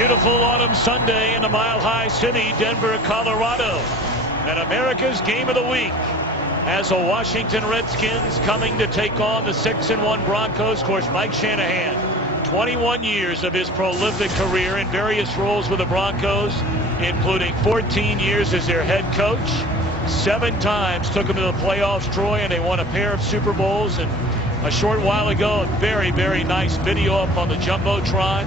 Beautiful autumn Sunday in the Mile High City, Denver, Colorado. And America's Game of the Week as the Washington Redskins coming to take on the 6-1 Broncos. Of course, Mike Shanahan, 21 years of his prolific career in various roles with the Broncos, including 14 years as their head coach. 7 times took them to the playoffs, Troy, and they won a pair of Super Bowls. And a short while ago, a very, very nice video up on the Jumbotron.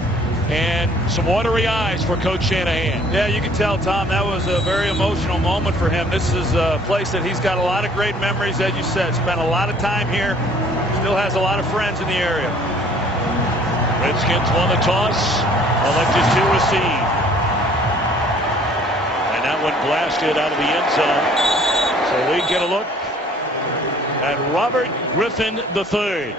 And some watery eyes for Coach Shanahan. Yeah, you can tell, Tom, that was a very emotional moment for him. This is a place that he's got a lot of great memories, as you said. Spent a lot of time here. Still has a lot of friends in the area. Redskins won the toss. Elected to receive. And that one blasted out of the end zone. So we get a look at Robert Griffin III.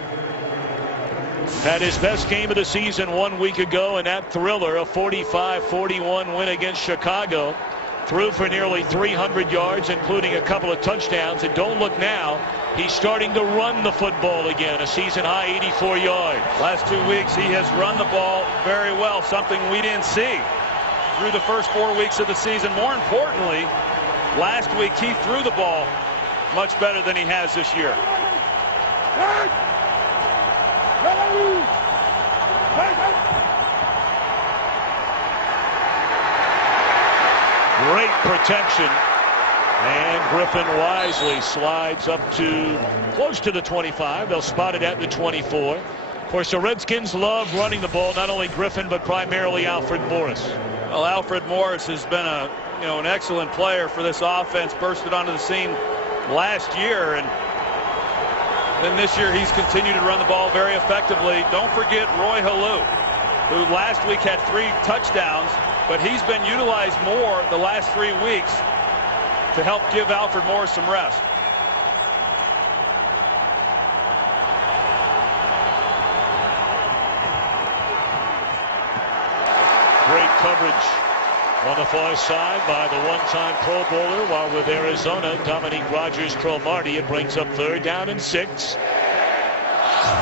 Had his best game of the season 1 week ago in that thriller, a 45-41 win against Chicago. Threw for nearly 300 yards, including a couple of touchdowns. And don't look now, he's starting to run the football again, a season-high 84 yards. Last 2 weeks, he has run the ball very well, something we didn't see through the first 4 weeks of the season. More importantly, last week he threw the ball much better than he has this year. Great protection, and Griffin wisely slides up to close to the 25. They'll spot it at the 24. Of course, the Redskins love running the ball, not only Griffin but primarily Alfred Morris. Well, Alfred Morris has been an excellent player for this offense. Bursted onto the scene last year, and then this year he's continued to run the ball very effectively. Don't forget Roy Halou, who last week had 3 touchdowns, but he's been utilized more the last 3 weeks to help give Alfred Morris some rest. Great coverage on the far side by the one-time Pro Bowler. While with Arizona, Dominique Rodgers-Cromartie, it brings up 3rd down and 6.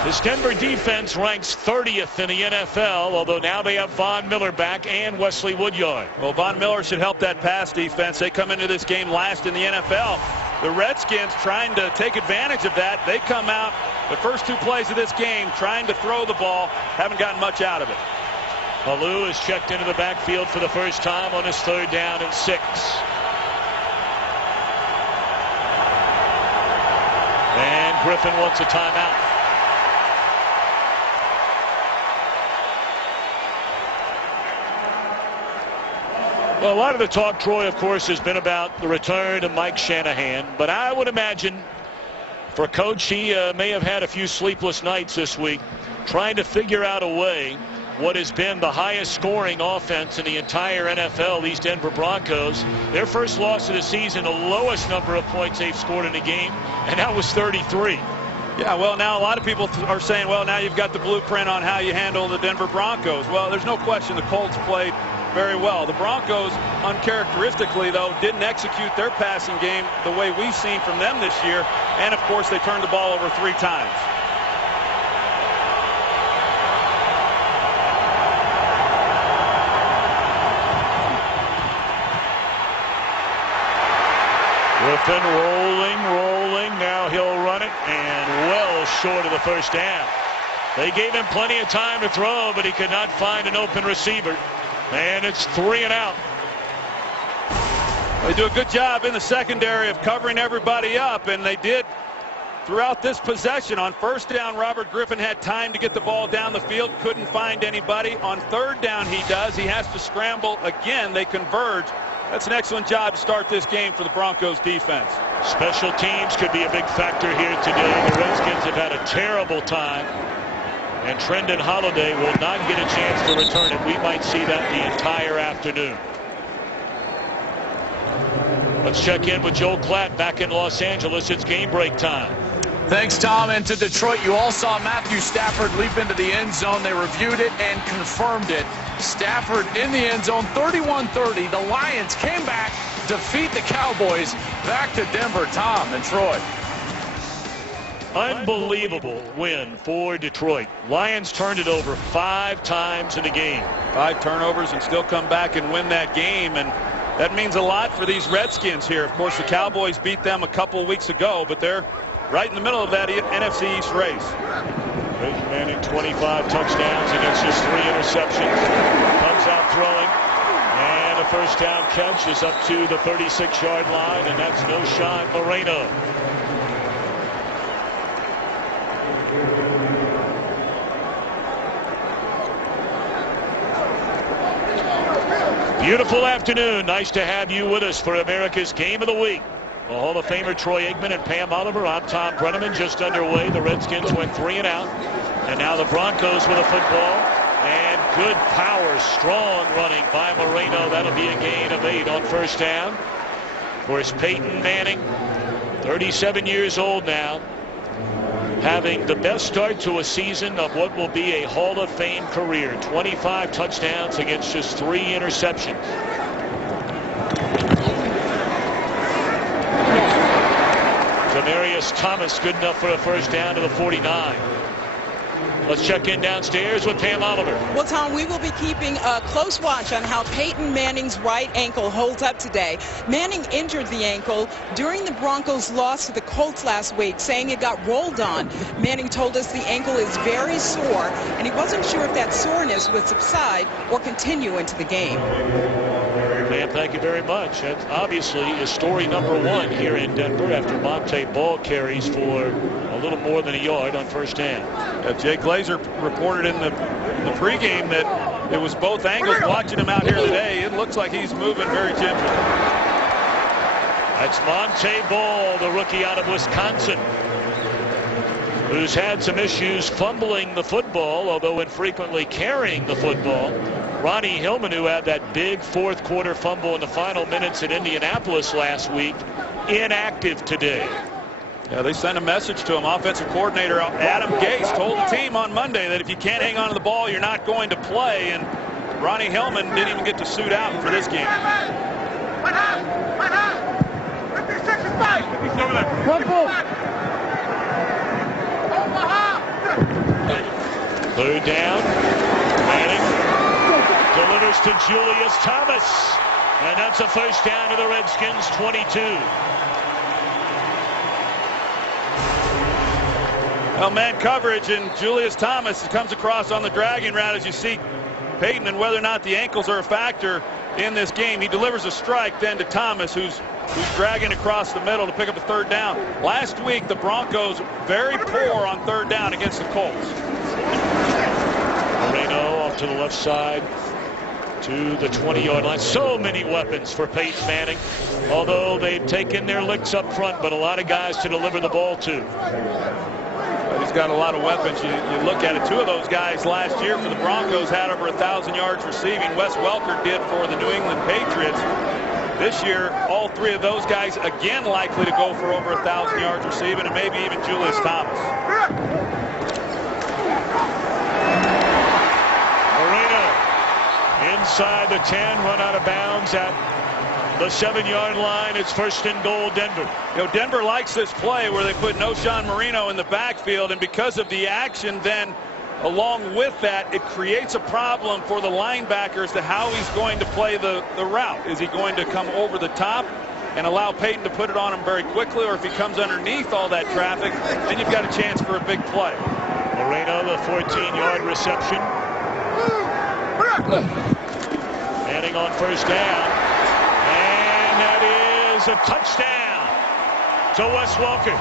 This Denver defense ranks 30th in the NFL, although now they have Von Miller back and Wesley Woodyard. Well, Von Miller should help that pass defense. They come into this game last in the NFL. The Redskins trying to take advantage of that. They come out the first 2 plays of this game trying to throw the ball. Haven't gotten much out of it. Halou is checked into the backfield for the first time on his 3rd down and 6. And Griffin wants a timeout. Well, a lot of the talk, Troy, of course, has been about the return of Mike Shanahan. But I would imagine for Coach, he may have had a few sleepless nights this week trying to figure out a way what has been the highest scoring offense in the entire NFL, these Denver Broncos. Their first loss of the season, the lowest number of points they've scored in a game, and that was 33. Yeah, well, now a lot of people are saying, well, now you've got the blueprint on how you handle the Denver Broncos. Well, there's no question the Colts played very well. The Broncos, uncharacteristically, though, didn't execute their passing game the way we've seen from them this year. And, of course, they turned the ball over 3 times. Griffin rolling. Now he'll run it, and well short of the first down. They gave him plenty of time to throw, but he could not find an open receiver. And it's 3 and out. They do a good job in the secondary of covering everybody up, and they did throughout this possession. On 1st down, Robert Griffin had time to get the ball down the field, couldn't find anybody. On 3rd down, he does. He has to scramble again. They converge. That's an excellent job to start this game for the Broncos defense. Special teams could be a big factor here today. The Redskins have had a terrible time, and Trendon Holiday will not get a chance to return it. We might see that the entire afternoon. Let's check in with Joe Klatt back in Los Angeles. It's game break time. Thanks, Tom. And to Detroit, you all saw Matthew Stafford leap into the end zone. They reviewed it and confirmed it. Stafford in the end zone, 31-30. The Lions came back, defeat the Cowboys. Back to Denver, Tom and Troy. Unbelievable win for Detroit. Lions turned it over 5 times in the game. 5 turnovers and still come back and win that game, and that means a lot for these Redskins here. Of course, the Cowboys beat them a couple weeks ago, but they're right in the middle of that NFC East race. Peyton Manning, 25 touchdowns against just 3 interceptions. Comes out throwing, and a first down catch is up to the 36-yard line, and that's Noshan Moreno. Beautiful afternoon. Nice to have you with us for America's Game of the Week. The Hall of Famer Troy Aikman and Pam Oliver. I'm Tom Brenneman. Just underway. The Redskins went 3 and out. And now the Broncos with a football. And good power, strong running by Moreno. That'll be a gain of 8 on first down. Of course, Peyton Manning, 37 years old now, having the best start to a season of what will be a Hall of Fame career. 25 touchdowns against just 3 interceptions. Demaryius Thomas good enough for a first down to the 49. Let's check in downstairs with Pam Oliver. Well, Tom, we will be keeping a close watch on how Peyton Manning's right ankle holds up today. Manning injured the ankle during the Broncos' loss to the Colts last week, saying it got rolled on. Manning told us the ankle is very sore, and he wasn't sure if that soreness would subside or continue into the game. Pam, thank you very much. That's obviously is story number 1 here in Denver after Monte Ball carries for a little more than a yard on first down. Jay Glazer reported in the pregame that it was both ankles. Watching him out here today, it looks like he's moving very gingerly. That's Monte Ball, the rookie out of Wisconsin, who's had some issues fumbling the football, although infrequently carrying the football. Ronnie Hillman, who had that big fourth quarter fumble in the final minutes at Indianapolis last week, inactive today. Yeah, they sent a message to him. Offensive coordinator Adam Gase told the team on Monday that if you can't hang on to the ball, you're not going to play. And Ronnie Hillman didn't even get to suit out for this game. Third down. Manning delivers to Julius Thomas. And that's a first down to the Redskins, 22. Well, man coverage, and Julius Thomas comes across on the dragging route as you see Peyton, and whether or not the ankles are a factor in this game. He delivers a strike then to Thomas, who's dragging across the middle to pick up a third down. Last week, the Broncos very poor on third down against the Colts. Moreno off to the left side to the 20-yard line. So many weapons for Peyton Manning, although they've taken their licks up front, but a lot of guys to deliver the ball to. He's got a lot of weapons. You look at it, 2 of those guys last year for the Broncos had over 1,000 yards receiving. Wes Welker did for the New England Patriots. This year, all 3 of those guys again likely to go for over 1,000 yards receiving, and maybe even Julius Thomas. Moreno inside the 10, run out of bounds at the 7-yard line. It's first and goal, Denver. You know, Denver likes this play where they put Noshan Moreno in the backfield, and because of the action then along with that, it creates a problem for the linebacker as to how he's going to play the route. Is he going to come over the top and allow Peyton to put it on him very quickly, or if he comes underneath all that traffic, then you've got a chance for a big play. Moreno, the 14-yard reception. Manning on first down. And that is a touchdown to Wes Welker.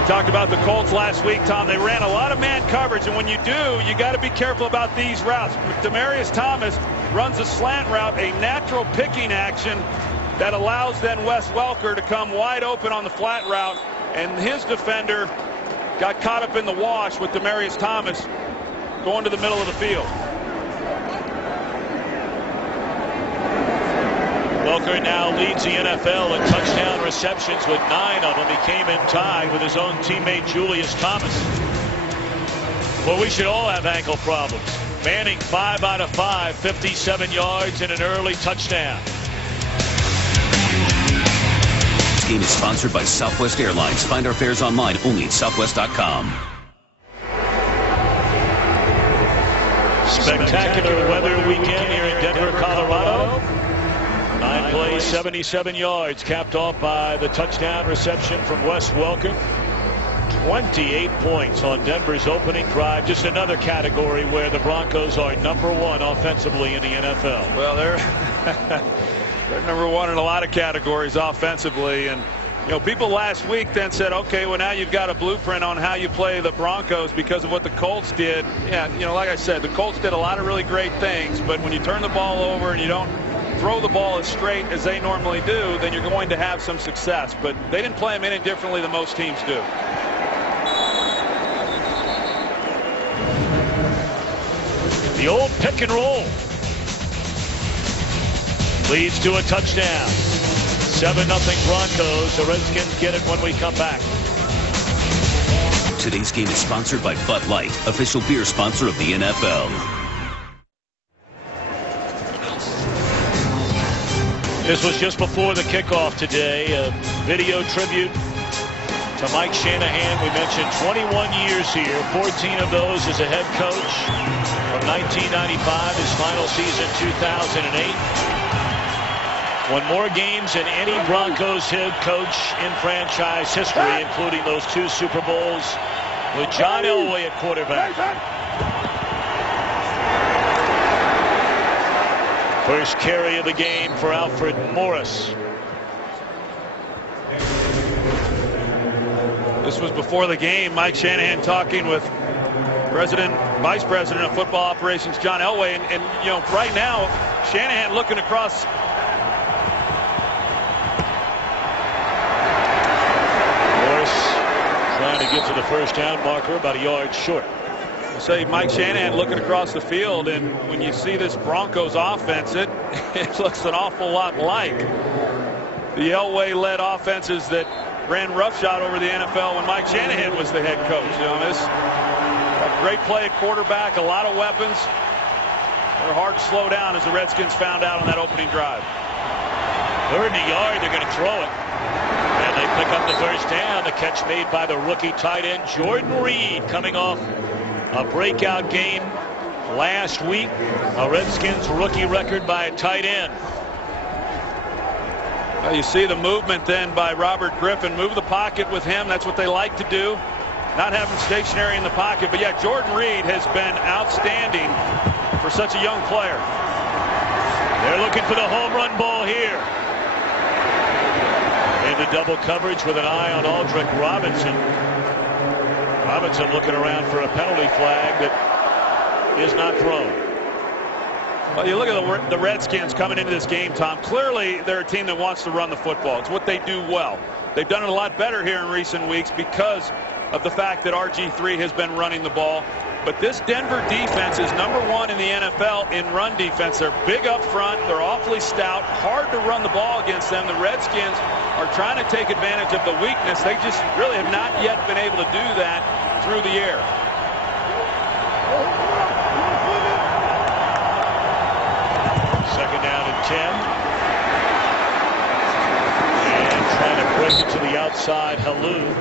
We talked about the Colts last week, Tom. They ran a lot of man coverage, and when you do, you got to be careful about these routes. Demaryius Thomas runs a slant route, a natural picking action that allows then Wes Welker to come wide open on the flat route, and his defender got caught up in the wash with Demaryius Thomas going to the middle of the field. Welker now leads the NFL in touchdown receptions with 9 of them. He came in tied with his own teammate Julius Thomas. Well, we should all have ankle problems. Manning 5 out of 5, 57 yards and an early touchdown. This game is sponsored by Southwest Airlines. Find our fares online only at southwest.com. Spectacular weather weekend here in Denver, Colorado. 9 plays, 77 yards, capped off by the touchdown reception from Wes Welker. 28 points on Denver's opening drive. Just another category where the Broncos are #1 offensively in the NFL. Well, they're #1 in a lot of categories offensively. And, you know, people last week then said, okay, well, now you've got a blueprint on how you play the Broncos because of what the Colts did. Yeah, you know, like I said, the Colts did a lot of really great things. But when you turn the ball over and you don't throw the ball as straight as they normally do, then you're going to have some success. But they didn't play them any differently than most teams do. The old pick and roll leads to a touchdown. 7-0 Broncos. The Redskins get it when we come back. Today's game is sponsored by Bud Light, official beer sponsor of the NFL. This was just before the kickoff today. A video tribute to Mike Shanahan. We mentioned 21 years here, 14 of those as a head coach. From 1995, his final season, 2008. Won more games than any Broncos head coach in franchise history, including those 2 Super Bowls with John Elway at quarterback. First carry of the game for Alfred Morris. This was before the game. Mike Shanahan talking with Vice President of Football Operations John Elway, and you know, right now Shanahan looking across. Morris trying to get to the first down marker, about a yard short. I say Mike Shanahan looking across the field, and when you see this Broncos offense, it looks an awful lot like the Elway-led offenses that ran roughshod over the NFL when Mike Shanahan was the head coach. You know, this a great play at quarterback, a lot of weapons. They're hard to slow down, as the Redskins found out on that opening drive. 3rd and a yard, they're going to throw it. And they pick up the first down. The catch made by the rookie tight end Jordan Reed, coming off a breakout game last week. A Redskins rookie record by a tight end. Well, you see the movement then by Robert Griffin. Move the pocket with him. That's what they like to do. Not have him stationary in the pocket. But yeah, Jordan Reed has been outstanding for such a young player. They're looking for the home run ball here. Into double coverage with an eye on Aldrick Robinson. Robinson looking around for a penalty flag that is not thrown. Well, you look at the Redskins coming into this game, Tom. Clearly, they're a team that wants to run the football. It's what they do well. They've done it a lot better here in recent weeks because of the fact that RG3 has been running the ball. But this Denver defense is #1 in the NFL in run defense. They're big up front. They're awfully stout. Hard to run the ball against them. The Redskins are trying to take advantage of the weakness. They just really have not yet been able to do that through the air. Second down and 10. And trying to break it to the outside, Halou.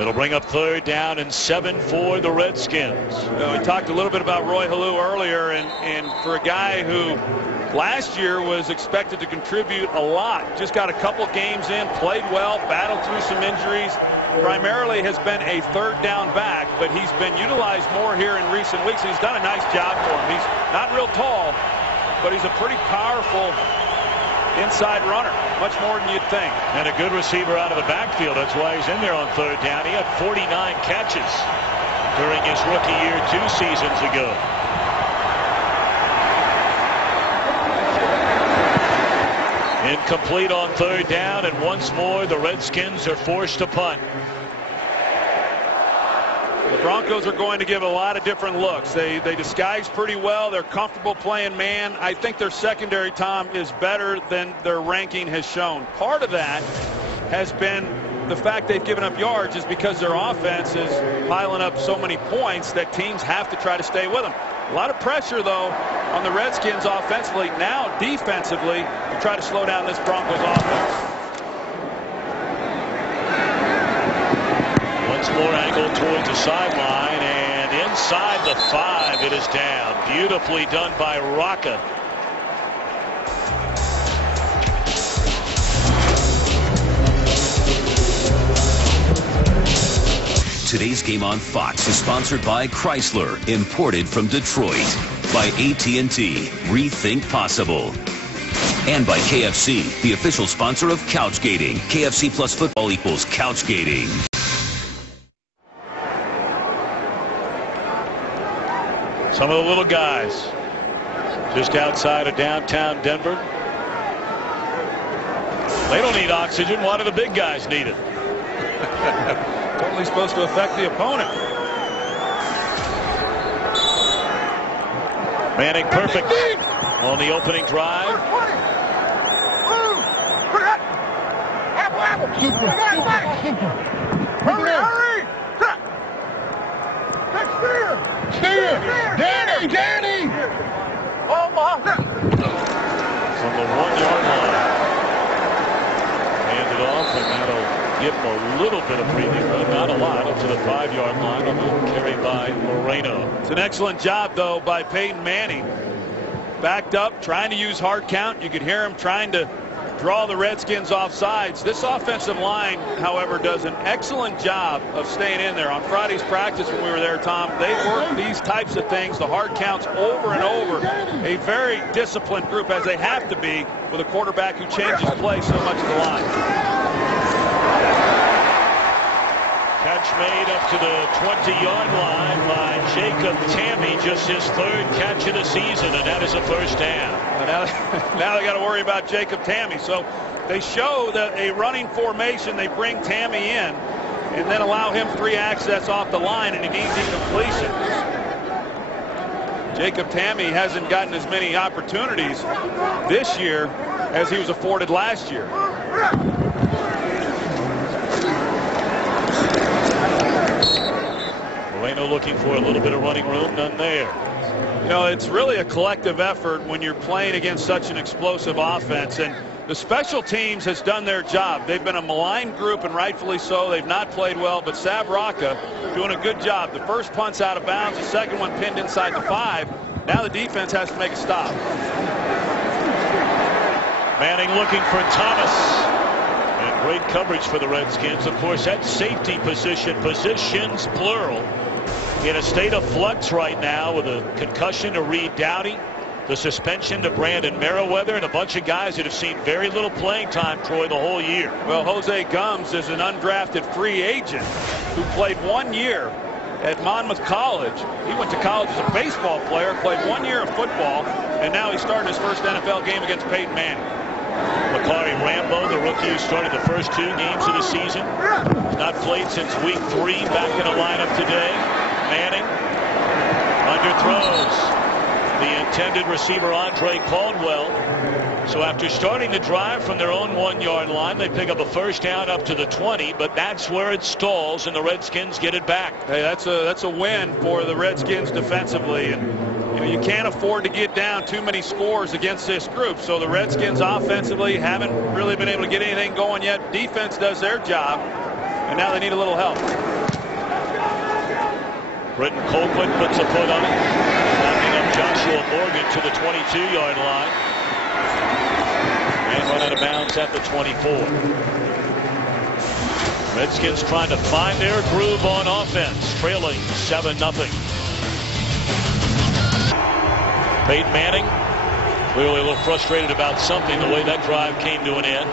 It'll bring up 3rd down and 7 for the Redskins. We talked a little bit about Roy Halou earlier, and for a guy who last year was expected to contribute a lot, just got a couple games in, played well, battled through some injuries, primarily has been a 3rd down back, but he's been utilized more here in recent weeks. He's done a nice job for him. He's not real tall, but he's a pretty powerful inside runner, much more than you'd think. And a good receiver out of the backfield. That's why he's in there on 3rd down. He had 49 catches during his rookie year 2 seasons ago. Incomplete on 3rd down, and once more the Redskins are forced to punt. The Broncos are going to give a lot of different looks. They disguise pretty well. They're comfortable playing man. I think their secondary, Tom, is better than their ranking has shown. Part of that has been the fact they've given up yards is because their offense is piling up so many points that teams have to try to stay with them. A lot of pressure, though, on the Redskins offensively. Now, defensively, to try to slow down this Broncos offense. Once more angled towards the sideline, and inside the 5 it is down. Beautifully done by Rocca. Today's game on Fox is sponsored by Chrysler, imported from Detroit. By AT&T, rethink possible. And by KFC, the official sponsor of Couchgating. KFC plus football equals Couchgating. Some of the little guys just outside of downtown Denver. They don't need oxygen. Why do the big guys need it? Totally supposed to affect the opponent. Manning perfect on the opening drive. Hurry! Danny! Oh my! From the 1-yard line. Hand it off, and that'll give him a little bit of breathing room, not a lot, up to the 5-yard line. A little carry by Moreno. It's an excellent job, though, by Peyton Manning. Backed up, trying to use hard count. You could hear him trying to draw the Redskins off sides. This offensive line, however, does an excellent job of staying in there. On Friday's practice when we were there, Tom, they work these types of things, the hard counts, over and over. A very disciplined group, as they have to be, with a quarterback who changes play so much of the line. Catch made up to the 20-yard line by Jacob Tamme, just his 3rd catch of the season, and that is a first down. Now they got to worry about Jacob Tamme. So they show that a running formation, they bring Tamme in and then allow him free access off the line, and an easy completion. Jacob Tamme hasn't gotten as many opportunities this year as he was afforded last year. Moreno looking for a little bit of running room, none there. You know, it's really a collective effort when you're playing against such an explosive offense, and the special teams has done their job. They've been a maligned group, and rightfully so. They've not played well, but Sav Rocca doing a good job. The first punt's out of bounds, the second one pinned inside the 5. Now the defense has to make a stop. Manning looking for Thomas. And great coverage for the Redskins. Of course, that safety position, positions plural, in a state of flux right now with a concussion to Reed Dowdy, the suspension to Brandon Merriweather, and a bunch of guys that have seen very little playing time, Troy, the whole year. Well, Jose Gums is an undrafted free agent who played 1 year at Monmouth College. He went to college as a baseball player, played 1 year of football, and now he's starting his first NFL game against Peyton Manning. Macari Rambo, the rookie who started the first 2 games of the season, has not played since week 3, back in the lineup today. Manning underthrows the intended receiver, Andre Caldwell. So after starting the drive from their own 1-yard line, they pick up a first down up to the 20, but that's where it stalls, and the Redskins get it back. Hey, that's a win for the Redskins defensively, and you know, you can't afford to get down too many scores against this group. So the Redskins offensively haven't really been able to get anything going yet. Defense does their job, and now they need a little help. Britton Colquitt puts a foot on it, knocking up Joshua Morgan to the 22-yard line. And run out of bounds at the 24. Redskins trying to find their groove on offense, trailing 7-0. Peyton Manning clearly a little frustrated about something, the way that drive came to an end.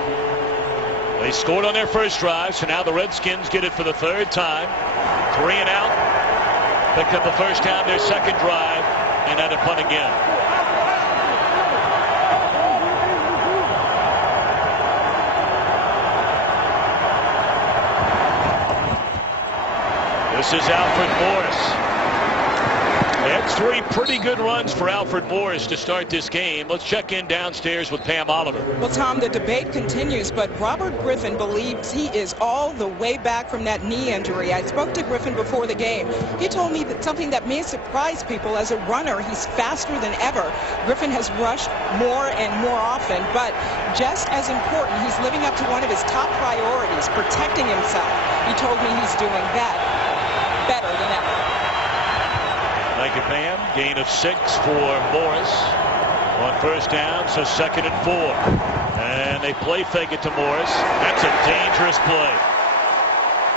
They scored on their first drive, so now the Redskins get it for the 3rd time. 3 and out. Picked up the first down their second drive, and had a punt again. This is Alfred Morris. That's three pretty good runs for Alfred Morris to start this game. Let's check in downstairs with Pam Oliver. Well, Tom, the debate continues, but Robert Griffin believes he is all the way back from that knee injury. I spoke to Griffin before the game. He told me that something that may surprise people. As a runner, he's faster than ever. Griffin has rushed more and more often, but just as important, he's living up to one of his top priorities, protecting himself. He told me he's doing that better than ever. Thank you, Pam. Gain of 6 for Morris on first down, so 2nd and 4. And they play fake it to Morris. That's a dangerous play.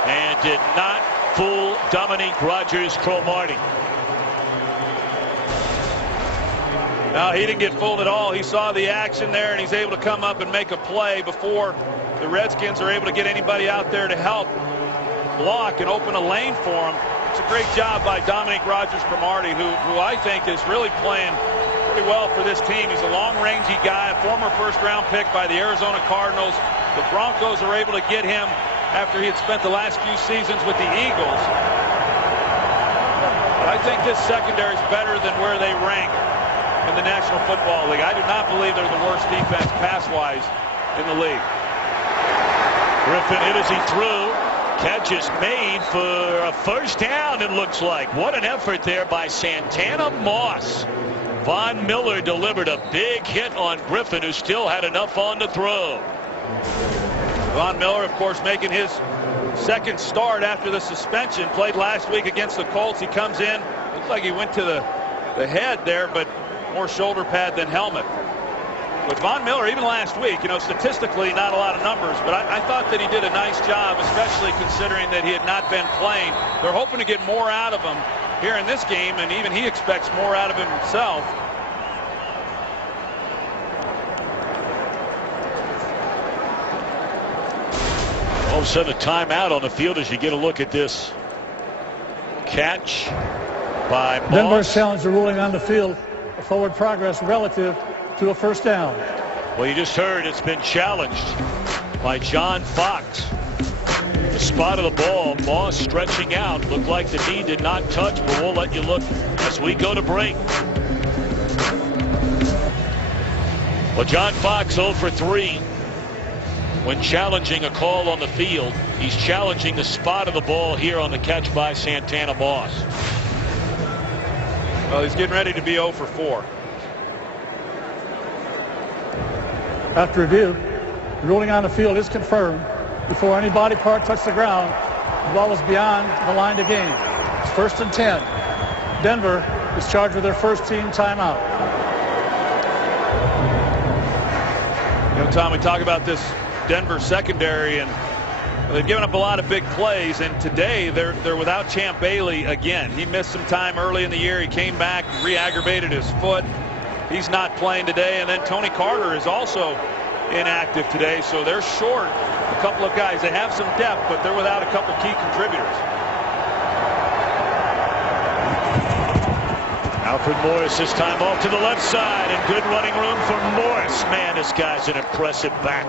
And did not fool Dominique Rodgers-Cromartie. No, he didn't get fooled at all. He saw the action there, and he's able to come up and make a play before the Redskins are able to get anybody out there to help block and open a lane for him. It's a great job by Dominique Rodgers-Cromartie, who I think is really playing pretty well for this team. He's a long-rangey guy, a former first-round pick by the Arizona Cardinals. The Broncos are able to get him after he had spent the last few seasons with the Eagles. But I think this secondary is better than where they rank in the National Football League. I do not believe they're the worst defense pass-wise in the league. Griffin hit as he threw. Catch is made for a first down, it looks like. What an effort there by Santana Moss. Von Miller delivered a big hit on Griffin, who still had enough on to throw. Von Miller, of course, making his second start after the suspension. Played last week against the Colts. He comes in. Looks like he went to the head there, but more shoulder pad than helmet. With Von Miller, even last week, statistically not a lot of numbers, but I thought that he did a nice job, especially considering that he had not been playing. They're hoping to get more out of him here in this game, and even he expects more out of him himself. All of a sudden a timeout on the field as you get a look at this catch by Moss. Denver's challenged the ruling on the field, forward progress relative to a first down. Well, you just heard it's been challenged by John Fox. The spot of the ball, Moss stretching out. Looked like the knee did not touch, but we'll let you look as we go to break. Well, John Fox 0 for 3 when challenging a call on the field. He's challenging the spot of the ball here on the catch by Santana Moss. Well, he's getting ready to be 0 for 4. After review, the ruling on the field is confirmed. Before any body part touched the ground, the ball was beyond the line to gain. It's 1st and 10. Denver is charged with their first team timeout. Tom, we talk about this Denver secondary, and they've given up a lot of big plays, and today they're without Champ Bailey again. He missed some time early in the year. He came back, re-aggravated his foot. He's not playing today, and then Tony Carter is also inactive today, so they're short a couple of guys. They have some depth, but they're without a couple key contributors. Alfred Morris this time off to the left side, and good running room for Morris. Man, this guy's an impressive back.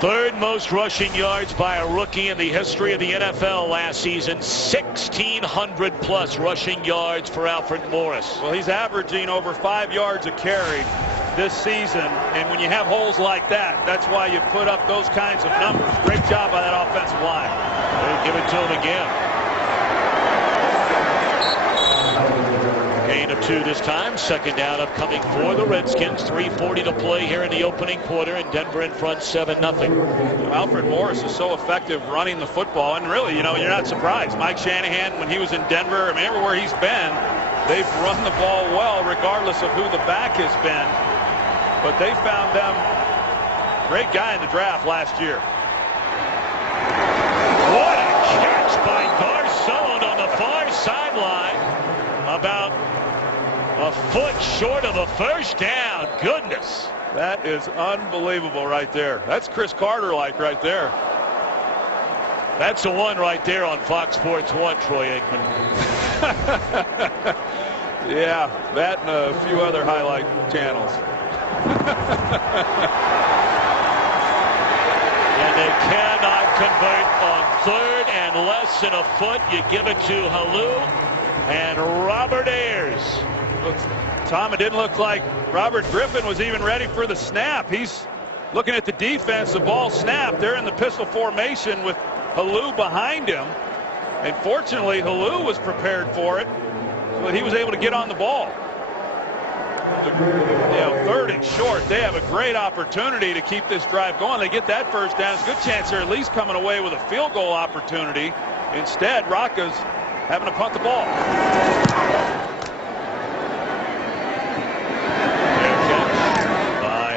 3rd most rushing yards by a rookie in the history of the NFL last season. 1,600 plus rushing yards for Alfred Morris. Well, he's averaging over 5 yards a carry this season, and when you have holes like that, that's why you put up those kinds of numbers. Great job by that offensive line. They'll give it to him again. Gain of 2 this time. 2nd down upcoming for the Redskins. 3:40 to play here in the opening quarter, and Denver in front 7-0. Alfred Morris is so effective running the football, and really, you're not surprised. Mike Shanahan, when he was in Denver, everywhere he's been, they've run the ball well regardless of who the back has been. But they found them great guy in the draft last year. What a catch by Garcon on the far sideline. About a foot short of a first down. Goodness. That is unbelievable right there. That's Chris Carter-like right there. That's the one right there on Fox Sports 1, Troy Aikman. Yeah, that and a few other highlight channels. And they cannot convert on 3rd and less than a foot. You give it to Halou, and Robert Ayers. Tom, it didn't look like Robert Griffin was even ready for the snap. He's looking at the defense. The ball snapped. They're in the pistol formation with Halou behind him. And fortunately, Halou was prepared for it, but he was able to get on the ball. Third and short. They have a great opportunity to keep this drive going. They get that first down. It's a good chance they're at least coming away with a field goal opportunity. Instead, Rocca's having to punt the ball.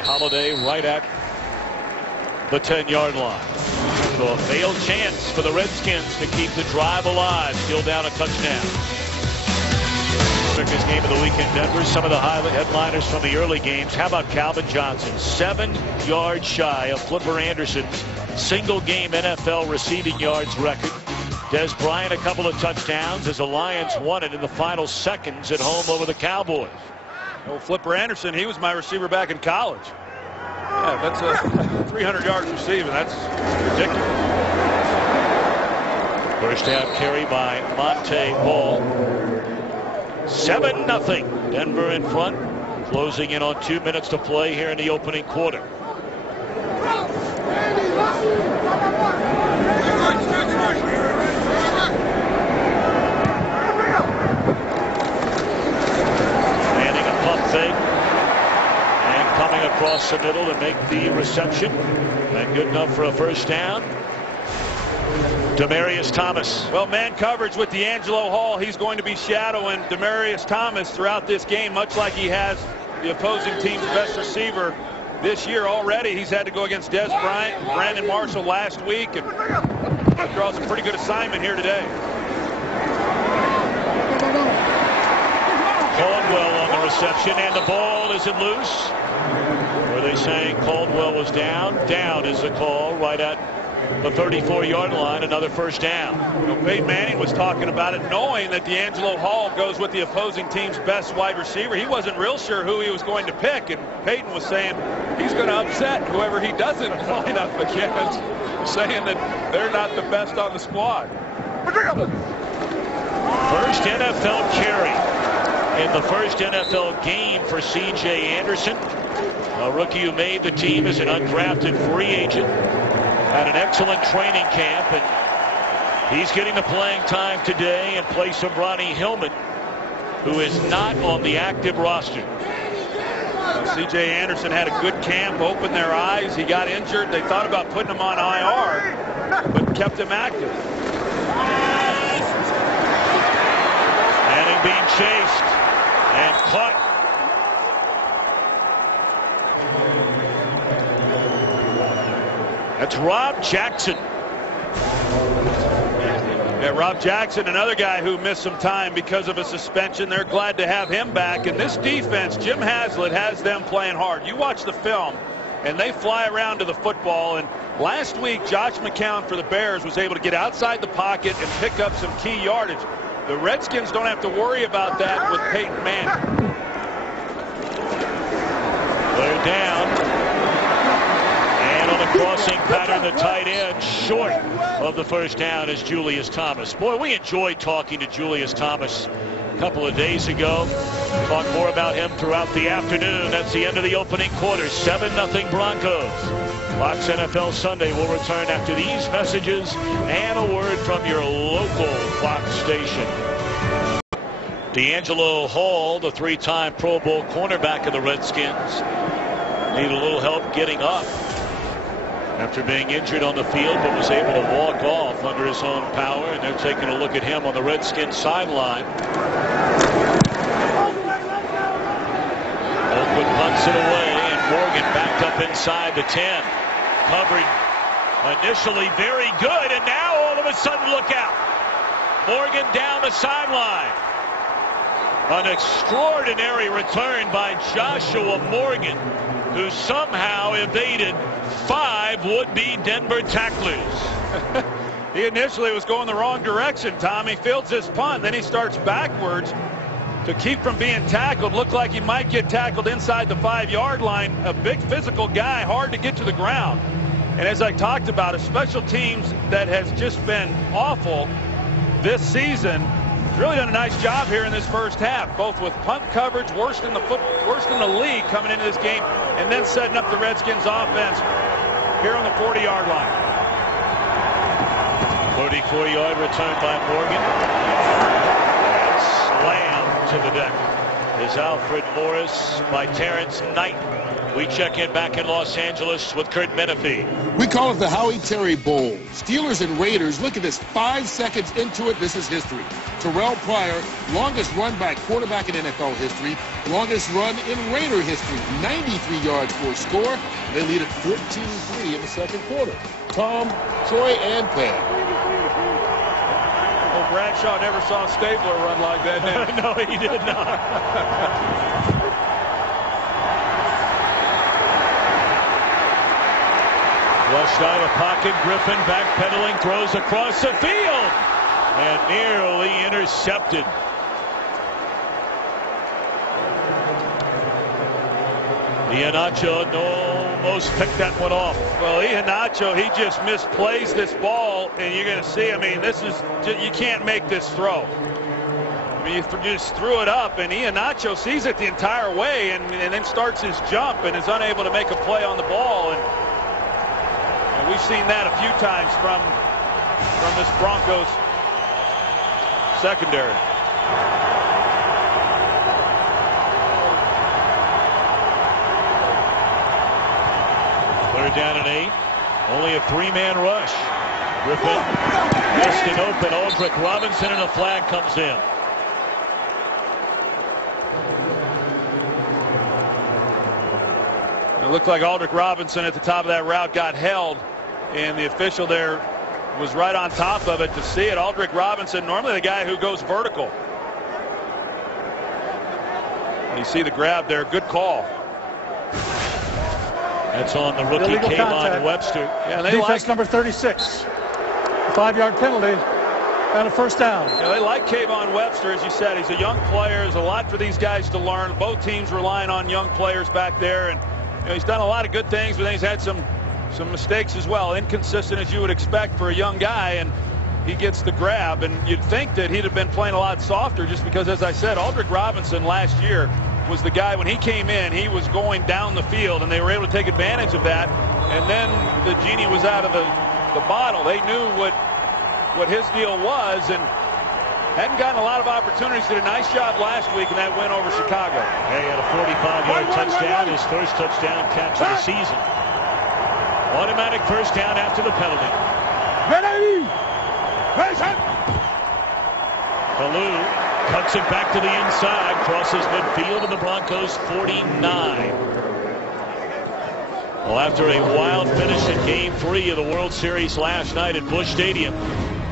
Holiday right at the 10-yard line. So a failed chance for the Redskins to keep the drive alive. Still down a touchdown. America's game of the week in Denver. Some of the headliners from the early games. How about Calvin Johnson? 7 yards shy of Flipper Anderson's single-game NFL receiving yards record. Des Bryant a couple of touchdowns as the Lions won it in the final seconds at home over the Cowboys. Well, Flipper Anderson, he was my receiver back in college. Yeah, that's a 300 yards receiving. That's ridiculous. First half carry by Monte Ball. 7-0. Denver in front. Closing in on 2 minutes to play here in the opening quarter. Manning a pump fake. Coming across the middle to make the reception. And good enough for a first down. Demaryius Thomas. Well, man coverage with D'Angelo Hall. He's going to be shadowing Demaryius Thomas throughout this game, much like he has the opposing team's best receiver this year already. He's had to go against Des Bryant and Brandon Marshall last week, and draws a pretty good assignment here today. Caldwell on the reception, and the ball isn't loose. Were they saying Caldwell was down? Down is the call right at the 34-yard line. Another first down. Peyton Manning was talking about it, knowing that D'Angelo Hall goes with the opposing team's best wide receiver. He wasn't real sure who he was going to pick, and Peyton was saying he's going to upset whoever he doesn't line up against, saying that they're not the best on the squad. First NFL carry in the first NFL game for C.J. Anderson, a rookie who made the team as an undrafted free agent. Had an excellent training camp, and he's getting the playing time today in place of Ronnie Hillman, who is not on the active roster. C.J. Anderson had a good camp, opened their eyes. He got injured. They thought about putting him on IR, but kept him active. Manning being chased and caught. That's Rob Jackson. Yeah, Rob Jackson, another guy who missed some time because of a suspension. They're glad to have him back. And this defense, Jim Haslett has them playing hard. You watch the film, and they fly around to the football. And last week, Josh McCown for the Bears was able to get outside the pocket and pick up some key yardage. The Redskins don't have to worry about that with Peyton Manning. They're down. And on the crossing pattern, the tight end short of the first down is Julius Thomas. Boy, we enjoyed talking to Julius Thomas a couple of days ago. Talk more about him throughout the afternoon. That's the end of the opening quarter. 7-0 Broncos. Fox NFL Sunday will return after these messages and a word from your local Fox station. D'Angelo Hall, the 3-time Pro Bowl cornerback of the Redskins, needed a little help getting up after being injured on the field, but was able to walk off under his own power. And they're taking a look at him on the Redskins sideline. Oakwood punts it away, and Morgan backed up inside the 10. Covered initially very good, and now all of a sudden look out. Morgan down the sideline. An extraordinary return by Joshua Morgan, who somehow evaded 5 would-be Denver tacklers. He initially was going the wrong direction, Tom. He fields his punt, then he starts backwards to keep from being tackled. Looked like he might get tackled inside the 5-yard line. A big physical guy, hard to get to the ground. And as I talked about, a special teams that has just been awful this season. Really done a nice job here in this first half, both with punt coverage, worst in the league coming into this game, and then setting up the Redskins offense here on the 40-yard line. 34-yard return by Morgan. Slammed to the deck is Alfred Morris by Terrence Knight. We check in back in Los Angeles with Kurt Menefee. We call it the Howie Terry Bowl. Steelers and Raiders, look at this. 5 seconds into it, this is history. Terrell Pryor, longest run by quarterback in NFL history, longest run in Raider history, 93 yards for a score. They lead at 14-3 in the second quarter. Tom, Troy, and Pam. Oh, Bradshaw never saw Stabler run like that, did he? No, he did not. Rushed out of pocket, Griffin backpedaling, throws across the field, and nearly intercepted. Iheanacho almost picked that one off. Well, Iheanacho, he just misplays this ball, and you're going to see, I mean, this is, you can't make this throw. I mean, you just threw it up, and Iheanacho sees it the entire way and then starts his jump and is unable to make a play on the ball. And we've seen that a few times from this Broncos secondary. Third down and 8. Only a 3-man rush. Griffin missed an open. Aldrick Robinson, and a flag comes in. It looked like Aldrick Robinson at the top of that route got held, and the official there was right on top of it to see it. Aldrick Robinson, normally the guy who goes vertical. You see the grab there. Good call. That's on the rookie Kayvon Webster. Yeah, defense number 36. 5-yard penalty and a first down. Yeah, they like Kayvon Webster, as you said. He's a young player. There's a lot for these guys to learn. Both teams relying on young players back there, and you know, he's done a lot of good things, but then he's had some mistakes as well. Inconsistent as you would expect for a young guy, and he gets the grab. And you'd think that he'd have been playing a lot softer just because, as I said, Aldrick Robinson last year was the guy, when he came in, he was going down the field, and they were able to take advantage of that. And then the genie was out of the bottle. They knew what his deal was, and hadn't gotten a lot of opportunities. Did a nice job last week in that win over Chicago. He had a 45-yard touchdown, his first touchdown catch of the season. Automatic first down after the penalty. Kalu cuts it back to the inside, crosses midfield to the Broncos 49. Well, after a wild finish in Game 3 of the World Series last night at Busch Stadium,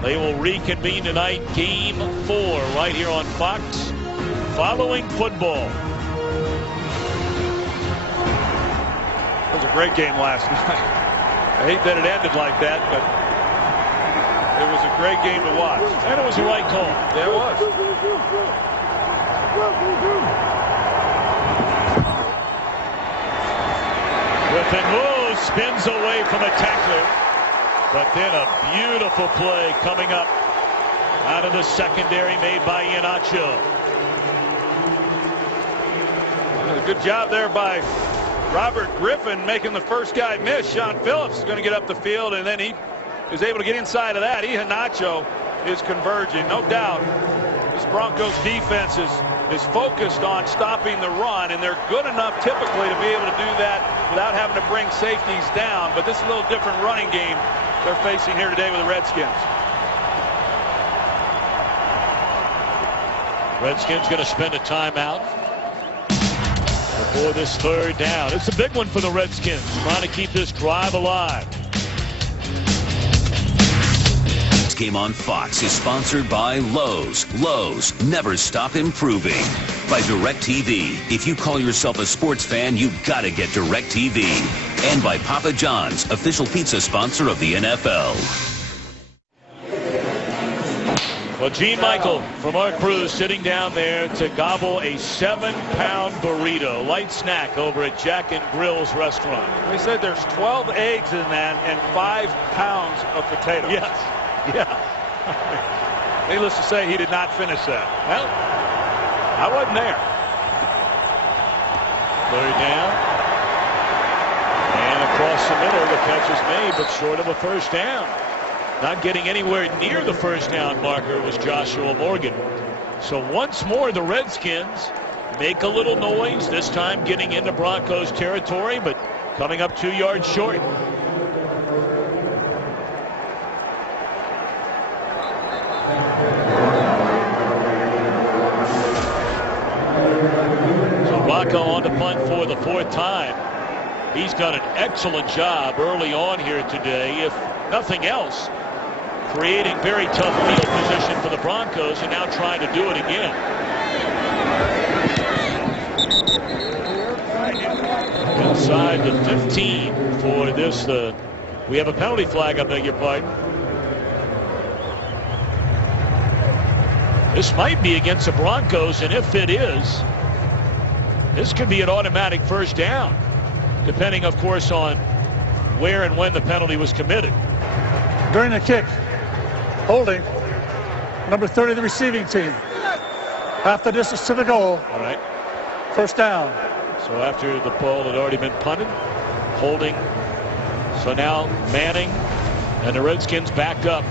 they will reconvene tonight, Game 4, right here on Fox, following football. It was a great game last night. I hate that it ended like that, but it was a great game to watch. And it was the right call. Yeah, it was. Griffin moves, spins away from a tackler. But then a beautiful play coming up out of the secondary made by Iheanacho. Good job there by Robert Griffin making the first guy miss. Sean Phillips is going to get up the field, and then he is able to get inside of that. Iheanacho is converging, no doubt. This Broncos defense is focused on stopping the run, and they're good enough typically to be able to do that without having to bring safeties down. But this is a little different running game they're facing here today with the Redskins. Redskins going to spend a timeout before this third down. It's a big one for the Redskins, trying to keep this drive alive. This game on Fox is sponsored by Lowe's. Lowe's, never stop improving. By DirecTV. If you call yourself a sports fan, you've got to get DirecTV. And by Papa John's, official pizza sponsor of the NFL. Well, Gene Michael from our crew sitting down there to gobble a 7-pound burrito, light snack over at Jack and Grill's restaurant. They said there's 12 eggs in that and 5 pounds of potatoes. Yes. Yeah. Needless to say, he did not finish that. Well, I wasn't there. Third down. And across the middle, the catch is made, but short of a first down. Not getting anywhere near the first down marker was Joshua Morgan. So once more, the Redskins make a little noise, this time getting into Broncos territory, but coming up 2 yards short. Rocco on the punt for the 4th time. He's done an excellent job early on here today. If nothing else, creating very tough field position for the Broncos, and now trying to do it again. Inside the 15 for this. We have a penalty flag, I beg your pardon. This might be against the Broncos, and if it is, this could be an automatic first down, depending, of course, on where and when the penalty was committed. During the kick, holding number 30 of the receiving team. Half the distance to the goal. All right. First down. So after the ball had already been punted, holding. So now Manning and the Redskins back up.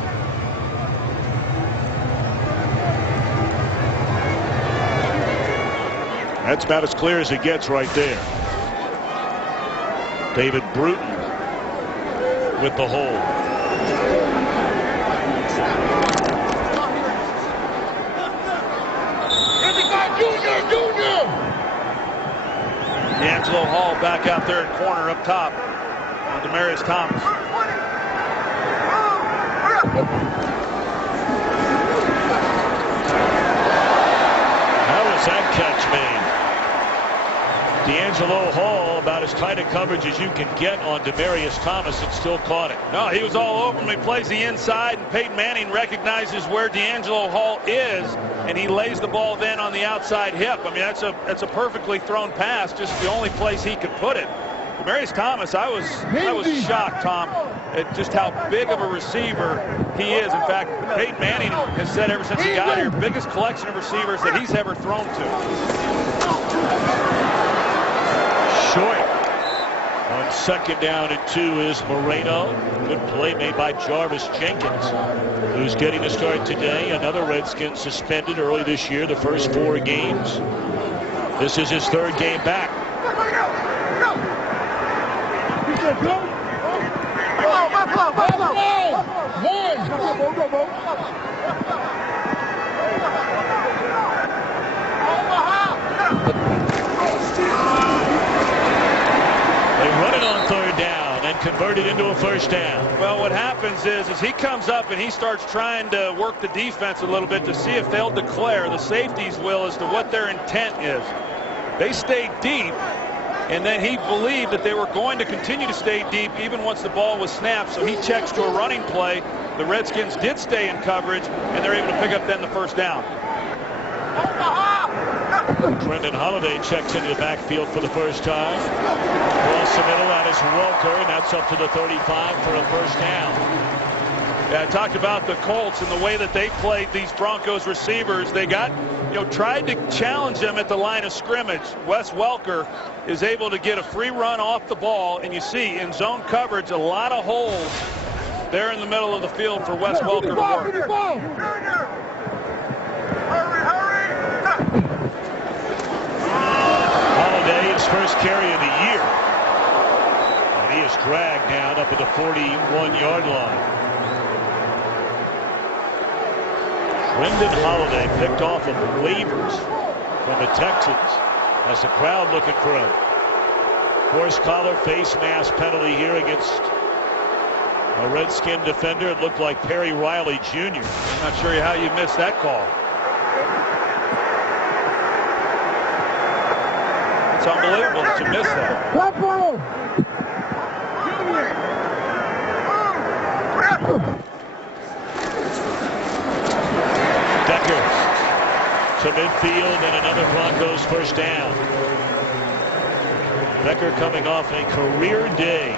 That's about as clear as it gets right there. David Bruton with the hold. Junior! D'Angelo Hall back out there at corner up top on Demaryius Thomas. How was that catch made? D'Angelo Hall, about as tight a coverage as you can get on Demaryius Thomas, and still caught it. No, he was all over him. He plays the inside, and Peyton Manning recognizes where D'Angelo Hall is, and he lays the ball then on the outside hip. I mean, that's a perfectly thrown pass, just the only place he could put it. Demaryius Thomas, I was shocked, Tom, at just how big of a receiver he is. In fact, Peyton Manning has said ever since he got here, biggest collection of receivers that he's ever thrown to. Short on 2nd down and 2 is Moreno. Good play made by Jarvis Jenkins, who's getting a start today. Another Redskin suspended early this year, the first 4 games. This is his 3rd game back. They run it on 3rd down and convert it into a first down. Well, what happens is he comes up and he starts trying to work the defense a little bit to see if they'll declare, the safeties will, as to what their intent is. They stayed deep, and then he believed that they were going to continue to stay deep even once the ball was snapped, so he checks to a running play. The Redskins did stay in coverage, and they're able to pick up then the first down. Brendan Holiday checks into the backfield for the first time. Across the middle, that is Welker, and that's up to the 35 for a first down. Yeah, I talked about the Colts and the way that they played these Broncos receivers. They got, tried to challenge them at the line of scrimmage. Wes Welker is able to get a free run off the ball, and you see in zone coverage a lot of holes there in the middle of the field for Wes Welker to work. Holiday, his first carry of the year. And he is dragged down up at the 41-yard line. Brendan Holiday picked off of waivers from the Texans as the crowd looking for a horse collar face mask penalty here against a Redskin defender. It looked like Perry Riley Jr. I'm not sure how you missed that call. It's unbelievable that you missed that. Decker to midfield, and another Broncos first down. Becker coming off a career day.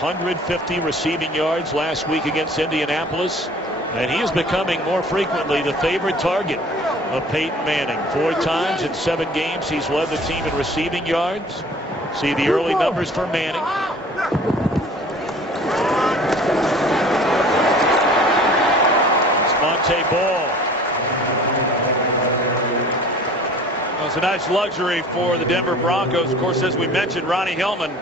150 receiving yards last week against Indianapolis. And he is becoming more frequently the favorite target of Peyton Manning. 4 times in 7 games he's led the team in receiving yards. See the early numbers for Manning. It's Monte Ball. Well, it's a nice luxury for the Denver Broncos. Of course, as we mentioned, Ronnie Hillman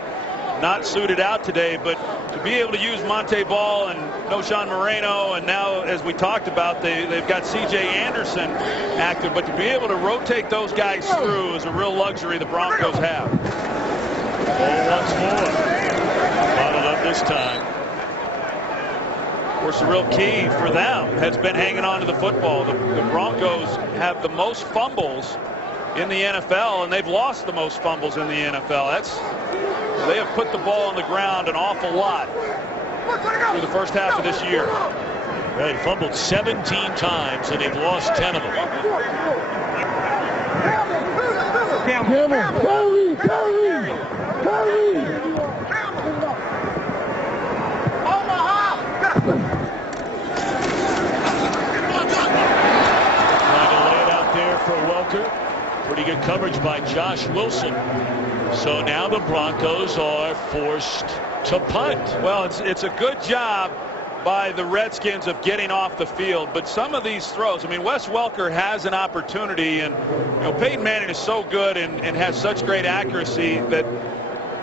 not suited out today, but to be able to use Monte Ball and Noshawn Moreno, and now, as we talked about, they've got C.J. Anderson active, but to be able to rotate those guys through is a real luxury the Broncos have. Ball once more. Bottled up this time. Of course, the real key for them has been hanging on to the football. The Broncos have the most fumbles in the NFL, and they've lost the most fumbles in the NFL. They have put the ball on the ground an awful lot through the first half of this year. They fumbled 17 times, and they've lost 10 of them. Trying to lay it out there for Welker. Pretty good coverage by Josh Wilson. So now the Broncos are forced to punt. Well, it's a good job by the Redskins of getting off the field, but some of these throws, I mean, Wes Welker has an opportunity, and Peyton Manning is so good and has such great accuracy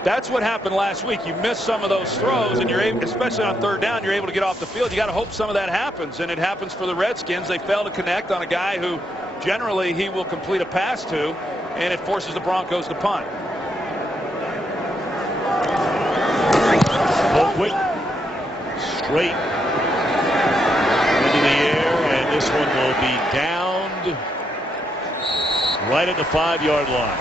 that's what happened last week. You miss some of those throws, and you're able, especially on 3rd down, you're able to get off the field. You got to hope some of that happens, and it happens for the Redskins. They fail to connect on a guy who generally he will complete a pass to, and it forces the Broncos to punt. Boakwood straight into the air, and this one will be downed right at the 5-yard line.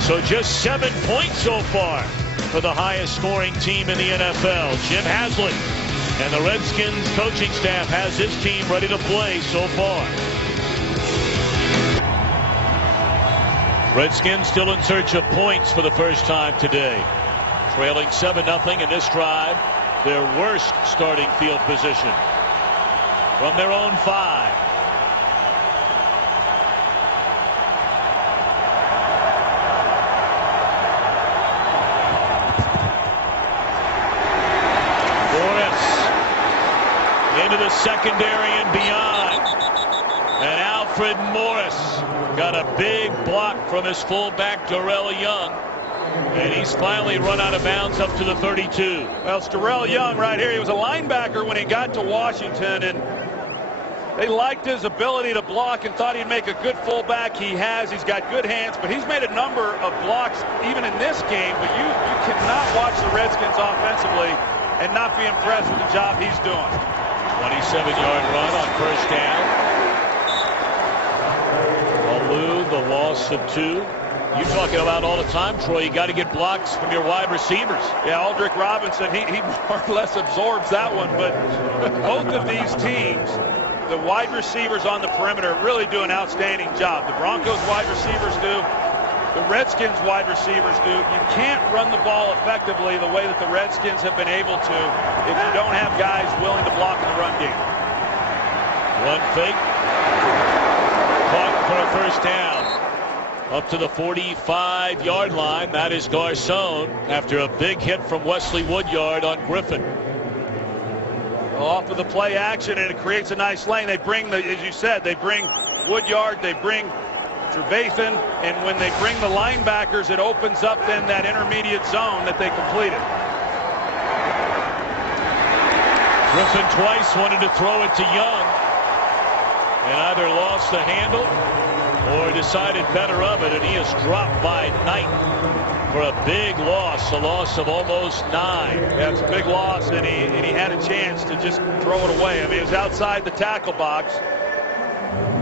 So just 7 points so far for the highest scoring team in the NFL. Jim Haslett and the Redskins coaching staff has his team ready to play so far. Redskins still in search of points for the first time today. Trailing 7-0 in this drive. Their worst starting field position. From their own 5. Into the secondary and beyond. And Alfred Morris got a big block from his fullback Darrell Young. And he's finally run out of bounds up to the 32. Well, it's Darrell Young right here. He was a linebacker when he got to Washington, and they liked his ability to block and thought he'd make a good fullback. He has. He's got good hands, but he's made a number of blocks even in this game. But you cannot watch the Redskins offensively and not be impressed with the job he's doing. 27-yard run on 1st down. Alou, the loss of 2. You talking about all the time, Troy. You got to get blocks from your wide receivers. Yeah, Aldrick Robinson, he more or less absorbs that one. But both of these teams, the wide receivers on the perimeter really do an outstanding job. The Broncos wide receivers do. The Redskins wide receivers do. You can't run the ball effectively the way that the Redskins have been able to if you don't have guys willing to block in the run game. One fake. Caught for a 1st down. Up to the 45-yard line. That is Garcon after a big hit from Wesley Woodyard on Griffin. Well, off of the play action, and it creates a nice lane. They bring, as you said, they bring Woodyard, they bring Trevathan, and when they bring the linebackers, it opens up then that intermediate zone that they completed. Griffin twice wanted to throw it to Young and either lost the handle or decided better of it, and he is dropped by Knight for a big loss, a loss of almost 9. Yeah, it's a big loss, and he had a chance to just throw it away. I mean, it was outside the tackle box.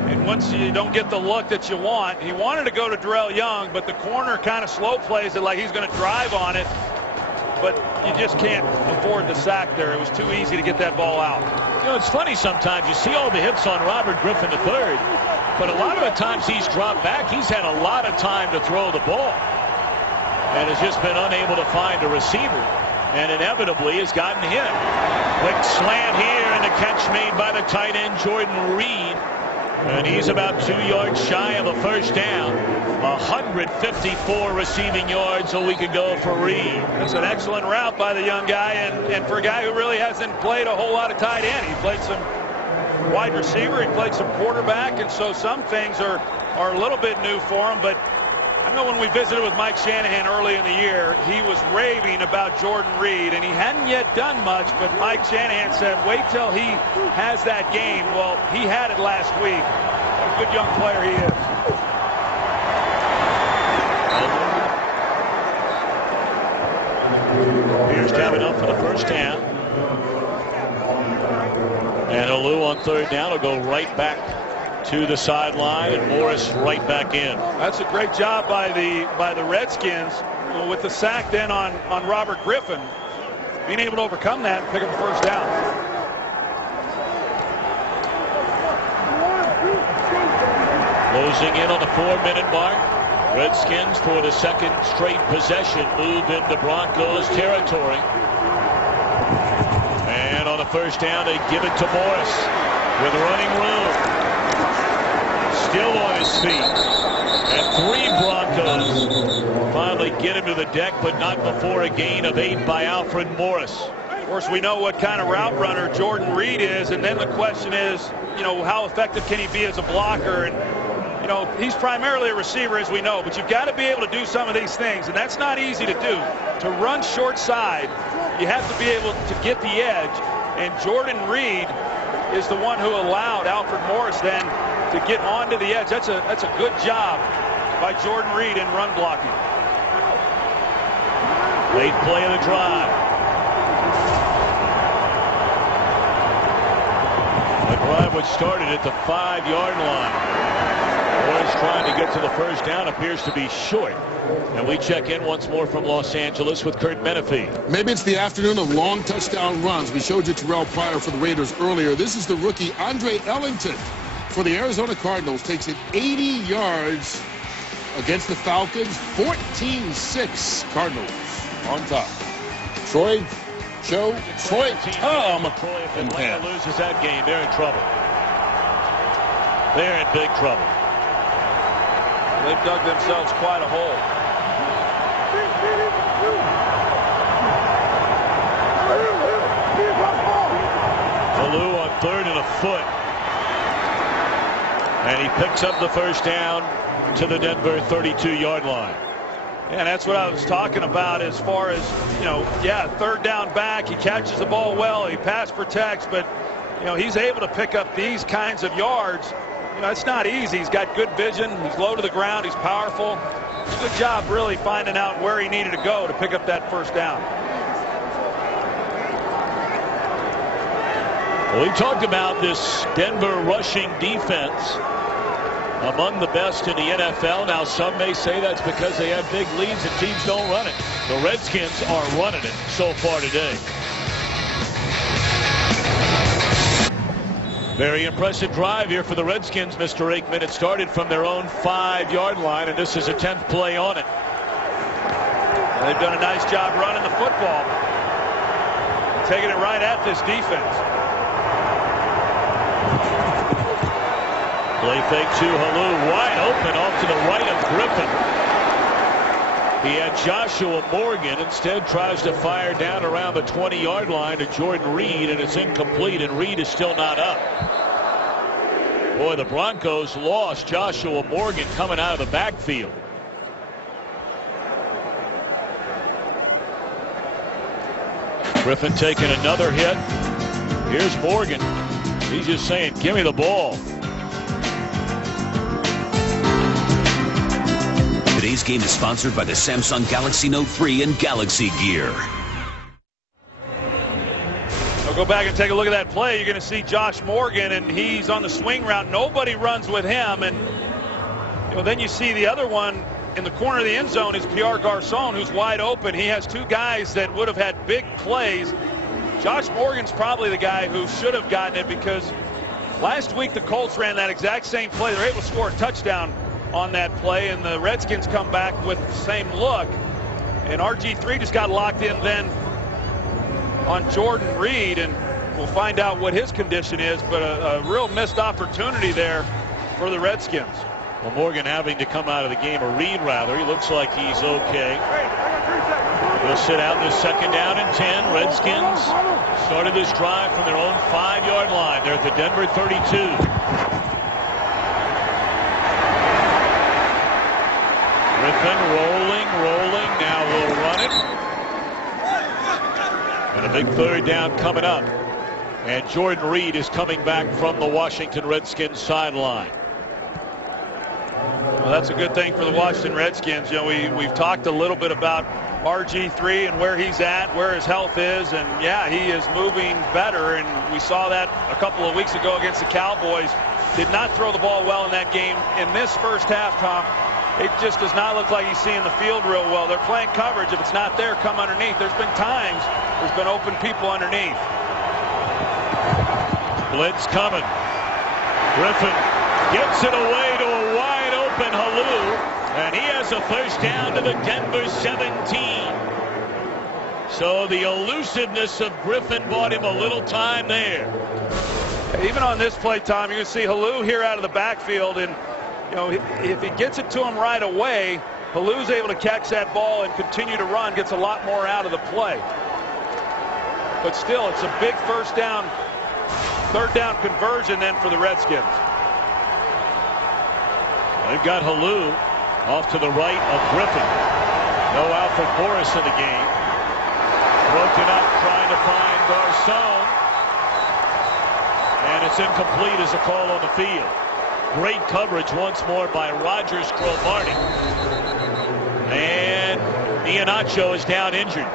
And once you don't get the look that you want, he wanted to go to Darrell Young, but the corner kind of slow plays it like he's going to drive on it. But you just can't afford the sack there. It was too easy to get that ball out. You know, it's funny sometimes. You see all the hits on Robert Griffin III, but a lot of the times he's dropped back, he's had a lot of time to throw the ball and has just been unable to find a receiver. and inevitably has gotten hit. Quick slant here, and the catch made by the tight end Jordan Reed. And he's about 2 yards shy of a first down. 154 receiving yards a week ago for Reed. That's an excellent route by the young guy, and for a guy who really hasn't played a whole lot of tight end. He played some wide receiver, he played some quarterback, and so some things are a little bit new for him. But I know when we visited with Mike Shanahan early in the year, he was raving about Jordan Reed, and he hadn't yet done much, but Mike Shanahan said, wait till he has that game. Well, he had it last week. What a good young player he is. Here's Gavin up for the first down. And Alou on third down will go right back to the sideline, and Morris right back in. That's a great job by the Redskins, with the sack then on Robert Griffin, being able to overcome that and pick up the first down. Closing in on the 4-minute mark. Redskins, for the second straight possession, move into Broncos territory. And on the first down, they give it to Morris with running room. Still on his feet. And 3 Broncos finally get him to the deck, but not before a gain of 8 by Alfred Morris. Of course, we know what kind of route runner Jordan Reed is, and then the question is, how effective can he be as a blocker? And he's primarily a receiver, as we know, but you've got to be able to do some of these things, and that's not easy to do. To run short side, you have to be able to get the edge, and Jordan Reed is the one who allowed Alfred Morris then to get onto the edge. That's a good job by Jordan Reed in run blocking. Late play of the drive. The drive which started at the 5-yard line. Morris trying to get to the first down, appears to be short. And we check in once more from Los Angeles with Kurt Menefee. Maybe it's the afternoon of long touchdown runs. We showed you Terrell Pryor for the Raiders earlier. This is the rookie Andre Ellington for the Arizona Cardinals. Takes it 80 yards against the Falcons. 14-6 Cardinals on top. Troy, Tom, If Atlanta loses that game, they're in trouble. They're in big trouble. They've dug themselves quite a hole. Alou on 3rd and a foot. And he picks up the first down to the Denver 32-yard line. Yeah, and that's what I was talking about as far as, third down back. He catches the ball well. He pass protects, but, he's able to pick up these kinds of yards. It's not easy. He's got good vision. He's low to the ground. He's powerful. Good job really finding out where he needed to go to pick up that first down. Well, we talked about this Denver rushing defense, among the best in the NFL. Now, some may say that's because they have big leads and teams don't run it. The Redskins are running it so far today. Very impressive drive here for the Redskins, Mr. Aikman. It started from their own 5-yard line, and this is a 10th play on it. They've done a nice job running the football, taking it right at this defense. Play fake to Alou, wide open off to the right of Griffin. He had Joshua Morgan, instead tries to fire down around the 20-yard line to Jordan Reed, and it's incomplete, and Reed is still not up. Boy, the Broncos lost Joshua Morgan coming out of the backfield. Griffin taking another hit. Here's Morgan. He's just saying, give me the ball. Today's game is sponsored by the Samsung Galaxy Note 3 and Galaxy Gear. I'll go back and take a look at that play. You're going to see Josh Morgan, and he's on the swing route. Nobody runs with him. And then you see the other one in the corner of the end zone is Pierre Garçon, who's wide open. He has 2 guys that would have had big plays. Josh Morgan's probably the guy who should have gotten it, because last week the Colts ran that exact same play. They were able to score a touchdown on that play, and the Redskins come back with the same look, and RG3 just got locked in then on Jordan Reed, and we'll find out what his condition is, but a real missed opportunity there for the Redskins. Well, Morgan having to come out of the game, or Reed rather. He looks like he's okay. He'll sit out this 2nd down and 10. Redskins started this drive from their own 5-yard line. They're at the Denver 32. Griffin rolling. Now we'll run it. And a big 3rd down coming up. And Jordan Reed is coming back from the Washington Redskins sideline. Well, that's a good thing for the Washington Redskins. You know, we've talked a little bit about RG3 and where he's at, where his health is, and yeah, he is moving better, and we saw that a couple of weeks ago against the Cowboys. Did not throw the ball well in that game. In this first half, Tom, it just does not look like he's seeing the field real well. They're playing coverage. If it's not there, come underneath. There's been times there's been open people underneath. Blitz coming. Griffin gets it away to a wide open Halou, and he has a 1st down to the Denver 17. So the elusiveness of Griffin bought him a little time there. Even on this play, Tom, you can see Halou here out of the backfield, and you know, if he gets it to him right away, Halou's able to catch that ball and continue to run, gets a lot more out of the play. But still, it's a big 1st down, 3rd down conversion then for the Redskins. They've got Halou off to the right of Griffin. No Alfred Morris in the game. Broken up, trying to find Garcon. And it's incomplete as a call on the field. Great coverage once more by Rogers Cromartie. And Iheanacho is down injured.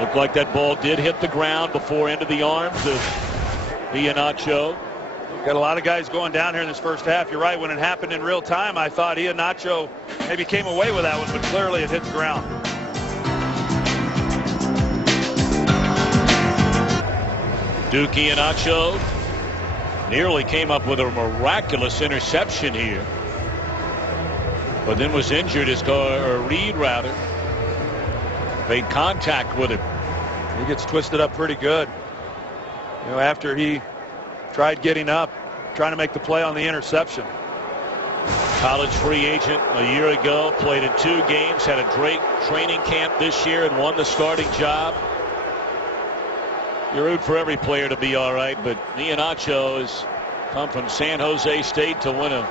Looked like that ball did hit the ground before into the arms of Iheanacho. Got a lot of guys going down here in this first half. You're right. When it happened in real time, I thought Iheanacho maybe came away with that one, but clearly it hit the ground. Duke Iheanacho nearly came up with a miraculous interception here, but then was injured as Reed rather made contact with him. He gets twisted up pretty good. You know, after he tried getting up, trying to make the play on the interception. College free agent a year ago, played in 2 games, had a great training camp this year and won the starting job. You root for every player to be all right, but Iheanacho has come from San Jose State to win a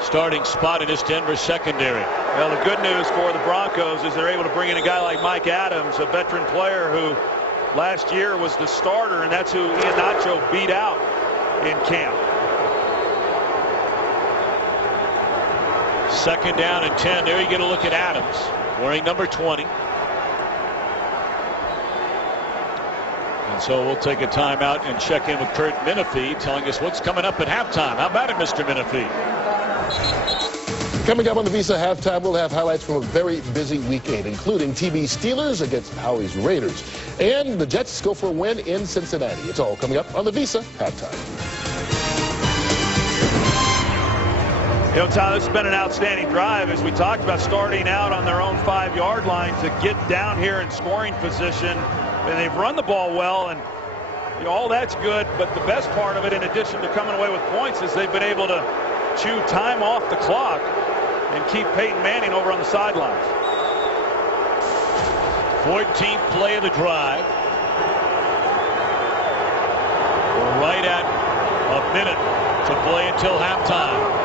starting spot in this Denver secondary. Well, the good news for the Broncos is they're able to bring in a guy like Mike Adams, a veteran player who last year was the starter, and that's who Iheanacho beat out in camp. 2nd down and 10. There you get a look at Adams wearing number 20. And so we'll take a timeout and check in with Kurt Menefee, telling us what's coming up at halftime. How about it, Mr. Menefee? Coming up on the Visa halftime, we'll have highlights from a very busy weekend, including TB Steelers against Howie's Raiders. And the Jets go for a win in Cincinnati. It's all coming up on the Visa halftime. You know, Tom, this has been an outstanding drive, as we talked about, starting out on their own 5-yard line to get down here in scoring position. And they've run the ball well, and you know, all that's good. But the best part of it, in addition to coming away with points, is they've been able to chew time off the clock and keep Peyton Manning over on the sidelines. 14th play of the drive. We're right at a minute to play until halftime.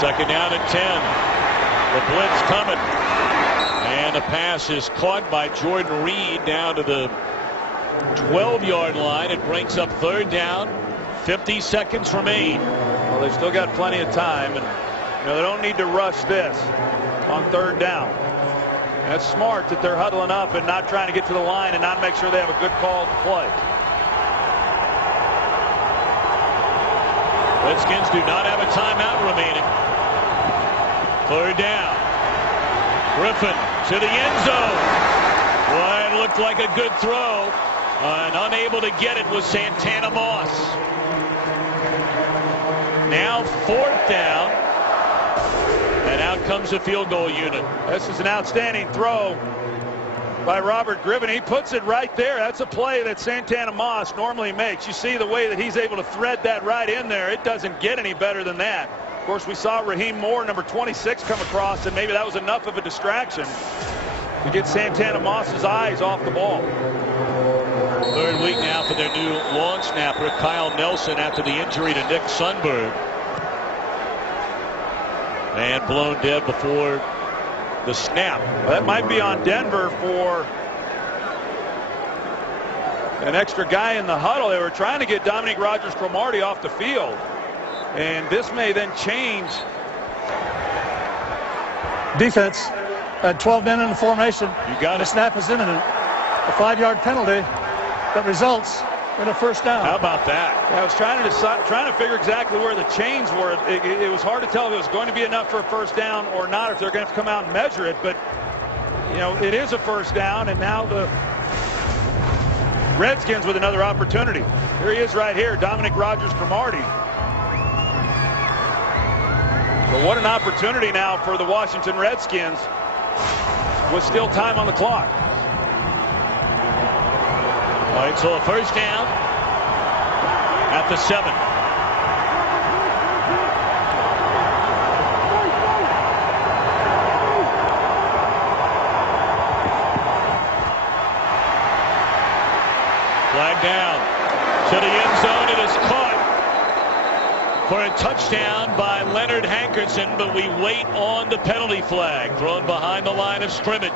2nd down and 10. The blitz coming. And the pass is caught by Jordan Reed down to the 12-yard line. It brings up 3rd down. 50 seconds remain. Well, they've still got plenty of time, and you know, they don't need to rush this on 3rd down. That's smart that they're huddling up and not trying to get to the line and not make sure they have a good call to play. Redskins do not have a timeout remaining. 3rd down. Griffin to the end zone. Well, it looked like a good throw. And unable to get it was Santana Moss. now 4th down. And out comes the field goal unit. This is an outstanding throw by Robert Griffin. He puts it right there. That's a play that Santana Moss normally makes. You see the way that he's able to thread that right in there. It doesn't get any better than that. Of course, we saw Raheem Moore, number 26, come across, and maybe that was enough of a distraction to get Santana Moss's eyes off the ball. 3rd week now for their new long snapper, Kyle Nelson, after the injury to Nick Sundberg. And blown dead before the snap. Well, that might be on Denver for an extra guy in the huddle. They were trying to get Dominique Rodgers-Cromartie off the field. And this may then change. Defense at 12 men in the formation. You got the it. Snap is imminent. A 5-yard penalty that results in a first down. How about that? I was trying to figure exactly where the chains were. It was hard to tell if it was going to be enough for a first down or not, if they're going to have to come out and measure it. But, you know, it is a first down, and now the Redskins with another opportunity. Here he is right here, Dominique Rodgers-Cromartie. So what an opportunity now for the Washington Redskins with still time on the clock. All right, so a first down at the 7. Flag down to the end zone. It is caught for a touchdown by Leonard Hankerson, but we wait on the penalty flag thrown behind the line of scrimmage.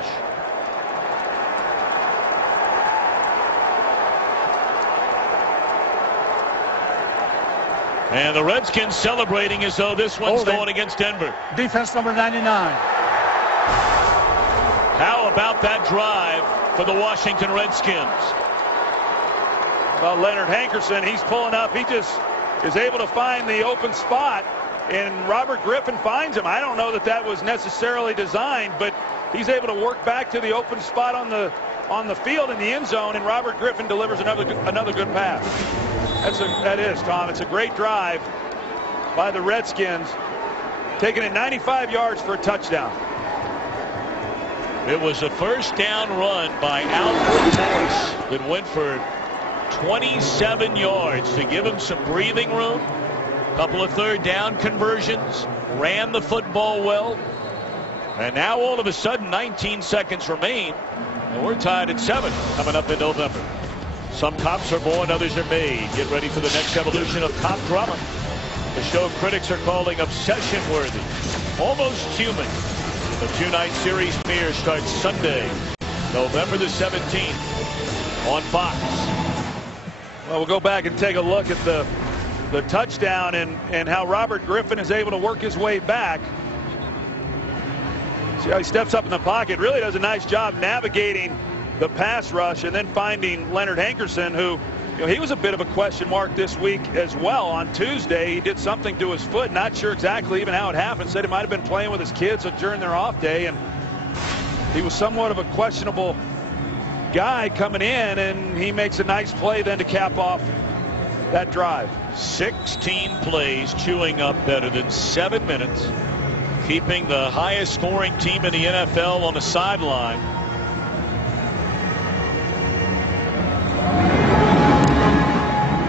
And the Redskins celebrating as though this one's going against Denver. Defense number 99. How about that drive for the Washington Redskins? Well, Leonard Hankerson, he's pulling up. He just is able to find the open spot, and Robert Griffin finds him. I don't know that that was necessarily designed, but he's able to work back to the open spot on the field in the end zone, and Robert Griffin delivers another good pass. That is, Tom. It's a great drive by the Redskins, taking it 95 yards for a touchdown. It was a first down run by Alfred Morris that went for 27 yards to give him some breathing room. A couple of third down conversions, ran the football well, and now all of a sudden 19 seconds remain, and we're tied at 7 coming up in November. Some cops are born, others are made. Get ready for the next evolution of cop drama. The show critics are calling obsession-worthy, almost human. The 2-night series premiere starts Sunday, November the 17th on Fox. Well, we'll go back and take a look at the touchdown and how Robert Griffin is able to work his way back. See how he steps up in the pocket. Really does a nice job navigating the pass rush and then finding Leonard Hankerson, who, you know, he was a bit of a question mark this week as well. On Tuesday, he did something to his foot. Not sure exactly even how it happened. Said he might have been playing with his kids during their off day, and he was somewhat of a questionable guy coming in, and he makes a nice play then to cap off that drive. 16 plays, chewing up better than 7 minutes, keeping the highest scoring team in the NFL on the sideline.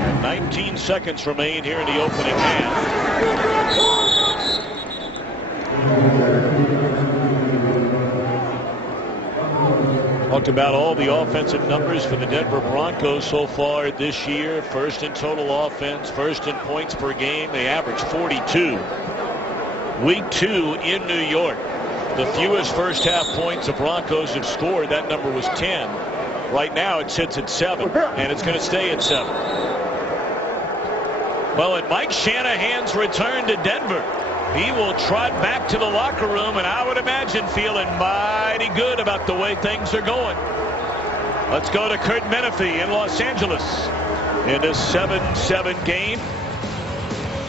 And 19 seconds remain here in the opening half. Talked about all the offensive numbers for the Denver Broncos so far this year. First in total offense, first in points per game. They average 42. Week 2 in New York. The fewest first half points the Broncos have scored. That number was 10. Right now it sits at 7, and it's going to stay at 7. Well, and Mike Shanahan's return to Denver. He will trot back to the locker room, and I would imagine feeling mighty good about the way things are going. Let's go to Kurt Menefee in Los Angeles in this 7-7 game.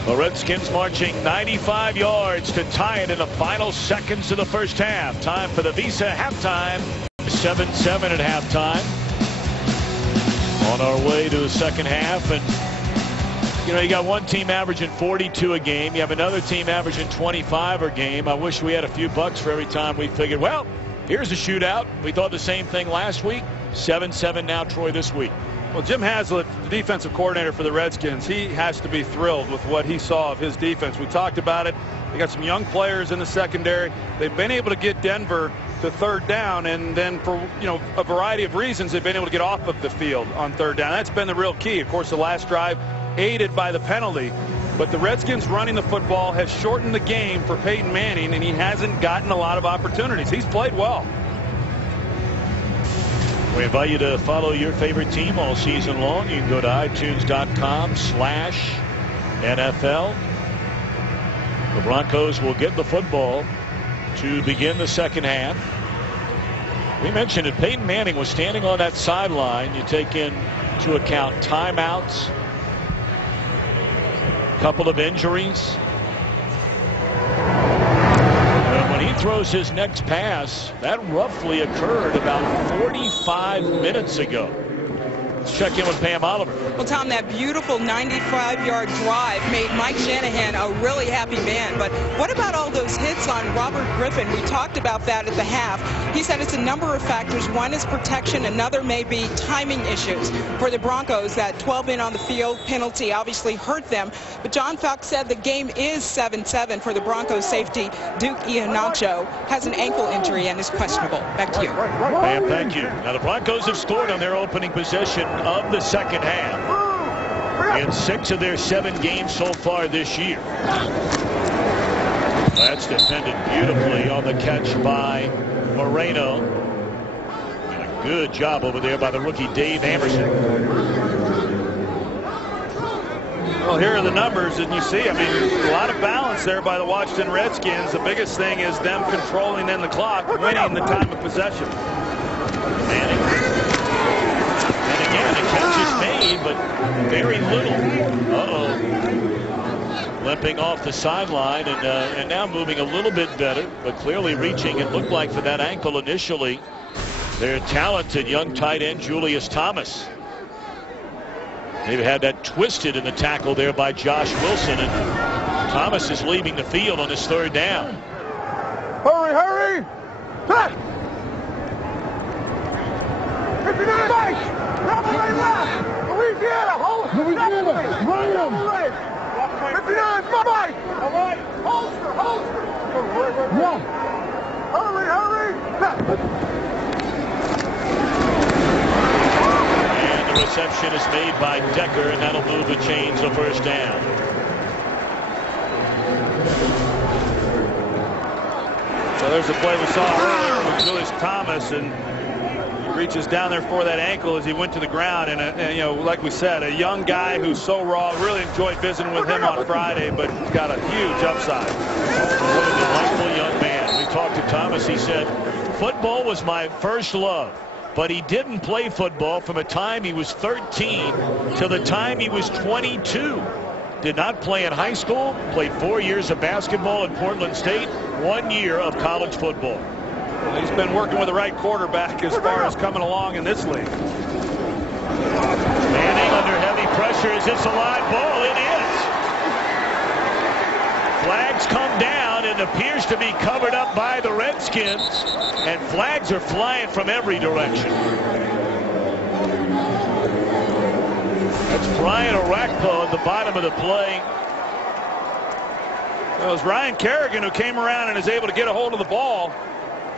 The Redskins marching 95 yards to tie it in the final seconds of the first half. Time for the Visa halftime. 7-7 at halftime. On our way to the second half, and You know, you got one team averaging 42 a game. You have another team averaging 25 a game. I wish we had a few bucks for every time we figured, well, here's a shootout. We thought the same thing last week. 7-7 now, Troy, this week. Well, Jim Haslett, the defensive coordinator for the Redskins, he has to be thrilled with what he saw of his defense. We talked about it. They got some young players in the secondary. They've been able to get Denver to third down, and then for, you know, a variety of reasons, they've been able to get off of the field on third down. That's been the real key. Of course, the last drive aided by the penalty, but the Redskins running the football has shortened the game for Peyton Manning, and he hasn't gotten a lot of opportunities. He's played well. We invite you to follow your favorite team all season long. You can go to iTunes.com/NFL. The Broncos will get the football to begin the second half. We mentioned that Peyton Manning was standing on that sideline. You take into account timeouts, a couple of injuries. And when he throws his next pass, that roughly occurred about 45 minutes ago. Let's check in with Pam Oliver. Well, Tom, that beautiful 95-yard drive made Mike Shanahan a really happy man. But what about all those hits on Robert Griffin? We talked about that at the half. He said it's a number of factors. One is protection. Another may be timing issues. For the Broncos, that 12 men on the field penalty obviously hurt them. But John Falk said the game is 7-7 for the Broncos safety. Duke Iheanacho has an ankle injury and is questionable. Back to you. Pam, thank you. Now, the Broncos have scored on their opening possession of the second half in 6 of their 7 games so far this year. That's defended beautifully on the catch by Moreno. And a good job over there by the rookie Dave Amerson. Well, here are the numbers, and you see, I mean, a lot of balance there by the Washington Redskins. The biggest thing is them controlling in the clock, winning the time of possession. Manning. And again, the catch is made, but very little. Uh-oh. Limping off the sideline and now moving a little bit better, but clearly reaching, it looked like, for that ankle initially, their talented young tight end Julius Thomas. They've had that twisted in the tackle there by Josh Wilson, and Thomas is leaving the field on his third down. Hurry, hurry! Cut! 59 Mike! Double right left! Louisiana, hold it! Louisiana, run him! 59 Mike! All right, holster, holster! Run! Hurry, hurry! Cut! The reception is made by Decker, and that'll move the chains to first down. So there's the play we saw earlier with Julius Thomas, and he reaches down there for that ankle as he went to the ground. And you know, like we said, a young guy who's so raw. Really enjoyed visiting with him on Friday, but he's got a huge upside. What a delightful young man. We talked to Thomas. He said, "Football was my first love." But he didn't play football from the time he was 13 to the time he was 22. Did not play in high school, played 4 years of basketball at Portland State, 1 year of college football. Well, he's been working with the right quarterback as far as coming along in this league. Manning under heavy pressure. Is this a live ball? It is. Flags come down and appears to be covered up by the Redskins. And flags are flying from every direction. That's Brian Orakpo at the bottom of the play. Well, it was Ryan Kerrigan who came around and is able to get a hold of the ball.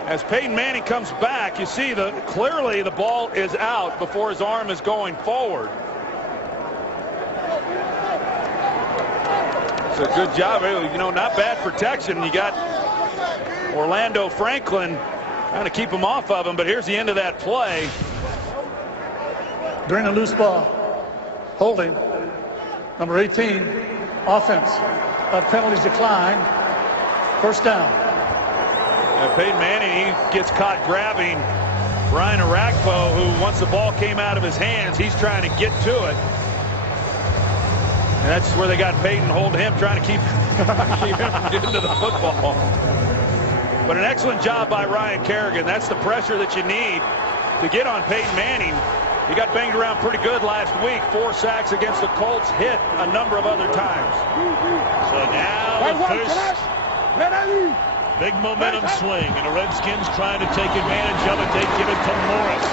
As Peyton Manning comes back, you see clearly the ball is out before his arm is going forward. It's a good job, you know, not bad protection. You got Orlando Franklin trying to keep him off of him, but here's the end of that play. During a loose ball, holding, number 18, offense. Penalties decline. First down. Peyton Manning, he gets caught grabbing Brian Orakpo, who once the ball came out of his hands, he's trying to get to it. And that's where they got Peyton holding him, trying to keep him into the football. But an excellent job by Ryan Kerrigan. That's the pressure that you need to get on Peyton Manning. He got banged around pretty good last week. 4 sacks against the Colts, hit a number of other times. So now the first big momentum swing, and the Redskins trying to take advantage of it. They give it to Morris.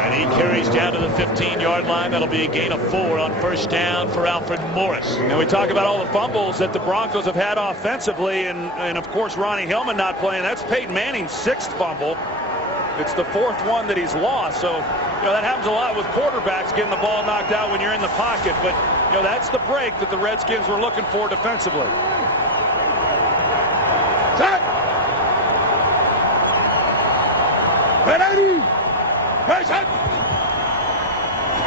And he carries down to the 15-yard line. That'll be a gain of 4 on first down for Alfred Morris. And we talk about all the fumbles that the Broncos have had offensively, and of course Ronnie Hillman not playing. That's Peyton Manning's 6th fumble. It's the 4th one that he's lost. So, that happens a lot with quarterbacks, getting the ball knocked out when you're in the pocket. But, that's the break that the Redskins were looking for defensively. Set. Ready. Patient.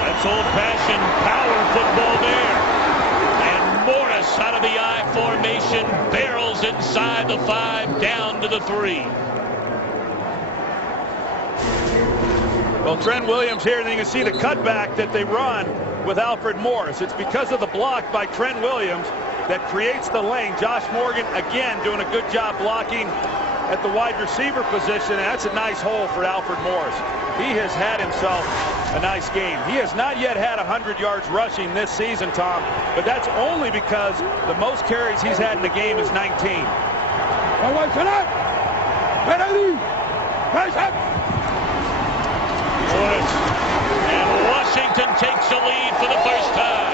That's old-fashioned power football there. And Morris out of the I formation barrels inside the 5 down to the 3. Well, Trent Williams here, and you can see the cutback that they run with Alfred Morris. It's because of the block by Trent Williams that creates the lane. Josh Morgan, again, doing a good job blocking at the wide receiver position, and that's a nice hole for Alfred Morris. He has had himself a nice game. He has not yet had 100 yards rushing this season, Tom, but that's only because the most carries he's had in the game is 19. And Washington takes the lead for the first time.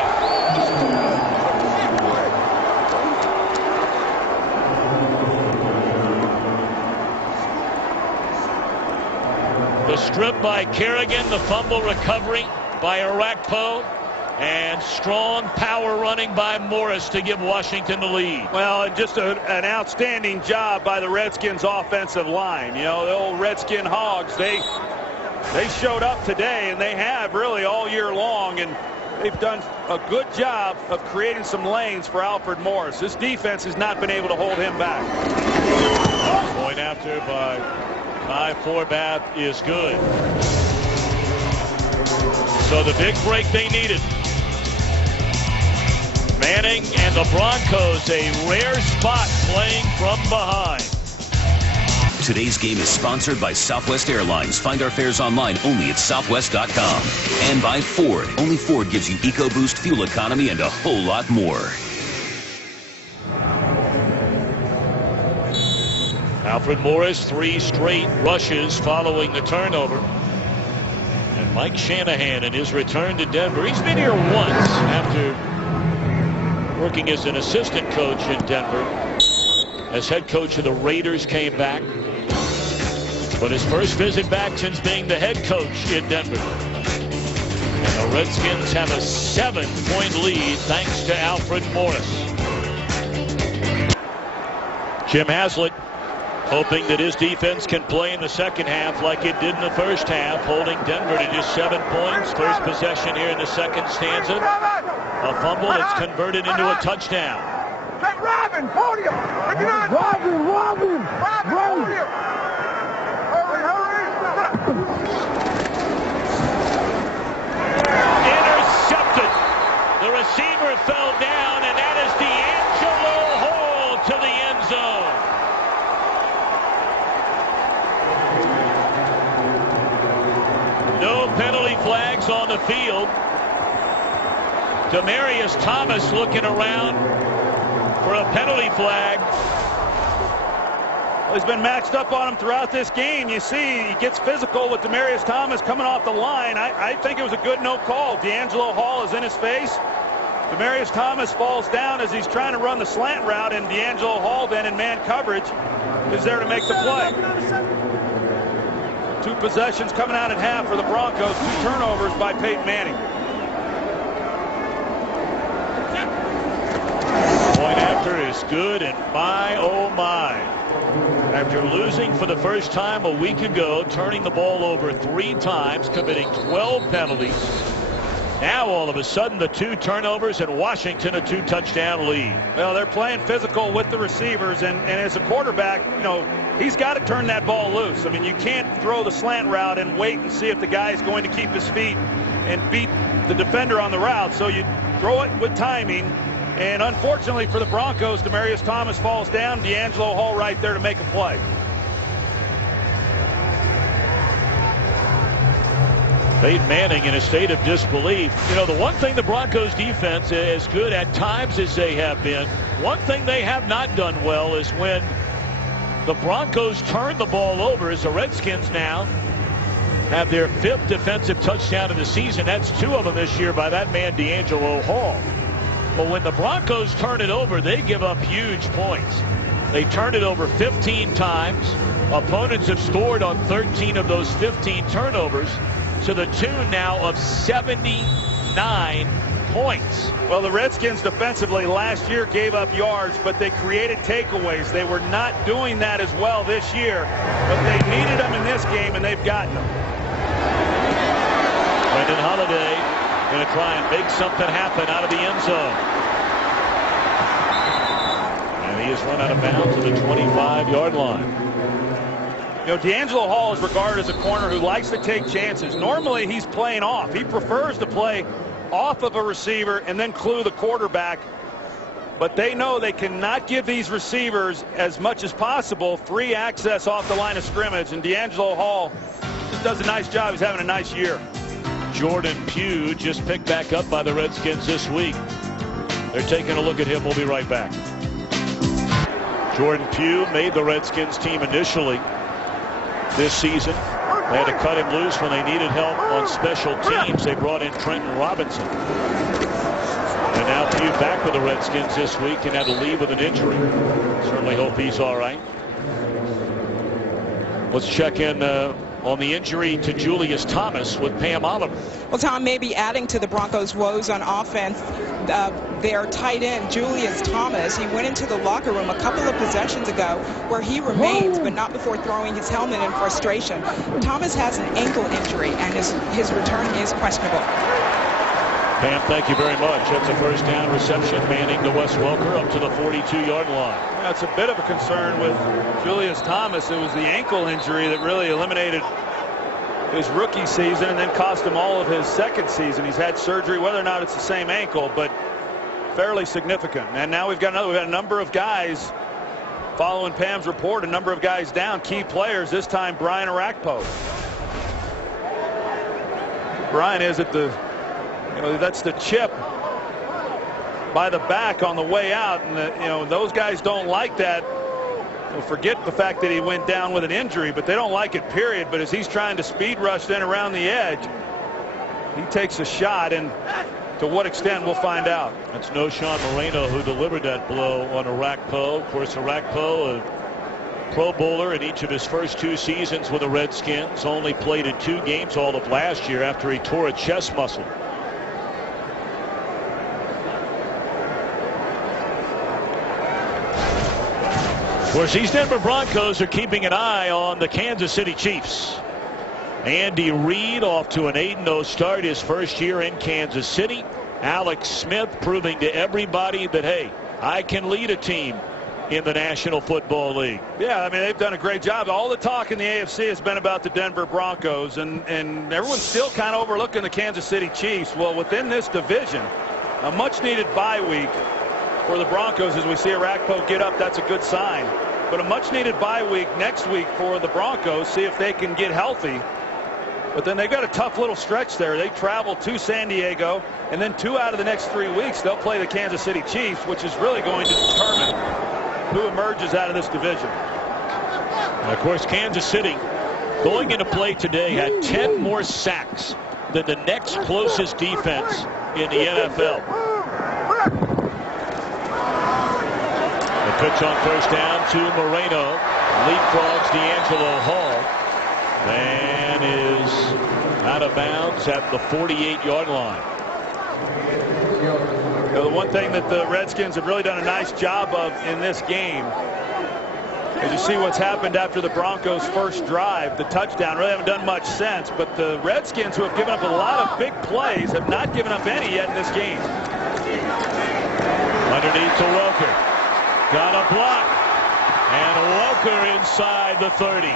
The strip by Kerrigan, the fumble recovery by Arakpo, and strong power running by Morris to give Washington the lead. Well, and just an outstanding job by the Redskins offensive line. The old Redskin Hogs, they showed up today, and they have really all year long, and they've done a good job of creating some lanes for Alfred Morris. This defense has not been able to hold him back. Point after by Ty Forbath is good. So the big break they needed. Manning and the Broncos, a rare spot playing from behind. Today's game is sponsored by Southwest Airlines. Find our fares online only at southwest.com. And by Ford. Only Ford gives you EcoBoost fuel economy and a whole lot more. Alfred Morris, 3 straight rushes following the turnover. And Mike Shanahan in his return to Denver. He's been here once after working as an assistant coach in Denver. As head coach of the Raiders came back. But his first visit back since being the head coach in Denver. And the Redskins have a 7-point lead thanks to Alfred Morris. Jim Haslett hoping that his defense can play in the second half like it did in the first half, holding Denver to just 7 points. First possession here in the second stanza. A fumble that's converted into a touchdown. Robin, podium! Robin! Intercepted. The receiver fell down, and that is D'Angelo Hall to the end zone. No penalty flags on the field. Demaryius Thomas looking around for a penalty flag. Well, he's been matched up on him throughout this game. You see, he gets physical with Demaryius Thomas coming off the line. I think it was a good no call. D'Angelo Hall is in his face. Demaryius Thomas falls down as he's trying to run the slant route, and D'Angelo Hall then in man coverage is there to make the play. 2 possessions coming out at half for the Broncos. 2 turnovers by Peyton Manning. Point after is good, and my, oh my. After losing for the first time a week ago, turning the ball over 3 times, committing 12 penalties. Now all of a sudden the 2 turnovers and Washington a 2-touchdown lead. Well, they're playing physical with the receivers, and as a quarterback, he's got to turn that ball loose. I mean, you can't throw the slant route and wait and see if the guy is going to keep his feet and beat the defender on the route. So you throw it with timing. And unfortunately for the Broncos, Demaryius Thomas falls down. D'Angelo Hall right there to make a play. Peyton Manning in a state of disbelief. You know, the one thing the Broncos defense, as good at times as they have been, one thing they have not done well is when the Broncos turn the ball over, as the Redskins now have their 5th defensive touchdown of the season. That's 2 of them this year by that man D'Angelo Hall. But when the Broncos turn it over, they give up huge points. They turned it over 15 times. Opponents have scored on 13 of those 15 turnovers, to the tune now of 79 points. Well, the Redskins defensively last year gave up yards, but they created takeaways. They were not doing that as well this year, but they needed them in this game, and they've gotten them. Brendan Holiday going to try and make something happen out of the end zone. And he has run out of bounds at the 25-yard line. You know, D'Angelo Hall is regarded as a corner who likes to take chances. Normally, he's playing off. He prefers to play off of a receiver and then clue the quarterback. But they know they cannot give these receivers as much as possible free access off the line of scrimmage. And D'Angelo Hall just does a nice job. He's having a nice year. Jordan Pugh just picked back up by the Redskins this week. They're taking a look at him. We'll be right back. Jordan Pugh made the Redskins team initially this season. They had to cut him loose when they needed help on special teams. They brought in Trenton Robinson. And now Pugh back with the Redskins this week and had to leave with an injury. Certainly hope he's all right. Let's check in on the injury to Julius Thomas with Pam Oliver. Well, Tom, maybe adding to the Broncos' woes on offense, their tight end, Julius Thomas, he went into the locker room a couple of possessions ago where he remains, but not before throwing his helmet in frustration. Thomas has an ankle injury, and his return is questionable. Pam, thank you very much. That's a first down reception. Manning to Wes Welker up to the 42-yard line. That's a bit of a concern with Julius Thomas. It was the ankle injury that really eliminated his rookie season and then cost him all of his second season. He's had surgery, whether or not it's the same ankle, but fairly significant. And now we've got a number of guys following Pam's report, a number of guys down, key players, this time Brian Orakpo. Brian is at the, that's the chip by the back on the way out, and those guys don't like that. Forget the fact that he went down with an injury, but they don't like it, period. But as he's trying to speed rush then around the edge, he takes a shot, and to what extent we'll find out. That's Noshawn Moreno who delivered that blow on Orakpo. Of course, Orakpo, a Pro Bowler in each of his first 2 seasons with the Redskins, only played in 2 games all of last year after he tore a chest muscle. Of course, these Denver Broncos are keeping an eye on the Kansas City Chiefs. Andy Reid off to an 8-0 start his first year in Kansas City. Alex Smith proving to everybody that, hey, I can lead a team in the National Football League. Yeah, I mean, they've done a great job. All the talk in the AFC has been about the Denver Broncos, and everyone's still kind of overlooking the Kansas City Chiefs. Well, within this division, a much-needed bye week for the Broncos. As we see Orakpo get up, that's a good sign. But a much-needed bye week next week for the Broncos, see if they can get healthy. But then they've got a tough little stretch there. They travel to San Diego, and then 2 out of the next 3 weeks they'll play the Kansas City Chiefs, which is really going to determine who emerges out of this division. And of course, Kansas City going into play today had 10 more sacks than the next closest defense in the NFL. The pitch on first down to Moreno. Leapfrogs D'Angelo Hall. And is out of bounds at the 48-yard line. The one thing that the Redskins have really done a nice job of in this game is you see what's happened after the Broncos' first drive, the touchdown. Really haven't done much since, but the Redskins, who have given up a lot of big plays, have not given up any yet in this game. Underneath to Welker. Got a block. And Welker inside the 30.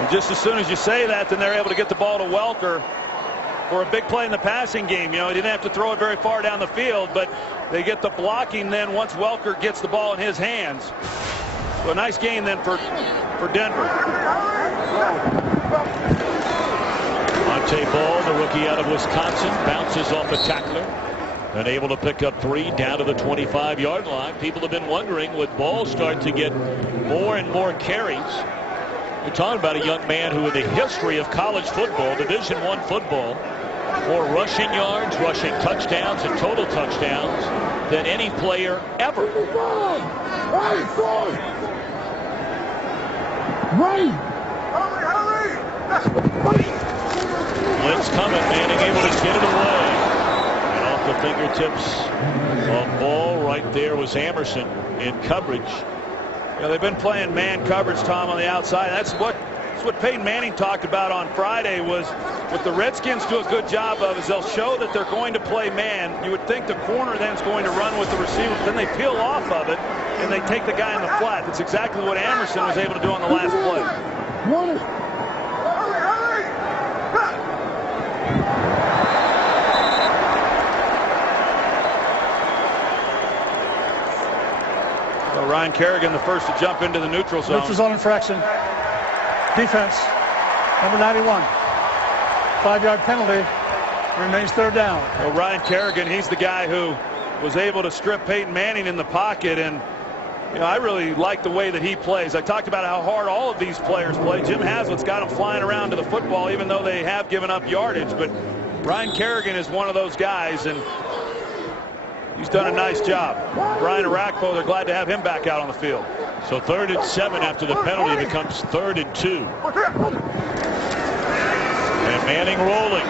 And just as soon as you say that, then they're able to get the ball to Welker for a big play in the passing game. He didn't have to throw it very far down the field, but they get the blocking then once Welker gets the ball in his hands. So a nice game then for Denver. Monte Ball, the rookie out of Wisconsin, bounces off a tackler and able to pick up 3 down to the 25-yard line. People have been wondering, would Ball start to get more and more carries? You're talking about a young man who in the history of college football, Division I football, more rushing yards, rushing touchdowns, and total touchdowns than any player ever. Blitz coming, Manning able to get it away. And off the fingertips of Ball, right there was Amerson in coverage. Yeah, they've been playing man coverage, Tom, on the outside. That's what Peyton Manning talked about on Friday. Was what the Redskins do a good job of is they'll show that they're going to play man. You would think the corner then's going to run with the receiver, but then they peel off of it and they take the guy in the flat. That's exactly what Amerson was able to do on the last play. Ryan Kerrigan, the first to jump into the neutral zone. Neutral zone infraction. Defense, number 91. 5-yard penalty. Remains 3rd down. Well, Ryan Kerrigan, he's the guy who was able to strip Peyton Manning in the pocket, and I really like the way that he plays. I talked about how hard all of these players play. Jim Haslett's got them flying around to the football, even though they have given up yardage. But Ryan Kerrigan is one of those guys, and he's done a nice job. Brian Arakpo, they're glad to have him back out on the field. So 3rd and 7 after the penalty becomes 3rd and 2. And Manning rolling.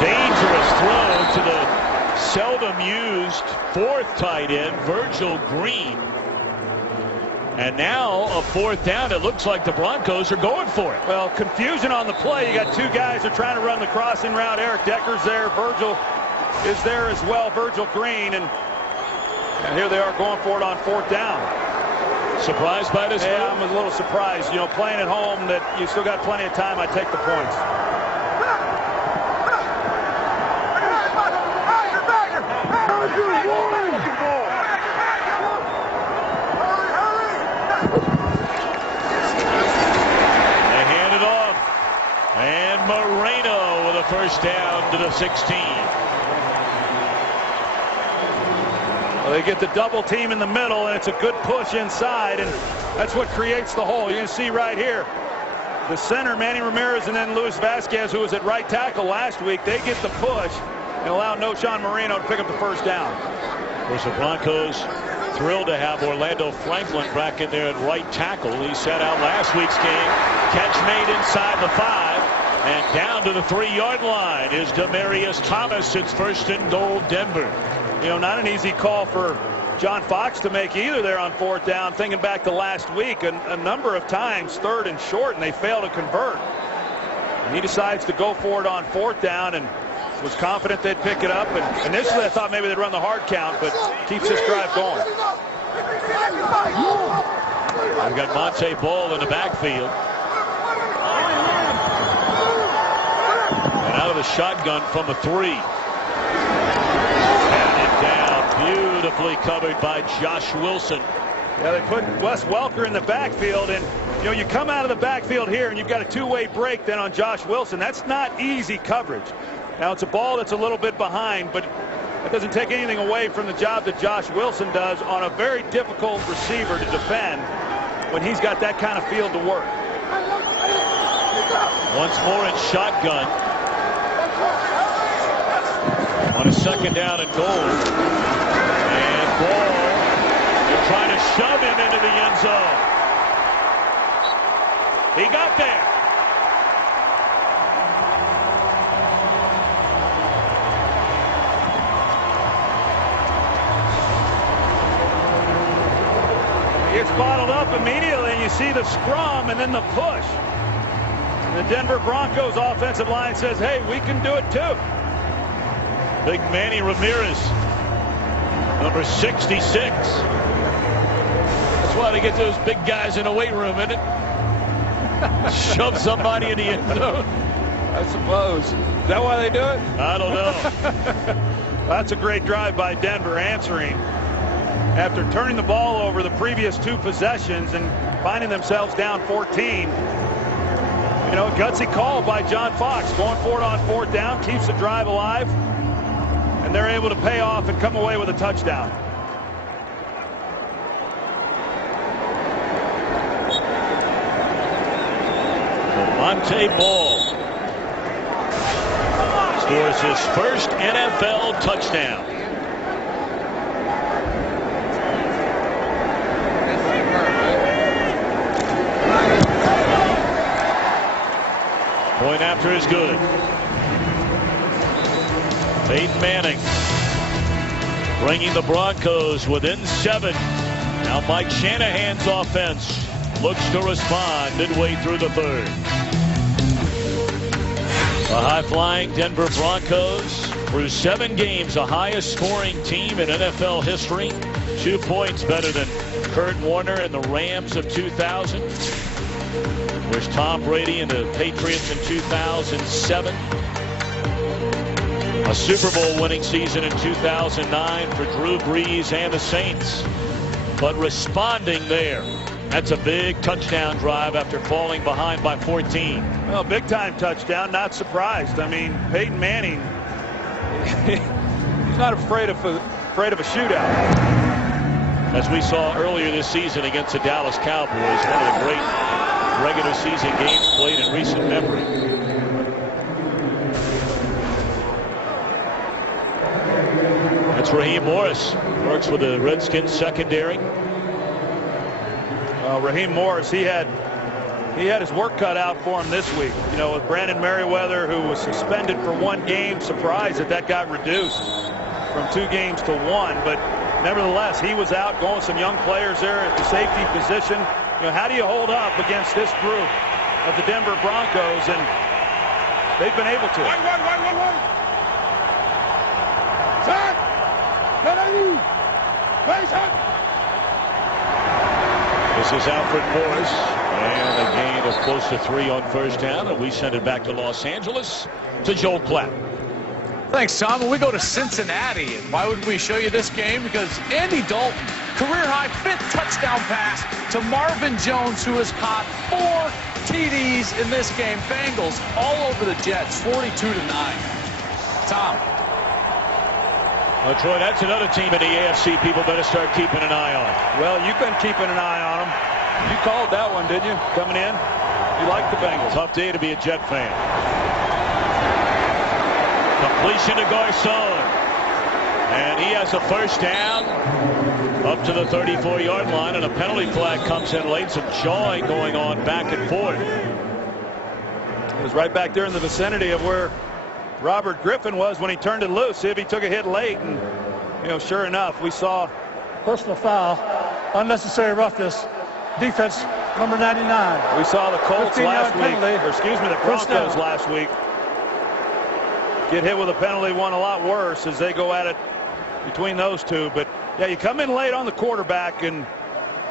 Dangerous throw to the seldom used 4th tight end, Virgil Green. And now a 4th down. It looks like the Broncos are going for it. Well, confusion on the play. You got 2 guys who are trying to run the crossing route. Eric Decker's there. Virgil is there as well, Virgil Green, and here they are going for it on 4th down. Surprised by this? Yeah, I'm a little surprised. Playing at home, that you still got plenty of time. I take the points. They hand it off, and Moreno with a first down to the 16. Well, they get the double team in the middle, and it's a good push inside, and that's what creates the hole. You're going to see right here, the center, Manny Ramirez, and then Luis Vasquez, who was at right tackle last week, they get the push and allow Noshawn Moreno to pick up the first down. Of course, the Broncos thrilled to have Orlando Franklin back in there at right tackle. He sat out last week's game. Catch made inside the 5, and down to the 3-yard line is Demaryius Thomas. It's 1st and goal, Denver. Not an easy call for John Fox to make either there on 4th down. Thinking back to last week, a number of times 3rd and short, and they fail to convert. And he decides to go for it on 4th down and was confident they'd pick it up. And initially I thought maybe they'd run the hard count, but keeps this drive going. We've got Monte Ball in the backfield. And out of the shotgun from a 3. Beautifully covered by Josh Wilson. Yeah, they put Wes Welker in the backfield, and you come out of the backfield here and you've got a 2-way break then on Josh Wilson. That's not easy coverage. Now it's a ball that's a little bit behind, but it doesn't take anything away from the job that Josh Wilson does on a very difficult receiver to defend when he's got that kind of field to work. Once more in shotgun on a 2nd down and goal. Ball, they're trying to shove him into the end zone. He got there. He gets bottled up immediately, and you see the scrum and then the push. And the Denver Broncos offensive line says, hey, we can do it too. Big Manny Ramirez, number 66. That's why they get those big guys in the weight room, isn't it? Shove somebody in the end zone. I suppose. Is that why they do it? I don't know. That's a great drive by Denver, answering after turning the ball over the previous 2 possessions and finding themselves down 14. You know, gutsy call by John Fox, going for it on 4th down, keeps the drive alive, and they're able to pay off and come away with a touchdown. Monte Ball scores his first NFL touchdown. Point after is good. Peyton Manning bringing the Broncos within 7. Now Mike Shanahan's offense looks to respond midway through the 3rd. The high-flying Denver Broncos, through 7 games, the highest scoring team in NFL history. 2 points better than Kurt Warner and the Rams of 2000. There's Tom Brady and the Patriots in 2007. A Super Bowl winning season in 2009 for Drew Brees and the Saints. But responding there. That's a big touchdown drive after falling behind by 14. Well, big time touchdown. Not surprised. I mean, Peyton Manning, he's not afraid of a shootout. As we saw earlier this season against the Dallas Cowboys, one of the great regular season games played in recent memory. That's Raheem Morris. Works with the Redskins secondary. Raheem Morris, he had his work cut out for him this week. You know, with Brandon Merriweather, who was suspended for 1 game, surprised that got reduced from 2 games to 1. But nevertheless, he was out going with some young players there at the safety position. You know, how do you hold up against this group of the Denver Broncos? And they've been able to. This is Alfred Morris, and a gain of close to 3 on 1st down, and we send it back to Los Angeles to Joel Klatt. Thanks, Tom. And we go to Cincinnati. And why would we show you this game? Because Andy Dalton, career-high 5th touchdown pass to Marvin Jones, who has caught 4 TDs in this game. Bengals all over the Jets, 42-9. Tom. Well, Troy, that's another team in the AFC people better start keeping an eye on. Well, you've been keeping an eye on them. You called that one, didn't you? Coming in? You like the Bengals. Tough day to be a Jet fan. Completion to Garcon. And he has a 1st down up to the 34-yard line, and a penalty flag comes in late. Some jawing going on back and forth. It was right back there in the vicinity of where Robert Griffin was when he turned it loose. See if he took a hit late, and you know, sure enough, we saw personal foul, unnecessary roughness, defense number 99. We saw the Colts last week, penalty. or excuse me, the Broncos last week get hit with a penalty, one a lot worse as they go at it between those two. But yeah, you come in late on the quarterback, and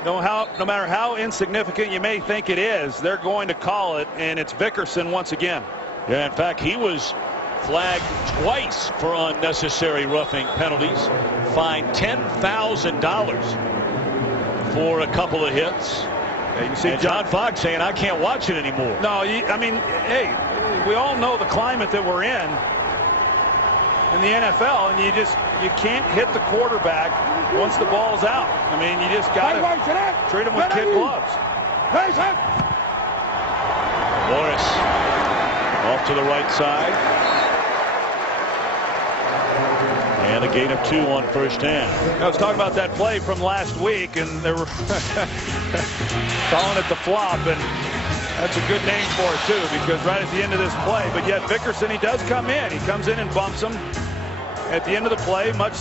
no matter how insignificant you may think it is, they're going to call it, and it's Vickerson once again. Yeah, in fact, he was flagged twice for unnecessary roughing penalties, fined $10,000 for a couple of hits. Yeah, you can see John Fox saying, I can't watch it anymore. No, I mean, hey, we all know the climate that we're in the NFL, and you can't hit the quarterback once the ball's out. I mean, you just got to treat him with kid gloves. Morris off to the right side. And a gain of 2 on 1st down. I was talking about that play from last week, and they were calling it the flop, and that's a good name for it too, because right at the end of this play, but yet Vickerson, he does come in. He comes in and bumps him at the end of the play, much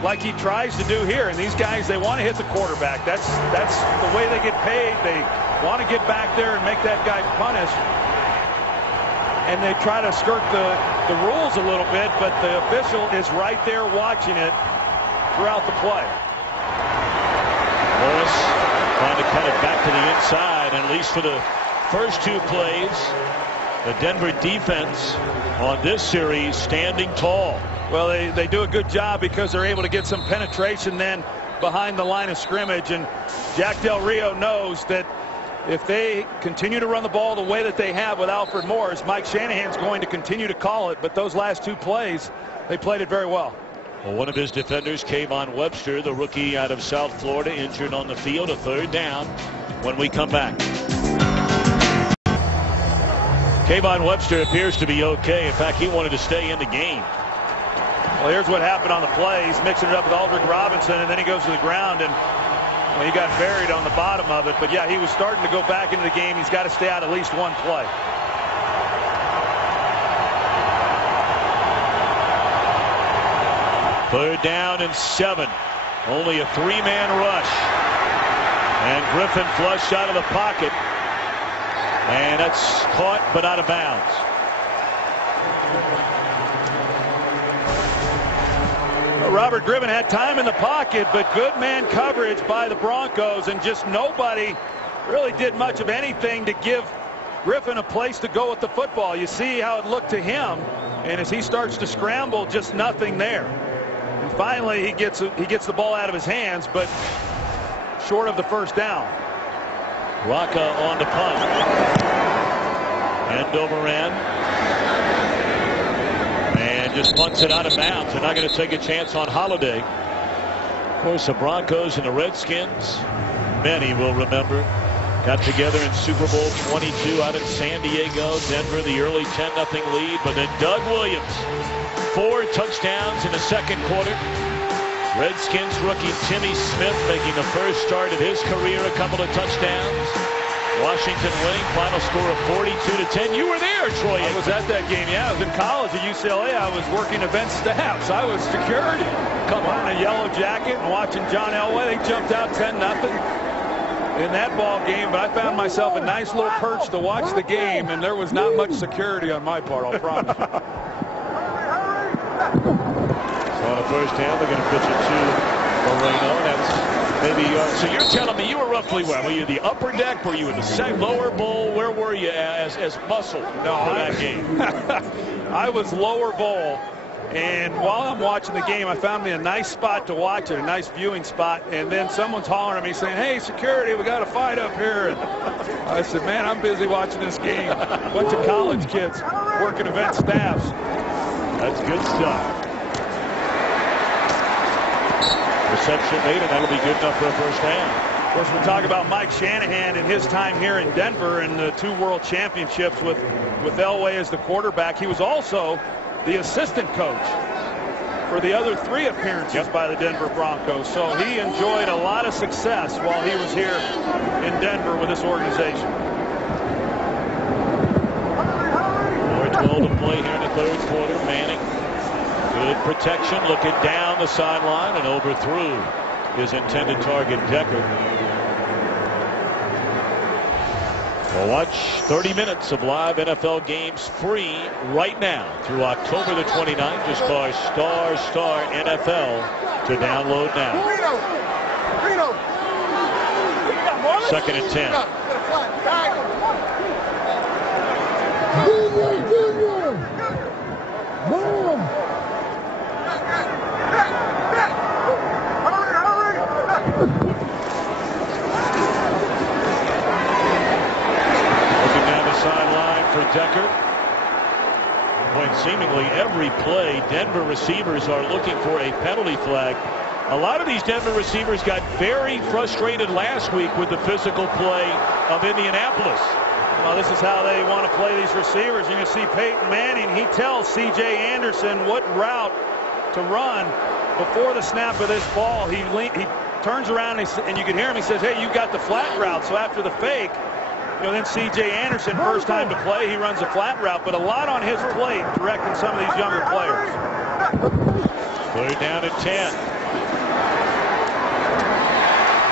like he tries to do here. And these guys, they want to hit the quarterback. That's the way they get paid. They want to get back there and make that guy punished. And they try to skirt the rules a little bit, but the official is right there watching it throughout the play. Morris trying to cut it back to the inside, and at least for the first 2 plays, the Denver defense on this series standing tall. Well, they do a good job because they're able to get some penetration then behind the line of scrimmage, and Jack Del Rio knows that if they continue to run the ball the way that they have with Alfred Morris, Mike Shanahan's going to continue to call it. But those last 2 plays, they played it very well. Well, one of his defenders, Kayvon Webster, the rookie out of South Florida, injured on the field. A 3rd down when we come back. Kayvon Webster appears to be okay. In fact, he wanted to stay in the game. Well, here's what happened on the play. He's mixing it up with Aldrick Robinson, and then he goes to the ground, and well, he got buried on the bottom of it. But yeah, he was starting to go back into the game. He's got to stay out at least 1 play. Third down and 7. Only a 3-man rush. And Griffin flushed out of the pocket. And that's caught but out of bounds. Well, Robert Griffin had time in the pocket, but good man coverage by the Broncos, and just nobody really did much of anything to give Griffin a place to go with the football. You see how it looked to him, and as he starts to scramble, just nothing there. And finally, he gets the ball out of his hands, but short of the 1st down. Rocca on the punt. End over end. And just punts it out of bounds. They're not going to take a chance on Holiday. Of course, the Broncos and the Redskins, many will remember, got together in Super Bowl 22 out in San Diego. Denver, the early 10-0 lead. But then Doug Williams, 4 touchdowns in the 2nd quarter. Redskins rookie Timmy Smith making the first start of his career, a couple of touchdowns. Washington winning, final score of 42-10. You were there, Troy. I was at that game. Yeah, I was in college at UCLA. I was working event staffs. I was security. Come on, a yellow jacket and watching John Elway. They jumped out 10-0 in that ball game, but I found myself a nice little perch to watch the game, and there was not much security on my part, I'll promise you. So on the first down, they're going to pitch it to Moreno. That's maybe so you're telling me you were roughly where? Were you the upper deck? Were you in the lower bowl? Where were you as muscle for that game? I was lower bowl, and while I'm watching the game, I found me a nice spot to watch it, a nice viewing spot, and then someone's hollering at me saying, "Hey, security, we got a fight up here." And I said, "Man, I'm busy watching this game." A bunch of college kids working event staffs. That's good stuff. Reception made, and that'll be good enough for a first down. Of course, we talk about Mike Shanahan and his time here in Denver and the 2 world championships with Elway as the quarterback. He was also the assistant coach for the other 3 appearances by the Denver Broncos. So he enjoyed a lot of success while he was here in Denver with this organization. 4:12 to play here in the 3rd quarter. Manning. Good protection, looking down the sideline and overthrew his intended target, Decker. Well, watch 30 minutes of live NFL games free right now through October the 29th. Just call star NFL to download now. 2nd and 10. Looking down the sideline for Decker. When seemingly every play, Denver receivers are looking for a penalty flag. A lot of these Denver receivers got very frustrated last week with the physical play of Indianapolis. Well, this is how they want to play these receivers. You can see Peyton Manning, he tells C.J. Anderson what route to run before the snap of this ball. He turns around and you can hear him. He says, "Hey, you got the flat route." So after the fake, then C.J. Anderson, first time to play, he runs a flat route, but a lot on his plate directing some of these younger players. 3rd down at 10.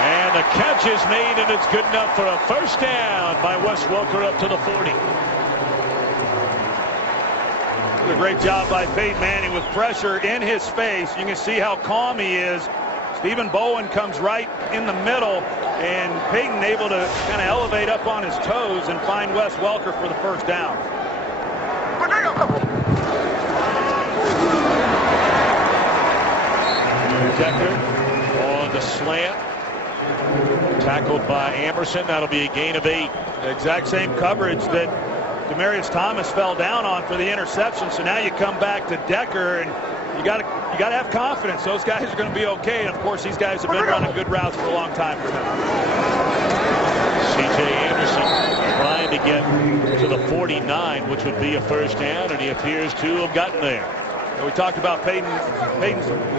And the catch is made, and it's good enough for a first down by Wes Welker up to the 40. A great job by Peyton Manning with pressure in his face. You can see how calm he is. Stephen Bowen comes right in the middle, and Peyton able to kind of elevate up on his toes and find Wes Welker for the first down. Decker on on the slant. Tackled by Emerson. That'll be a gain of 8. The exact same coverage that Demaryius Thomas fell down on for the interception. So now you come back to Decker, and you got to have confidence. Those guys are going to be okay. And of course, these guys have been running good routes for a long time for them. C.J. Anderson trying to get to the 49, which would be a first down, and he appears to have gotten there. We talked about Peyton's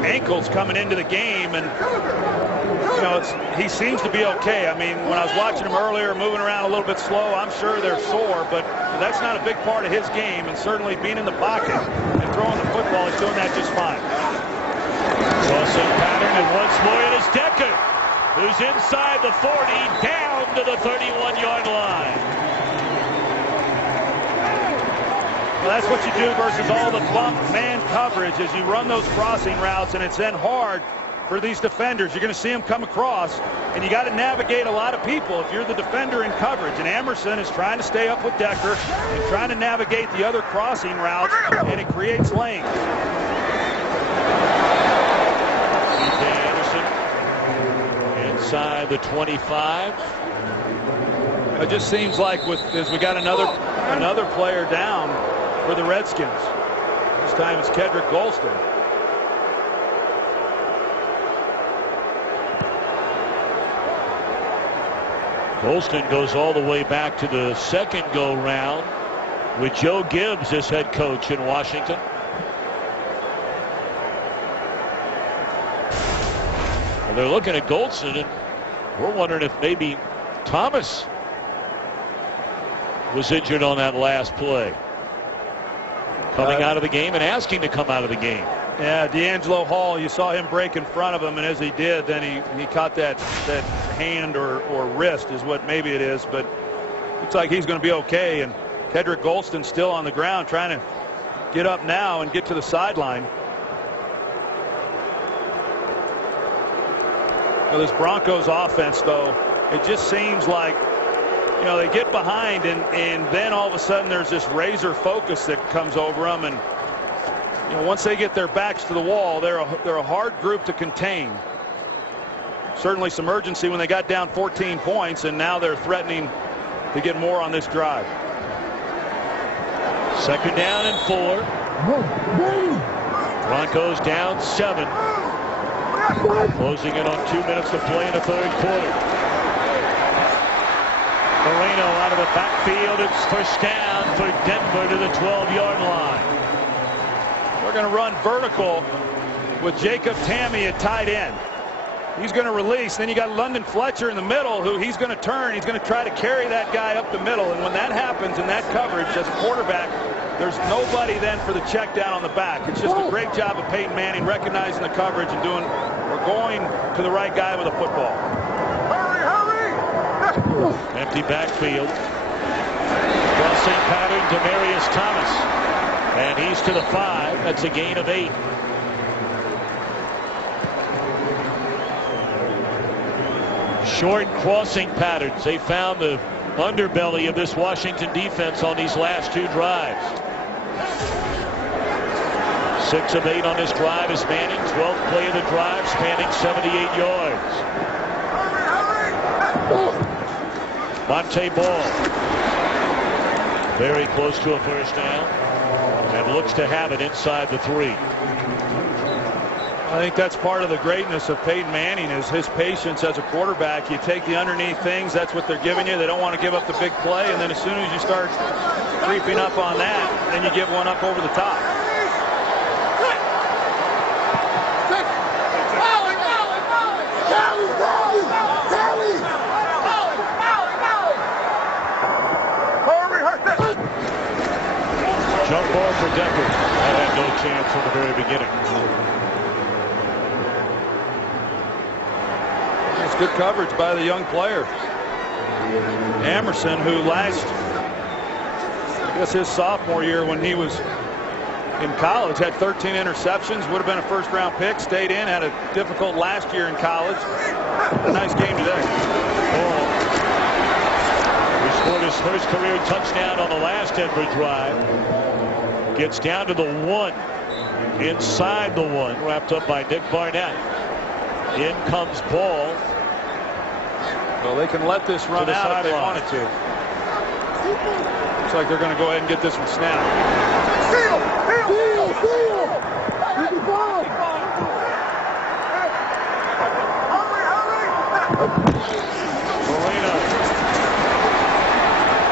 ankles coming into the game, and you know, he seems to be okay. I mean, when I was watching him earlier, moving around a little bit slow, I'm sure they're sore, but that's not a big part of his game, and certainly being in the pocket and throwing the football, he's doing that just fine. Crossing pattern, and once more it is Decker, who's inside the 40, down to the 31-yard line. Well, that's what you do versus all the bump man coverage as you run those crossing routes, and it's then hard for these defenders. You're going to see them come across, and you got to navigate a lot of people if you're the defender in coverage. And Emerson is trying to stay up with Decker and trying to navigate the other crossing routes, and it creates lanes. Anderson inside the 25. It just seems like as we got another player down for the Redskins. This time it's Kedrick Golston. Golston goes all the way back to the second go-round with Joe Gibbs as head coach in Washington. Well, they're looking at Golston, and we're wondering if maybe Thomas was injured on that last play. Coming out of the game and asking to come out of the game. Yeah, D'Angelo Hall, you saw him break in front of him, and as he did, then he caught that hand or wrist is what maybe it is, but looks like he's going to be okay. And Kedrick Golston still on the ground trying to get up now and get to the sideline. Well, this Broncos offense, though, it just seems like, you know, they get behind, and then all of a sudden there's this razor focus that comes over them, and you know, once they get their backs to the wall, they're a hard group to contain. Certainly some urgency when they got down 14 points, and now they're threatening to get more on this drive. Second down and 4. Broncos down 7. Closing in on 2 minutes to play in the third quarter. Moreno out of the backfield. It's first down for Denver to the 12-yard line. We're going to run vertical with Jacob Tamme at tight end. He's going to release. Then you got London Fletcher in the middle, who he's going to turn. He's going to try to carry that guy up the middle. And when that happens in that coverage as a quarterback, there's nobody then for the check down on the back. It's just a great job of Peyton Manning recognizing the coverage and going to the right guy with a football. Empty backfield. Crossing pattern, Demaryius Thomas. And he's to the 5. That's a gain of 8. Short crossing patterns. They found the underbelly of this Washington defense on these last 2 drives. 6 of 8 on this drive is Manning. 12th play of the drive, spanning 78 yards. Monte Ball. Very close to a first down. And looks to have it inside the 3. I think that's part of the greatness of Peyton Manning is his patience as a quarterback. You take the underneath things, that's what they're giving you. They don't want to give up the big play, and then as soon as you start creeping up on that, then you give one up over the top. Jump ball for Decker. That had no chance from the very beginning. It's good coverage by the young player. Emerson, who I guess his sophomore year when he was in college, had 13 interceptions, would have been a first-round pick, stayed in, had a difficult last year in college. A nice game today. Ball. He scored his first career touchdown on the last Denver drive. Gets down to the 1. Inside the 1. Wrapped up by Nick Barnett. In comes ball. Well, they can let this run out if they wanted to. Looks like they're going to go ahead and get this one snapped. Steal! Marino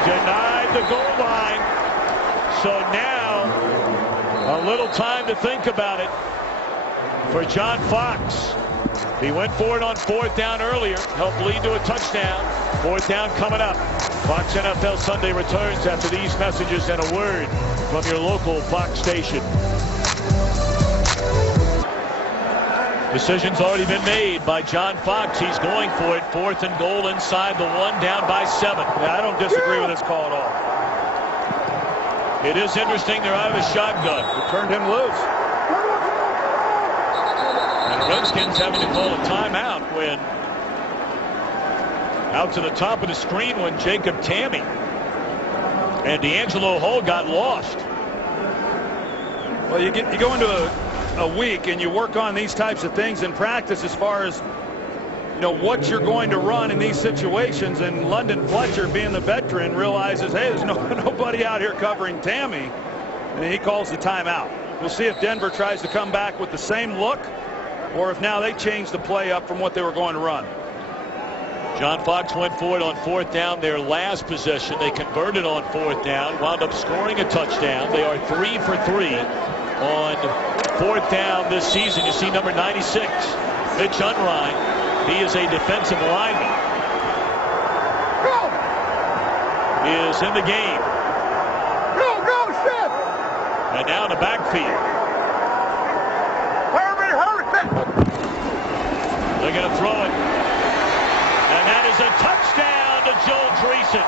denied the goal line. So now a little time to think about it for John Fox. He went for it on 4th down earlier, helped lead to a touchdown. 4th down coming up. Fox NFL Sunday returns after these messages and a word from your local Fox station. Decision's already been made by John Fox. He's going for it. 4th and goal inside the 1, down by 7. Yeah, I don't disagree with this call at all. It is interesting they're out of a shotgun. It turned him loose. And the Redskins having to call a timeout when out to the top of the screen when Jacob Tamme and D'Angelo Hull got lost. Well, you go into a week and you work on these types of things in practice as far as what you're going to run in these situations, and London Fletcher, being the veteran, realizes, hey, there's nobody out here covering Tamme, and he calls the timeout. We'll see if Denver tries to come back with the same look or if now they change the play up from what they were going to run. John Fox went for it on 4th down, their last possession. They converted on 4th down, wound up scoring a touchdown. They are 3 for 3 on 4th down this season. You see number 96, Mitch Unrein. He is a defensive lineman. He is in the game. Go, Chef! And now in the backfield. Hurry! They're going to throw it. And that is a touchdown to Joe Dreesen.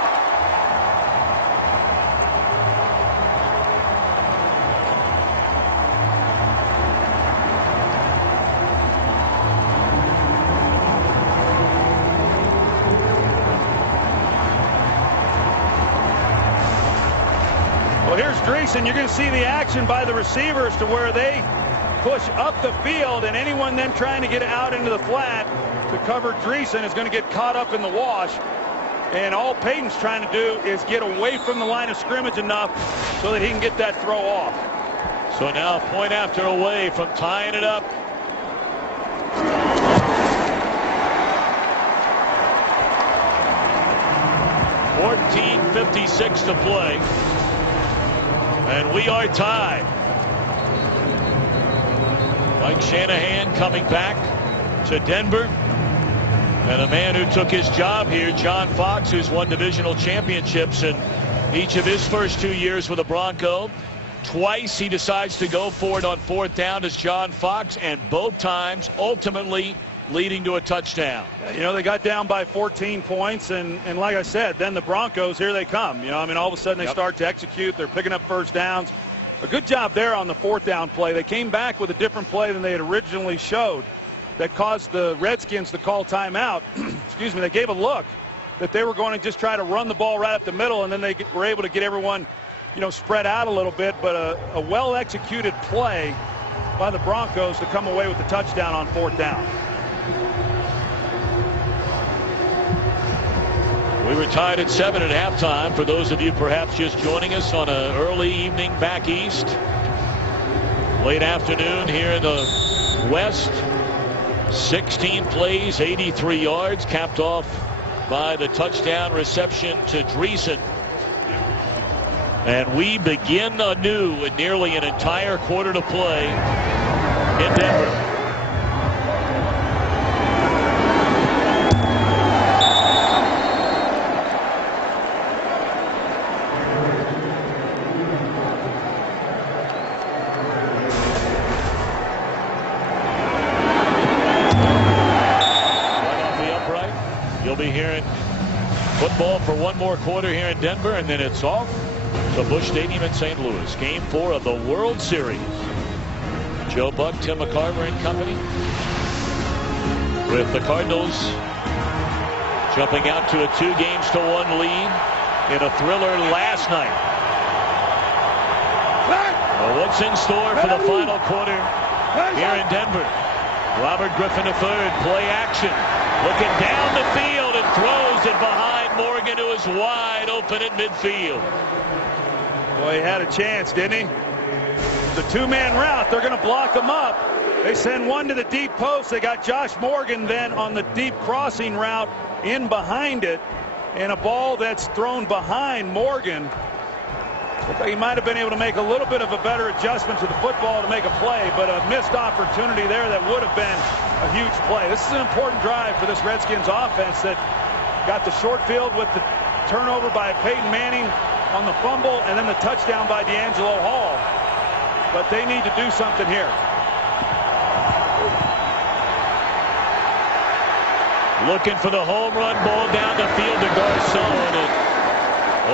Here's Dreesen. You're going to see the action by the receivers to where they push up the field, and anyone then trying to get out into the flat to cover Dreesen is going to get caught up in the wash. And all Peyton's trying to do is get away from the line of scrimmage enough so that he can get that throw off. So now point after away from tying it up. .56 to play. And we are tied. Mike Shanahan coming back to Denver. And a man who took his job here, John Fox, who's won divisional championships in each of his first 2 years with the Broncos. Twice he decides to go for it on 4th down as John Fox, and both times ultimately leading to a touchdown. They got down by 14 points, and like I said, then the Broncos, here they come. All of a sudden they start to execute. They're picking up first downs. A good job there on the 4th down play. They came back with a different play than they had originally showed that caused the Redskins to call timeout. Excuse me. They gave a look that they were going to just try to run the ball right up the middle, and then they were able to get everyone, spread out a little bit. But a well-executed play by the Broncos to come away with the touchdown on 4th down. We were tied at 7 at halftime. For those of you perhaps just joining us on an early evening back east, late afternoon here in the West. 16 plays, 83 yards, capped off by the touchdown reception to Dreesen. And we begin anew with nearly an entire quarter to play in Denver. Be hearing football for one more quarter here in Denver, and then it's off to Busch Stadium in St. Louis. Game 4 of the World Series. Joe Buck, Tim McCarver and company, with the Cardinals jumping out to a 2-1 lead in a thriller last night. Well, what's in store for the final quarter here in Denver? Robert Griffin III, play action. Looking down the field and throws it behind Morgan, who is wide open at midfield. Well, he had a chance, didn't he? The two-man route, they're going to block him up. They send one to the deep post. They got Josh Morgan then on the deep crossing route in behind it. And a ball that's thrown behind Morgan. He might have been able to make a little bit of a better adjustment to the football to make a play, but a missed opportunity there that would have been a huge play. This is an important drive for this Redskins offense that got the short field with the turnover by Peyton Manning on the fumble and then the touchdown by D'Angelo Hall. But they need to do something here. Looking for the home run ball down the field to Garcon and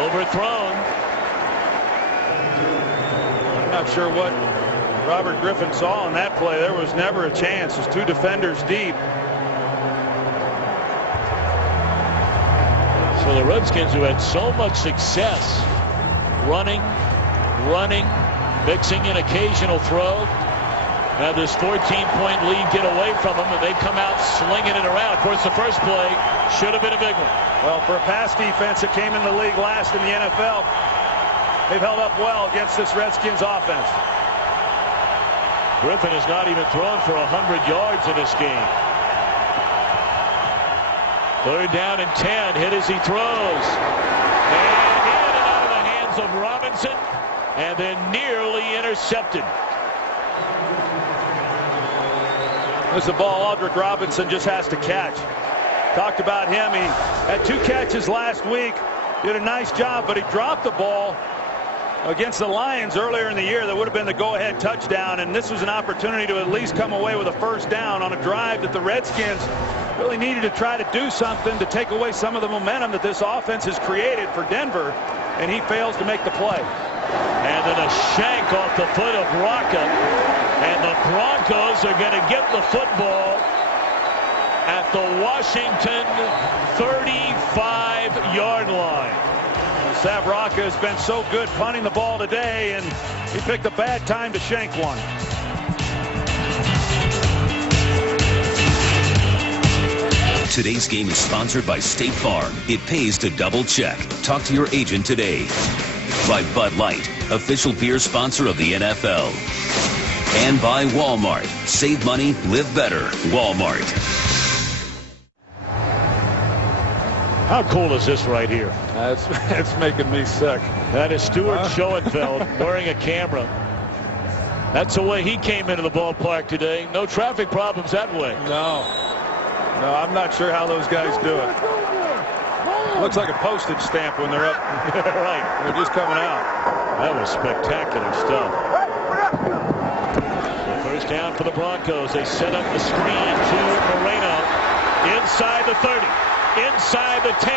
overthrown. I'm not sure what Robert Griffin saw on that play. There was never a chance. There's two defenders deep. So the Redskins, who had so much success running, mixing in occasional throw, have this 14-point lead get away from them, and they come out slinging it around. Of course, the first play should have been a big one. Well, for a pass defense that came in the league last in the NFL, they've held up well against this Redskins offense. Griffin has not even thrown for 100 yards in this game. Third down and 10. Hit as he throws. And in and out of the hands of Robinson, and then nearly intercepted. This is a ball Aldrick Robinson just has to catch. Talked about him. He had 2 catches last week. Did a nice job, but he dropped the ball against the Lions earlier in the year. That would have been the go-ahead touchdown, and this was an opportunity to at least come away with a first down on a drive that the Redskins really needed to try to do something to take away some of the momentum that this offense has created for Denver, and he fails to make the play. And then a shank off the foot of Rocca, and the Broncos are going to get the football at the Washington 35-yard line. Sav Rocca has been so good punting the ball today, and he picked a bad time to shank one. Today's game is sponsored by State Farm. It pays to double check. Talk to your agent today. By Bud Light, official beer sponsor of the NFL. And by Walmart. Save money, live better. Walmart. How cool is this right here? It's making me sick. That is Stuart Schoenfeld wearing a camera. That's the way he came into the ballpark today. No traffic problems that way. No, I'm not sure how those guys do it. Looks like a postage stamp when they're up. Right. They're just coming out. That was spectacular stuff. The first down for the Broncos. They set up the screen to Moreno. Inside the 30. Inside the 10.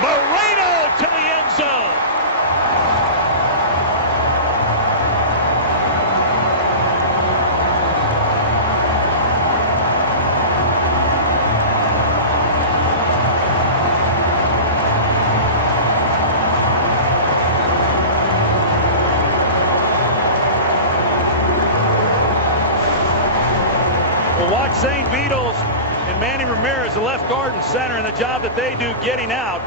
Moreno to the end zone. Well, watch St. Vital's and Manny Ramirez, the left guard and center, and the job that they do getting out.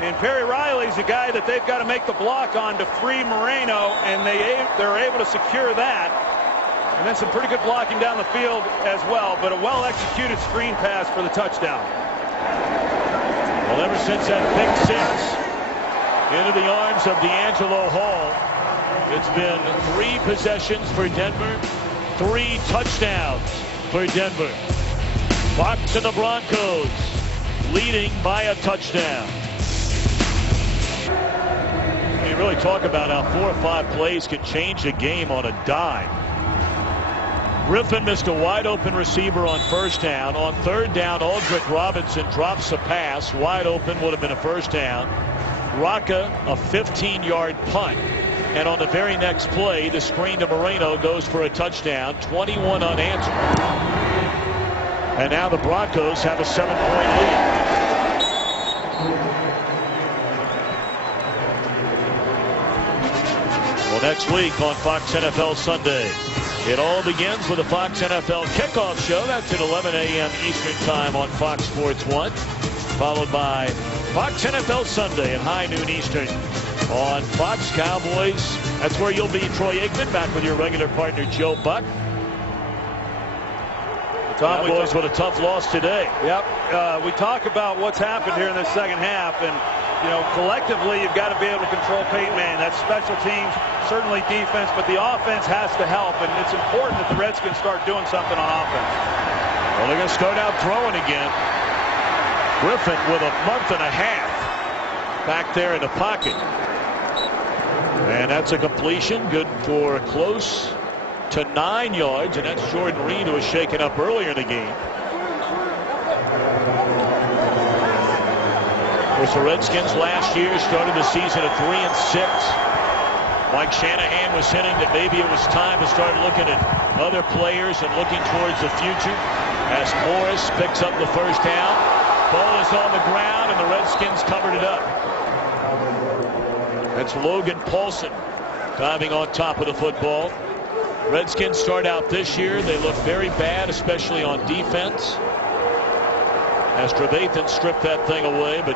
And Perry Riley's a guy that they've got to make the block on to free Moreno, and they're able to secure that. And then some pretty good blocking down the field as well, but a well-executed screen pass for the touchdown. Well, ever since that pick six into the arms of D'Angelo Hall, it's been 3 possessions for Denver, 3 touchdowns for Denver. Fox and the Broncos leading by a touchdown. You really talk about how 4 or 5 plays can change a game on a dime. Griffin missed a wide open receiver on first down. On third down, Aldrick Robinson drops a pass. Wide open, would have been a first down. Rocca, a 15-yard punt. And on the very next play, the screen to Moreno goes for a touchdown. 21 unanswered. And now the Broncos have a 7-point lead. Well, next week on Fox NFL Sunday. It all begins with the Fox NFL kickoff show. That's at 11 a.m. Eastern time on Fox Sports 1. Followed by Fox NFL Sunday at high noon Eastern on Fox. Cowboys. That's where you'll be. Troy Aikman back with your regular partner Joe Buck. Cowboys with a tough loss today. Yep. We talk about what's happened here in the second half, and collectively you've got to be able to control Peyton Manning. That's special teams, certainly defense, but the offense has to help, and it's important that the Redskins start doing something on offense. Well, they're going to start out throwing again. Griffin with a month and a half back there in the pocket. And that's a completion, good for close to 9 yards, and that's Jordan Reed, who was shaken up earlier in the game. Of course, the Redskins last year started the season at 3-6. Mike Shanahan was hinting that maybe it was time to start looking at other players and looking towards the future as Morris picks up the first down. Ball is on the ground, and the Redskins covered it up. That's Logan Paulson diving on top of the football. Redskins start out this year. They look very bad, especially on defense, as Trevathan stripped that thing away, but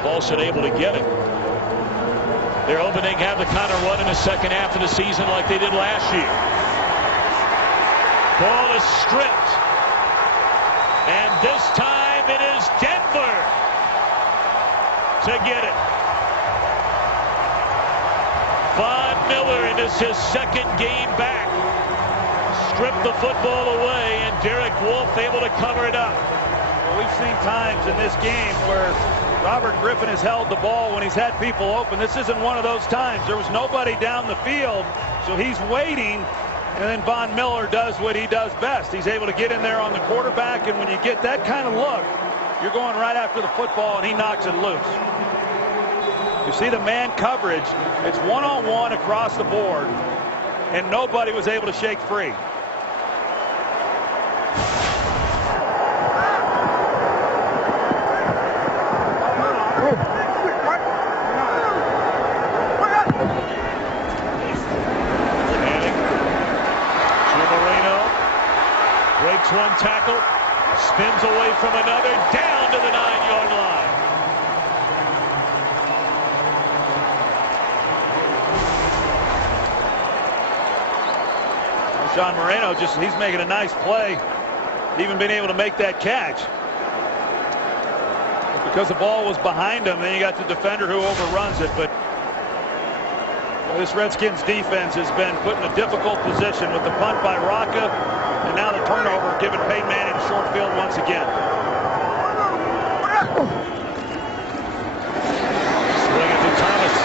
Paulson able to get it. They're hoping they can have the kind of run in the second half of the season like they did last year. Ball is stripped, and this time it is Denver to get it. Von Miller, and this is his second game back. Stripped the football away, and Derek Wolfe able to cover it up. Well, we've seen times in this game where Robert Griffin has held the ball when he's had people open. This isn't one of those times. There was nobody down the field, so he's waiting, and then Von Miller does what he does best. He's able to get in there on the quarterback, and when you get that kind of look, you're going right after the football, and he knocks it loose. You see the man coverage. It's one-on-one across the board, and nobody was able to shake free. Manning to Moreno. Breaks one tackle. Spins away from another. Down to the 9-yard line. John Moreno, he's making a nice play, even being able to make that catch. Because the ball was behind him, then you got the defender who overruns it. But this Redskins defense has been put in a difficult position with the punt by Rocca, and now the turnover giving Peyton Manning short field once again. Swing it to Thomas.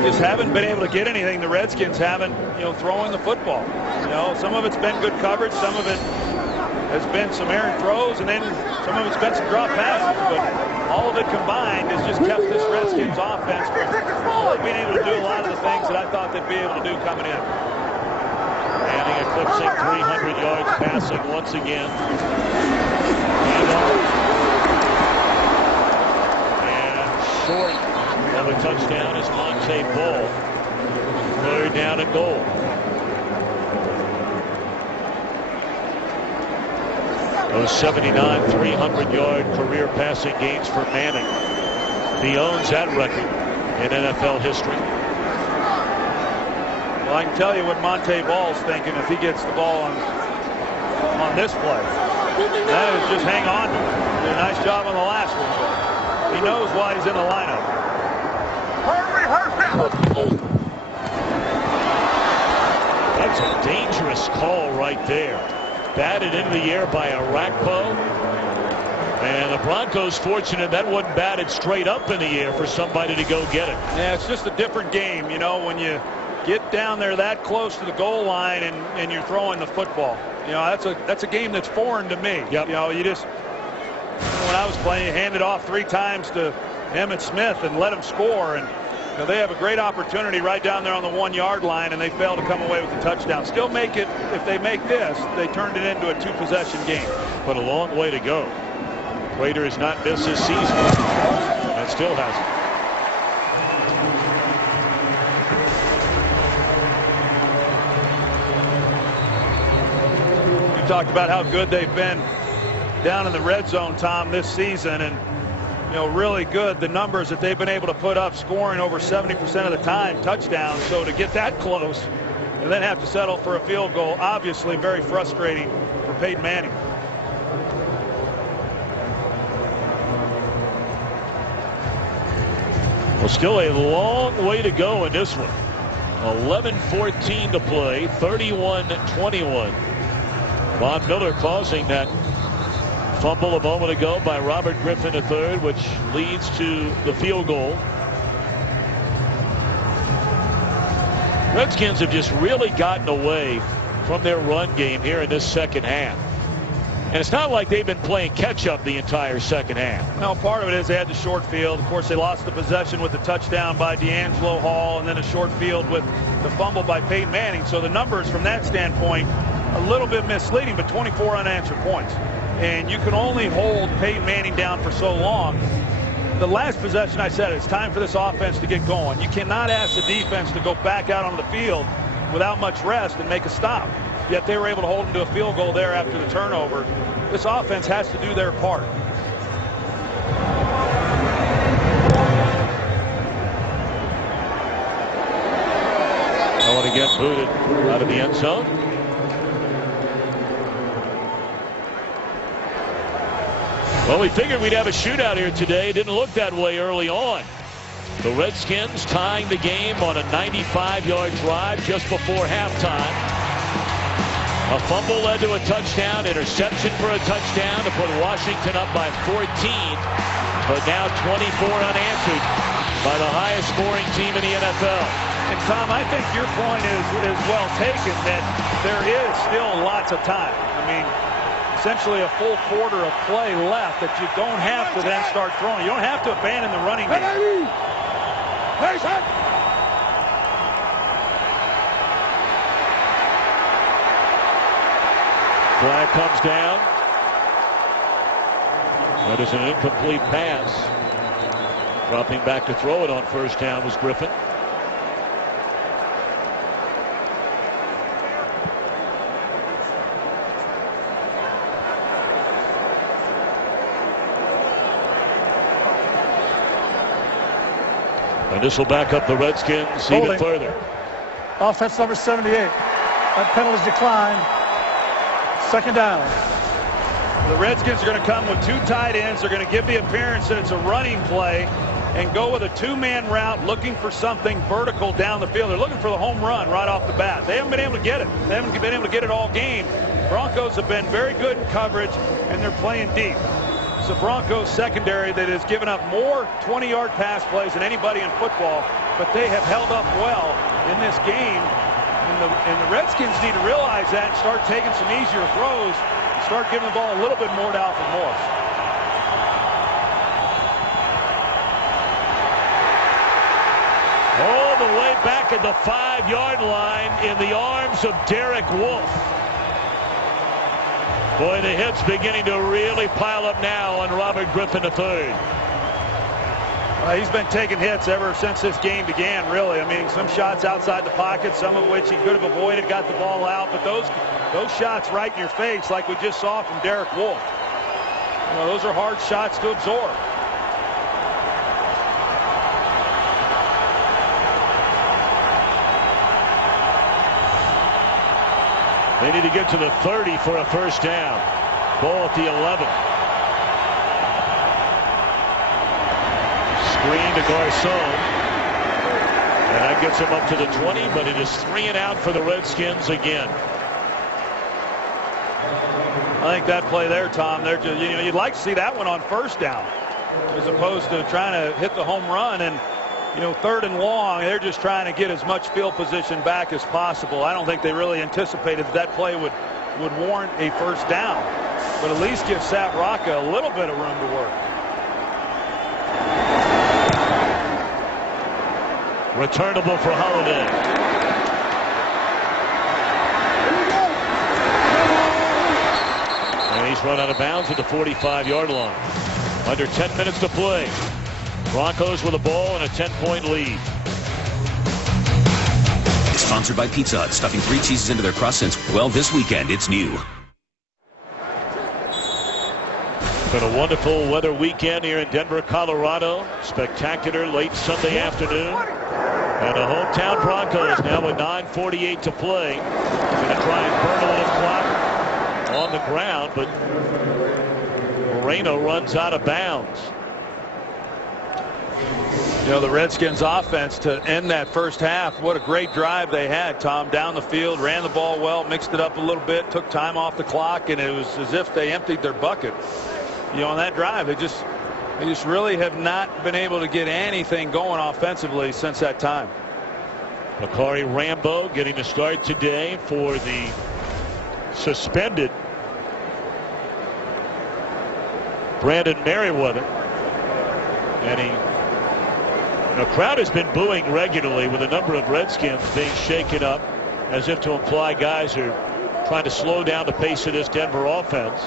Just haven't been able to get anything. The Redskins haven't, throwing the football. Some of it's been good coverage, some of it has been some errant throws, and then some of it's been some drop passes. But all of it combined has just kept this Redskins offense from really being able to do a lot of the things that I thought they'd be able to do coming in. Manning eclipsing 300 yards passing once again. And short of a touchdown is Monte Ball. 3rd down and goal. Those 79 300-yard career passing games for Manning. He owns that record in NFL history. Well, I can tell you what Monte Ball's thinking if he gets the ball on this play. That is just hang on to it. Did a nice job on the last one. He knows why he's in the lineup. That's a dangerous call right there. Batted into the air by Arakpo. And the Broncos fortunate that wasn't batted straight up in the air for somebody to go get it. Yeah, it's just a different game, when you get down there that close to the goal line and you're throwing the football. That's a game that's foreign to me. Yep. You just, when I was playing, you hand it off 3 times to Emmitt Smith and let him score, and they have a great opportunity right down there on the 1-yard line, and they fail to come away with the touchdown. Still make it, if they make this, they turned it into a 2-possession game. But a long way to go. Prater has not missed this season and still hasn't. You talked about how good they've been down in the red zone, Tom, this season, and really good. The numbers that they've been able to put up, scoring over 70% of the time, touchdowns. So to get that close and then have to settle for a field goal, obviously very frustrating for Peyton Manning. Well, still a long way to go in this one. 11:14 to play, 31-21. Von Miller causing that fumble a moment ago by Robert Griffin III, which leads to the field goal. Redskins have just really gotten away from their run game here in this second half. And it's not like they've been playing catch-up the entire second half. No, part of it is they had the short field. Of course, they lost the possession with the touchdown by D'Angelo Hall and then a short field with the fumble by Peyton Manning. So the numbers from that standpoint, a little bit misleading, but 24 unanswered points. And you can only hold Peyton Manning down for so long. The last possession, I said, it's time for this offense to get going. You cannot ask the defense to go back out on the field without much rest and make a stop. Yet they were able to hold them to a field goal there after the turnover. This offense has to do their part. I want to get booted out of the end zone. Well, we figured we'd have a shootout here today. Didn't look that way early on. The Redskins tying the game on a 95-yard drive just before halftime. A fumble led to a touchdown, interception for a touchdown to put Washington up by 14. But now 24 unanswered by the highest scoring team in the NFL. And Tom, I think your point is well taken, that there is still lots of time. I mean, essentially a full quarter of play left that you don't have to then start throwing. You don't have to abandon the running game. Flag comes down. That is an incomplete pass. Dropping back to throw it on first down was Griffin. And this will back up the Redskins even further. Offense number 78. That penalty's declined. Second down. The Redskins are going to come with two tight ends. They're going to give the appearance that it's a running play and go with a two-man route, looking for something vertical down the field. They're looking for the home run right off the bat. They haven't been able to get it. They haven't been able to get it all game. Broncos have been very good in coverage, and they're playing deep. It's the Broncos secondary that has given up more 20-yard pass plays than anybody in football, but they have held up well in this game. And the Redskins need to realize that and start taking some easier throws, start giving the ball a little bit more to Alfred Morris. All the way back at the 5-yard line in the arms of Derek Wolfe. Boy, the hits beginning to really pile up now on Robert Griffin III. He's been taking hits ever since this game began, really. I mean, some shots outside the pocket, some of which he could have avoided, got the ball out. But those shots right in your face, like we just saw from Derek Wolfe, those are hard shots to absorb. They need to get to the 30 for a first down. Ball at the 11. Screen to Garcon. And that gets him up to the 20, but it is 3 and out for the Redskins again. I think that play there, Tom, they're just, you'd like to see that one on first down as opposed to trying to hit the home run. And third and long, they're just trying to get as much field position back as possible. I don't think they really anticipated that play would warrant a first down, but at least give Sat Rocca a little bit of room to work. Returnable for Holiday. And he's run out of bounds at the 45-yard line. Under 10 minutes to play. Broncos with a ball and a 10-point lead. Sponsored by Pizza Hut, stuffing 3 cheeses into their croissants. Well, this weekend it's new. Been a wonderful weather weekend here in Denver, Colorado. Spectacular late Sunday afternoon. And the hometown Broncos now with 9:48 to play. Going to try and burn a little clock on the ground, but Moreno runs out of bounds. You know, the Redskins offense to end that first half, what a great drive they had, Tom. Down the field, ran the ball well, mixed it up a little bit, took time off the clock, and it was as if they emptied their bucket. You know, on that drive, they just really have not been able to get anything going offensively since that time. Bakari Rambo getting the start today for the suspended Brandon Merriweather. And the crowd has been booing regularly, with a number of Redskins being shaken up as if to imply guys are trying to slow down the pace of this Denver offense.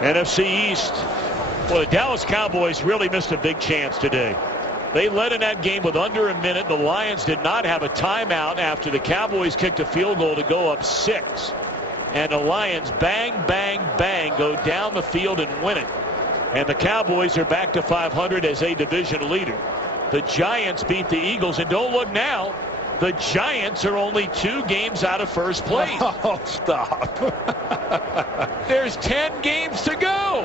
NFC East. Well, the Dallas Cowboys really missed a big chance today. They led in that game with under a minute. The Lions did not have a timeout after the Cowboys kicked a field goal to go up 6. And the Lions bang, bang, bang go down the field and win it. And the Cowboys are back to 500 as a division leader. The Giants beat the Eagles, and don't look now, the Giants are only 2 games out of first place. Oh, stop. There's 10 games to go.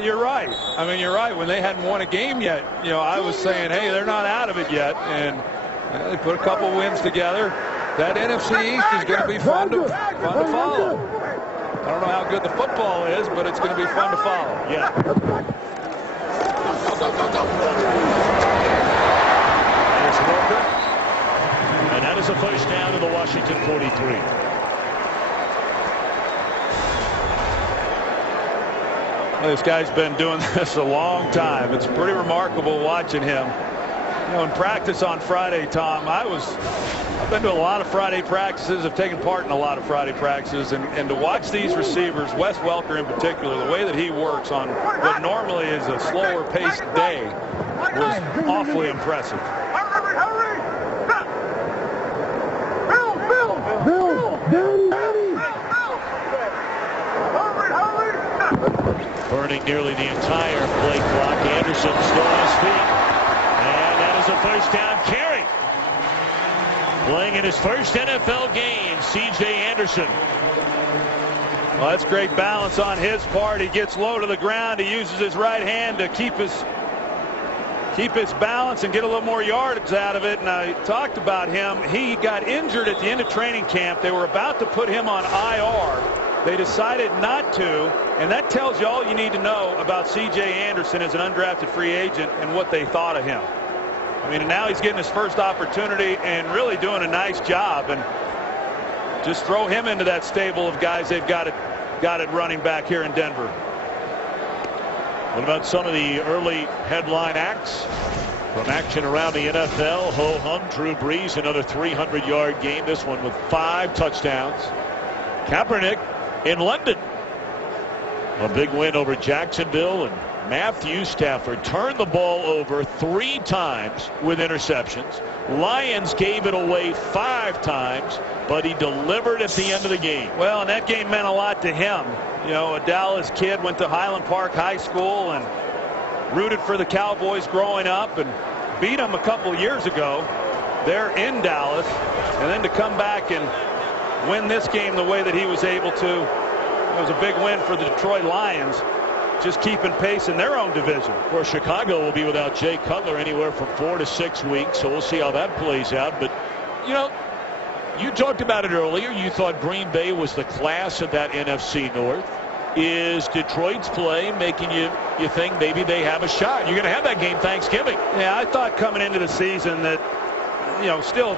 You're right. I mean, you're right. When they hadn't won a game yet, you know, I was saying, hey, they're not out of it yet. And they put a couple wins together. That NFC East is going to be fun to follow. I don't know how good the football is, but it's going to be fun to follow. Yeah. There's Walker. And that is a first down to the Washington 43. Well, this guy's been doing this a long time. It's pretty remarkable watching him. You know, in practice on Friday, Tom, I've been to a lot of Friday practices. I've taken part in a lot of Friday practices, and to watch these receivers, Wes Welker in particular, the way that he works on what normally is a slower paced day was awfully impressive. Burning nearly the entire play clock. Anderson still on his feet. And that is a first down carry. Playing in his first NFL game, C.J. Anderson. Well, that's great balance on his part. He gets low to the ground. He uses his right hand to keep his balance and get a little more yardage out of it. And I talked about him. He got injured at the end of training camp. They were about to put him on IR. They decided not to, and that tells you all you need to know about C.J. Anderson as an undrafted free agent and what they thought of him. I mean, now he's getting his first opportunity and really doing a nice job. And just throw him into that stable of guys they've got it running back here in Denver. What about some of the early headline acts from action around the NFL? Ho-hum, Drew Brees, another 300-yard game. This one with 5 touchdowns. Kaepernick in London. A big win over Jacksonville, and Matthew Stafford turned the ball over 3 times with interceptions. Lions gave it away 5 times, but he delivered at the end of the game. Well, and that game meant a lot to him. You know, a Dallas kid, went to Highland Park High School and rooted for the Cowboys growing up and beat them a couple years ago. They're in Dallas, and then to come back and win this game the way that he was able to, it was a big win for the Detroit Lions, just keeping pace in their own division. Of course, Chicago will be without Jay Cutler anywhere from 4 to 6 weeks, so we'll see how that plays out. But, you know, you talked about it earlier. You thought Green Bay was the class of that NFC North. Is Detroit's play making you think maybe they have a shot? You're going to have that game Thanksgiving. Yeah, I thought coming into the season that, you know, still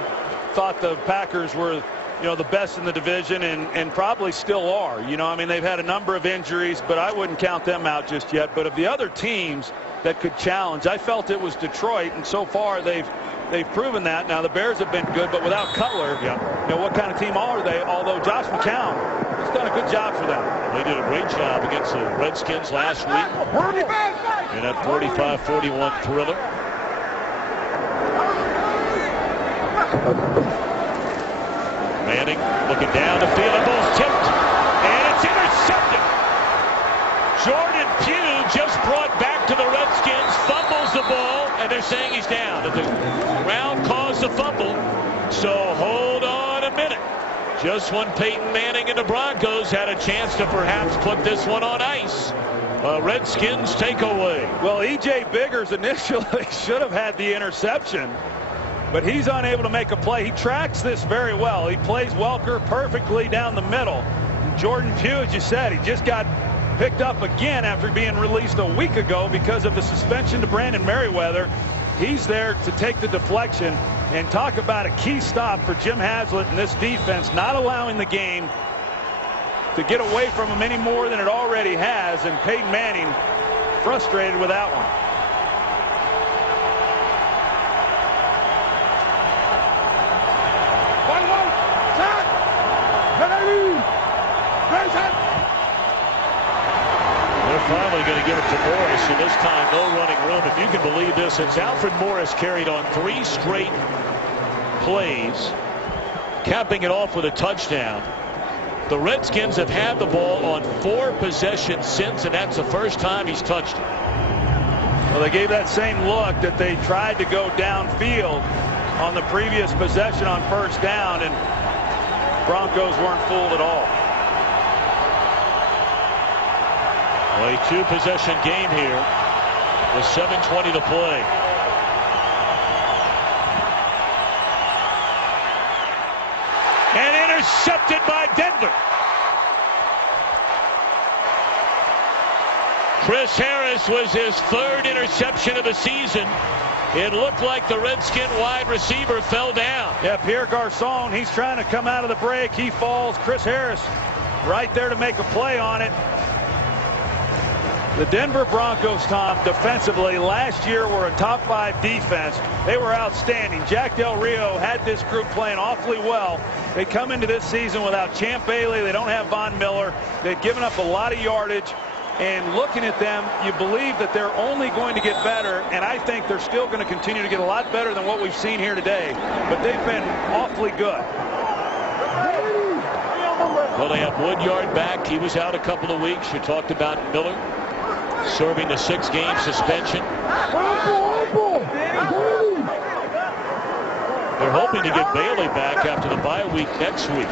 thought the Packers were, you know, the best in the division, and probably still are. You know, I mean, they've had a number of injuries, but I wouldn't count them out just yet. But of the other teams that could challenge, I felt it was Detroit, and so far they've proven that. Now the Bears have been good, but without Cutler, you know, what kind of team are they? Although Josh McCown has done he did a great job against the Redskins last week in that 45-41 thriller. Manning looking down the field. The ball's tipped, and it's intercepted. Jordan Pugh just brought back to the Redskins, fumbles the ball, and they're saying he's down. The ground caused the fumble, so hold on a minute. Just when Peyton Manning and the Broncos had a chance to perhaps put this one on ice. Redskins takeaway. Well, E.J. Biggers initially should have had the interception, but he's unable to make a play. He tracks this very well. He plays Welker perfectly down the middle. And Jordan Pugh, as you said, he just got picked up again after being released a week ago because of the suspension to Brandon Merriweather. He's there to take the deflection, and talk about a key stop for Jim Haslett in this defense, not allowing the game to get away from him any more than it already has, and Peyton Manning frustrated with that one. Finally going to give it to Morris, and this time no running room. If you can believe this, it's Alfred Morris carried on 3 straight plays, capping it off with a touchdown. The Redskins have had the ball on 4 possessions since, and that's the first time he's touched it. Well, they gave that same look that they tried to go downfield on the previous possession on first down, and Broncos weren't fooled at all. A 2-possession game here with 7:20 to play. And intercepted by Denver. Chris Harris was his 3rd interception of the season. It looked like the Redskin wide receiver fell down. Yeah, Pierre Garçon, he's trying to come out of the break. He falls. Chris Harris right there to make a play on it. The Denver Broncos, Tom, defensively last year were a top 5 defense. They were outstanding. Jack Del Rio had this group playing awfully well. They come into this season without Champ Bailey. They don't have Von Miller. They've given up a lot of yardage. And looking at them, you believe that they're only going to get better. And I think they're still going to continue to get a lot better than what we've seen here today. But they've been awfully good. Well, they have Woodyard back. He was out a couple of weeks. You talked about Miller serving the 6-game suspension. They're hoping to get Bailey back after the bye week next week.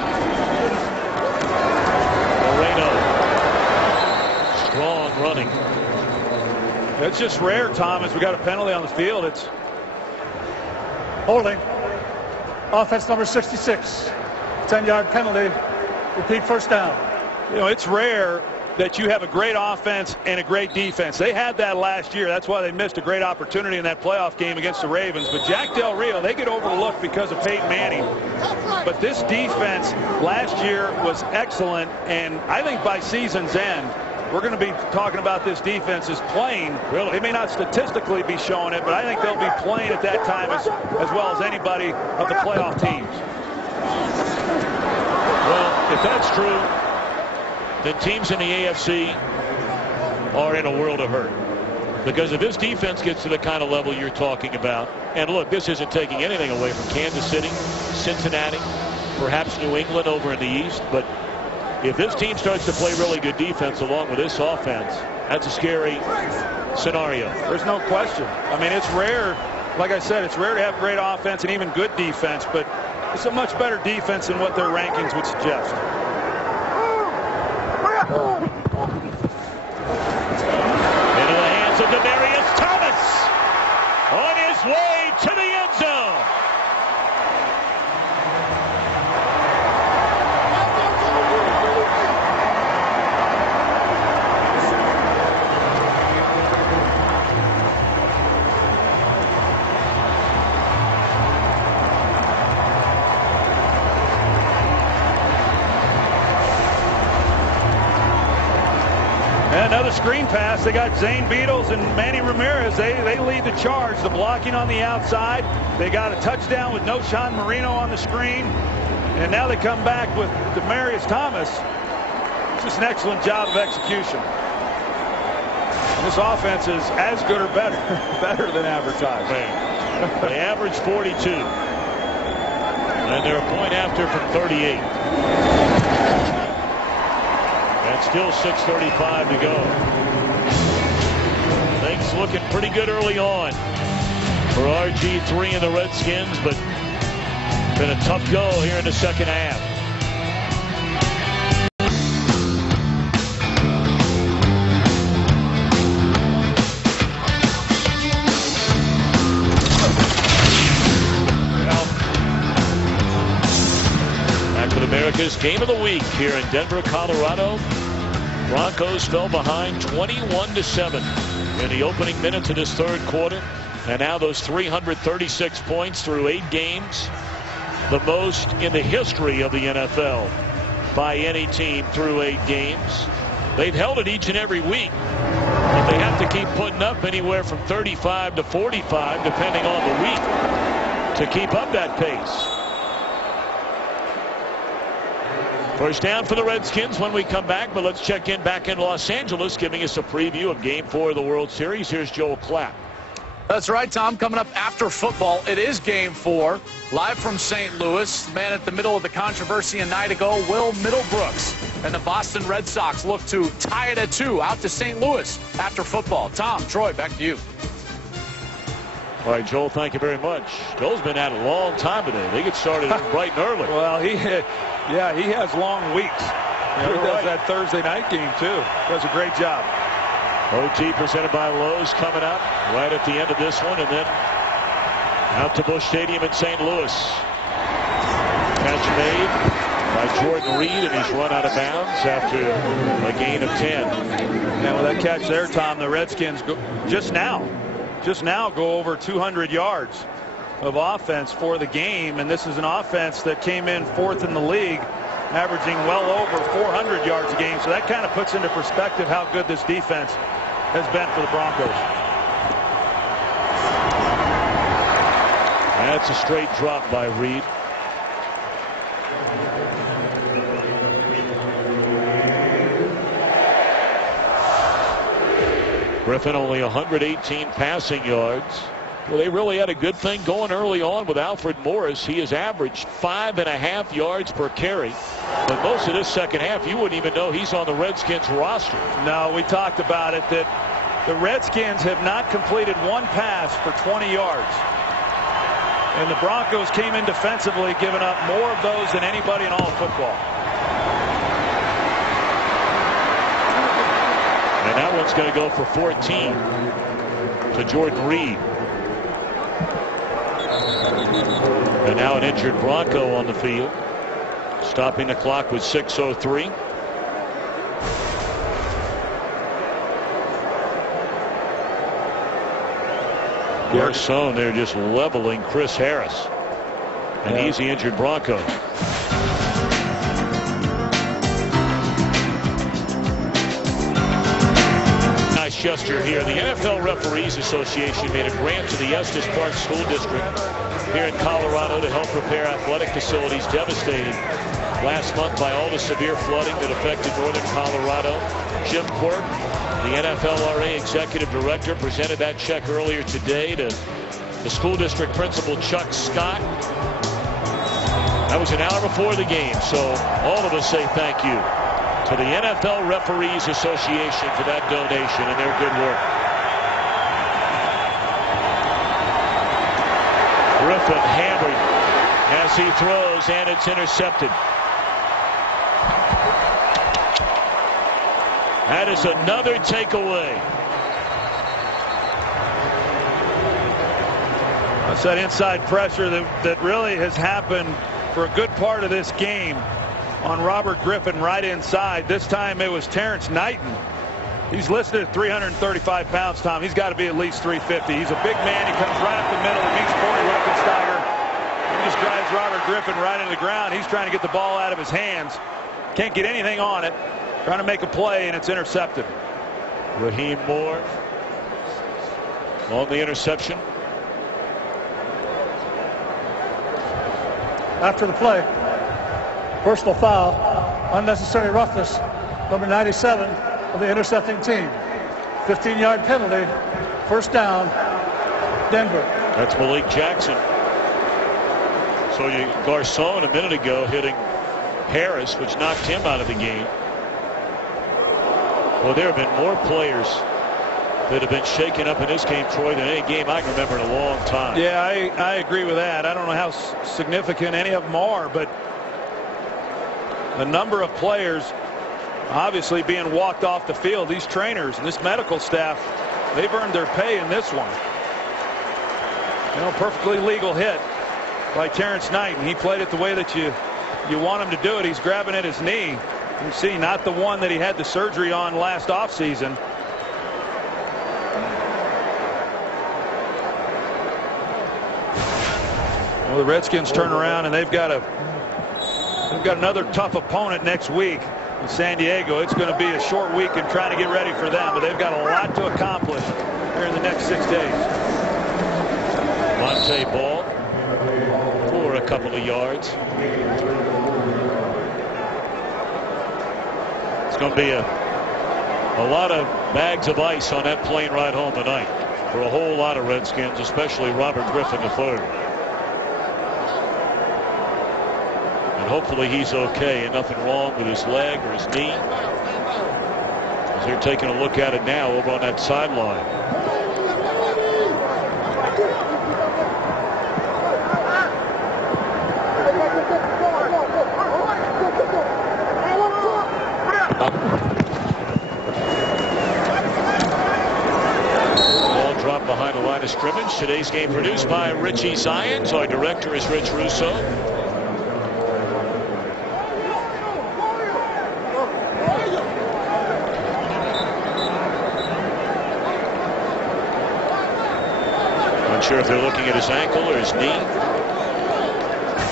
Moreno, strong running. It's just rare, Tom, as we got a penalty on the field. It's holding. Offense number 66. 10-yard penalty. Repeat first down. You know, it's rare that you have a great offense and a great defense. They had that last year. That's why they missed a great opportunity in that playoff game against the Ravens. But Jack Del Rio, they get overlooked because of Peyton Manning. But this defense last year was excellent, and I think by season's end, we're going to be talking about this defense as playing. Really, they may not statistically be showing it, but I think they'll be playing at that time as well as anybody of the playoff teams. Well, if that's true, the teams in the AFC are in a world of hurt. Because if this defense gets to the kind of level you're talking about, and look, this isn't taking anything away from Kansas City, Cincinnati, perhaps New England over in the East, but if this team starts to play really good defense along with this offense, that's a scary scenario. There's no question. I mean, it's rare, like I said, it's rare to have great offense and even good defense, but it's a much better defense than what their rankings would suggest. Into the hands of Demaryius Thomas on his way to the end zone. Another screen pass. They got Zane Beadles and Manny Ramirez. They lead the charge. The blocking on the outside. They got a touchdown with no Sean Marino on the screen. And now they come back with Demaryius Thomas. Just an excellent job of execution. This offense is as good or better, better than advertised. They average 42. And they're a point after from 38. And still 6:35 to go. Things looking pretty good early on for RG3 and the Redskins, but been a tough go here in the second half. America's game of the week here in Denver, Colorado. Broncos fell behind 21-7 in the opening minutes of this third quarter. And now those 336 points through 8 games. The most in the history of the NFL by any team through 8 games. They've held it each and every week. But they have to keep putting up anywhere from 35 to 45, depending on the week, to keep up that pace. First down for the Redskins when we come back, but let's check in back in Los Angeles, giving us a preview of Game 4 of the World Series. Here's Joel Klatt. That's right, Tom. Coming up after football, it is Game 4. Live from St. Louis, the man at the middle of the controversy a night ago, Will Middlebrooks. And the Boston Red Sox look to tie it at 2 out to St. Louis after football. Tom, Troy, back to you. All right, Joel, thank you very much. Joel's been at it a long time today. They get started bright and early. Well, he has long weeks. He does that Thursday night game, too. Does a great job. OT presented by Lowe's coming up right at the end of this one, and then out to Busch Stadium in St. Louis. Catch made by Jordan Reed, and he's run out of bounds after a gain of 10. And with that catch there, Tom, the Redskins just now go over 200 yards of offense for the game, and this is an offense that came in 4th in the league, averaging well over 400 yards a game. So that kind of puts into perspective how good this defense has been for the Broncos. That's a straight drop by Reed. Griffin only 118 passing yards. Well, they really had a good thing going early on with Alfred Morris. He has averaged 5.5 yards per carry. But most of this second half, you wouldn't even know he's on the Redskins roster. No, we talked about it, that the Redskins have not completed one pass for 20 yards. And the Broncos came in defensively, giving up more of those than anybody in all of football. And that one's going to go for 14 to Jordan Reed. And now an injured Bronco on the field. Stopping the clock with 6:03. Garcon, they're just leveling Chris Harris. And he's the injured Bronco. Nice gesture here. The NFL Referees Association made a grant to the Estes Park School District here in Colorado to help repair athletic facilities devastated last month by all the severe flooding that affected northern Colorado. Jim Quirk, the NFLRA executive director, presented that check earlier today to the school district principal Chuck Scott. That was an hour before the game, so all of us say thank you to the NFL Referees Association for that donation and their good work. Griffin hammered as he throws, and it's intercepted. That is another takeaway. That's that inside pressure that really has happened for a good part of this game on Robert Griffin right inside. This time it was Terrence Knighton. He's listed at 335 pounds, Tom. He's got to be at least 350. He's a big man. He comes right up the middle. He meets Corey Ruckensteiger. He just drives Robert Griffin right into the ground. He's trying to get the ball out of his hands. Can't get anything on it. Trying to make a play, and it's intercepted. Raheem Moore on the interception. After the play, personal foul, unnecessary roughness number 97 of the intercepting team. 15-yard penalty, first down, Denver. That's Malik Jackson. So Garcon a minute ago hitting Harris, which knocked him out of the game. Well, there have been more players that have been shaken up in this game, Troy, than any game I can remember in a long time. Yeah, I agree with that. I don't know how significant any of them are, but the number of players obviously being walked off the field, these trainers and this medical staff, they've earned their pay in this one. You know, perfectly legal hit by Terrence Knight, and he played it the way that you want him to do it. He's grabbing at his knee. You see, not the one that he had the surgery on last offseason. Well, the Redskins turn around and they've got another tough opponent next week in San Diego. It's going to be a short week in trying to get ready for them, but they've got a lot to accomplish here in the next 6 days. Monte Ball for a couple of yards. It's going to be a lot of bags of ice on that plane ride home tonight for a whole lot of Redskins, especially Robert Griffin III. And hopefully he's okay and nothing wrong with his leg or his knee, as they're taking a look at it now over on that sideline. Ball dropped behind the line of scrimmage. Today's game produced by Richie Zions. Our director is Rich Russo. Not sure if they're looking at his ankle or his knee.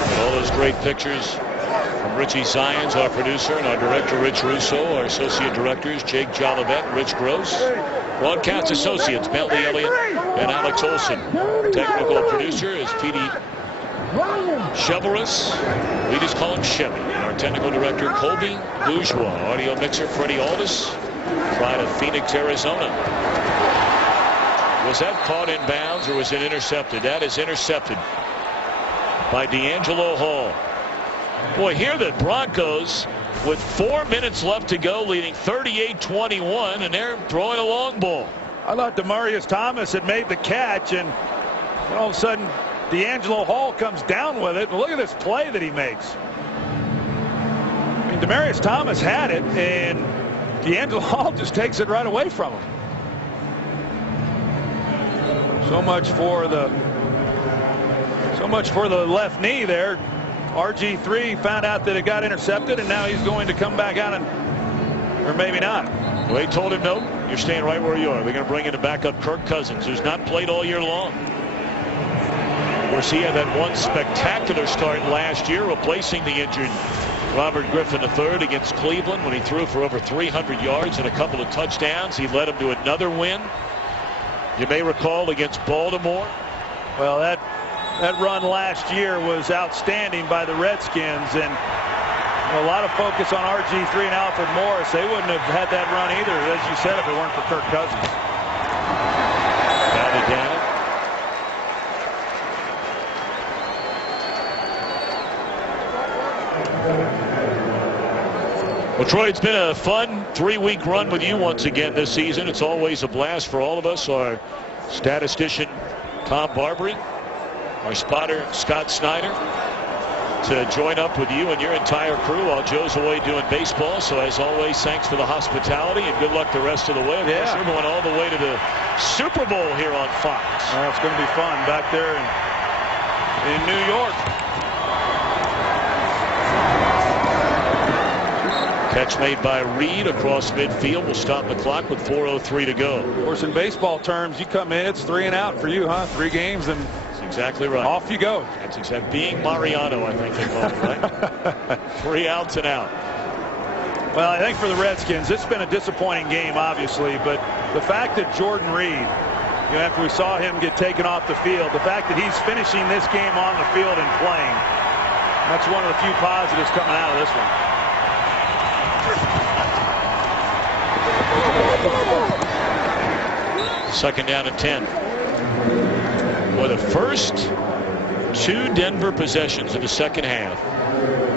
But all those great pictures from Richie Zions, our producer, and our director, Rich Russo. Our associate directors, Jake Jolivet, Rich Gross. Broadcast associates, Bentley Elliott and Alex Olson. Technical producer is Petey Cheverus. We just call him Chevy. And our technical director, Colby Bourgeois. Audio mixer, Freddie Aldis. Pride of Phoenix, Arizona. Was that caught in bounds or was it intercepted? That is intercepted by D'Angelo Hall. Boy, here the Broncos with 4 minutes left to go, leading 38-21, and they're throwing a long ball. I thought Demaryius Thomas had made the catch, and all of a sudden D'Angelo Hall comes down with it. And look at this play that he makes. I mean, Demaryius Thomas had it, and D'Angelo Hall just takes it right away from him. So much for the left knee there. RG3 found out that it got intercepted, and now he's going to come back out, or maybe not. Well, they told him, no, you're staying right where you are. They're going to bring in the backup Kirk Cousins, who's not played all year long. Of course, he had that one spectacular start last year, replacing the injured Robert Griffin III against Cleveland when he threw for over 300 yards and a couple of touchdowns. He led them to another win. You may recall against Baltimore. Well, that run last year was outstanding by the Redskins, and a lot of focus on RG3 and Alfred Morris. They wouldn't have had that run either, as you said, if it weren't for Kirk Cousins. Batted down. Well, Troy, it's been a fun 3-week run with you once again this season. It's always a blast for all of us. Our statistician, Tom Barbary, our spotter, Scott Snyder, to join up with you and your entire crew while Joe's away doing baseball. So, as always, thanks for the hospitality and good luck the rest of the way. Of course, we're going all the way to the Super Bowl here on Fox. Well, it's going to be fun back there in New York. Catch made by Reed across midfield will stop the clock with 4:03 to go. Of course, in baseball terms, you come in, it's 3 and out for you, huh? 3 games and that's exactly right. Off you go. That's exactly being Mariano, I think they call it, right? 3 outs and out. Well, I think for the Redskins, it's been a disappointing game, obviously, but the fact that Jordan Reed, after we saw him get taken off the field, the fact that he's finishing this game on the field and playing, that's one of the few positives coming out of this one. 2nd down and 10. For the first 2 Denver possessions in the second half,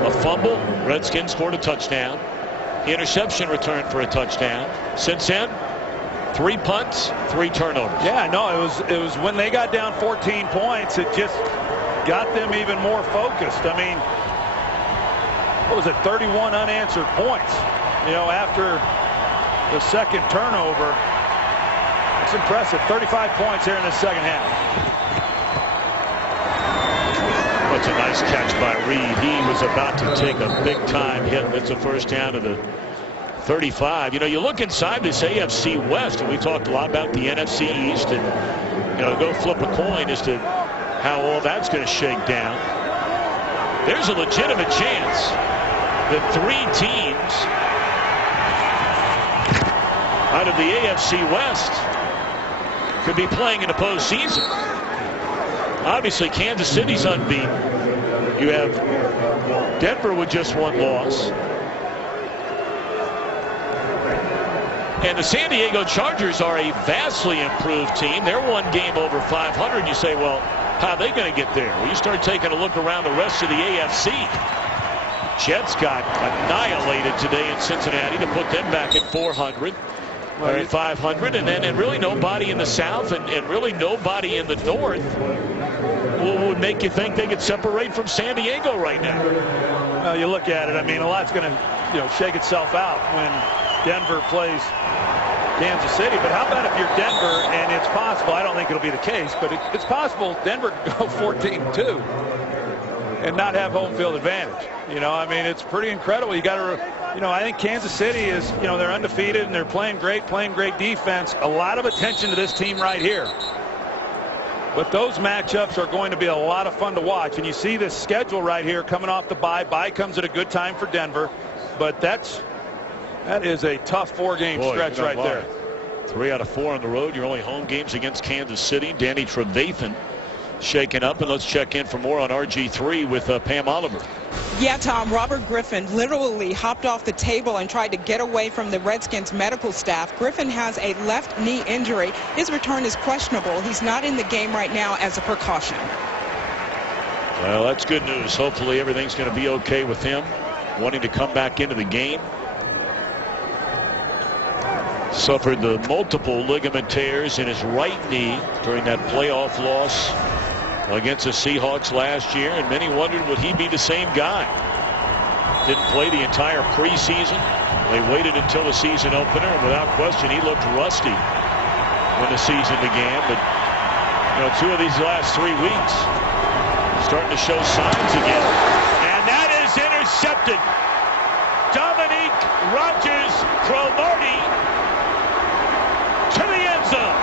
a fumble, Redskins scored a touchdown. Interception return for a touchdown. Since then, 3 punts, 3 turnovers. Yeah, no, it was when they got down 14 points, it just got them even more focused. I mean, what was it, 31 unanswered points, after the second turnover. It's impressive. 35 points here in the second half. That's a nice catch by Reed. He was about to take a big-time hit. That's a first down to the 35. You look inside this AFC West, and we talked a lot about the NFC East, and go flip a coin as to how all that's going to shake down. There's a legitimate chance that 3 teams out of the AFC West could be playing in the postseason. Obviously, Kansas City's unbeaten. You have Denver with just 1 loss. And the San Diego Chargers are a vastly improved team. They're 1 game over 500. You say, well, how are they going to get there? Well, you start taking a look around the rest of the AFC. Jets got annihilated today in Cincinnati to put them back at 400. Or at 500, and then really nobody in the South and really nobody in the North would make you think they could separate from San Diego right now. Well, you look at it, I mean, a lot's going to shake itself out when Denver plays Kansas City. But how about if you're Denver, and it's possible, I don't think it'll be the case, but it's possible Denver could go 14-2 and not have home field advantage. I mean, it's pretty incredible. You got to, I think Kansas City is, they're undefeated and they're playing great defense. A lot of attention to this team right here. But those matchups are going to be a lot of fun to watch. And you see this schedule right here coming off the bye. Bye comes at a good time for Denver. But that is a tough 4-game stretch right there. 3 out of 4 on the road. Your only home games against Kansas City. Danny Trevathan shaken up, and let's check in for more on RG3 with Pam Oliver. Yeah, Tom, Robert Griffin literally hopped off the table and tried to get away from the Redskins medical staff. Griffin has a left knee injury. His return is questionable. He's not in the game right now as a precaution. Well, that's good news. Hopefully everything's going to be okay with him wanting to come back into the game. Suffered the multiple ligament tears in his right knee during that playoff loss against the Seahawks last year, and many wondered, would he be the same guy? Didn't play the entire preseason. They waited until the season opener, and without question, he looked rusty when the season began. But 2 of these last 3 weeks starting to show signs again. And that is intercepted. Dominique Rodgers-Cromartie to the end zone.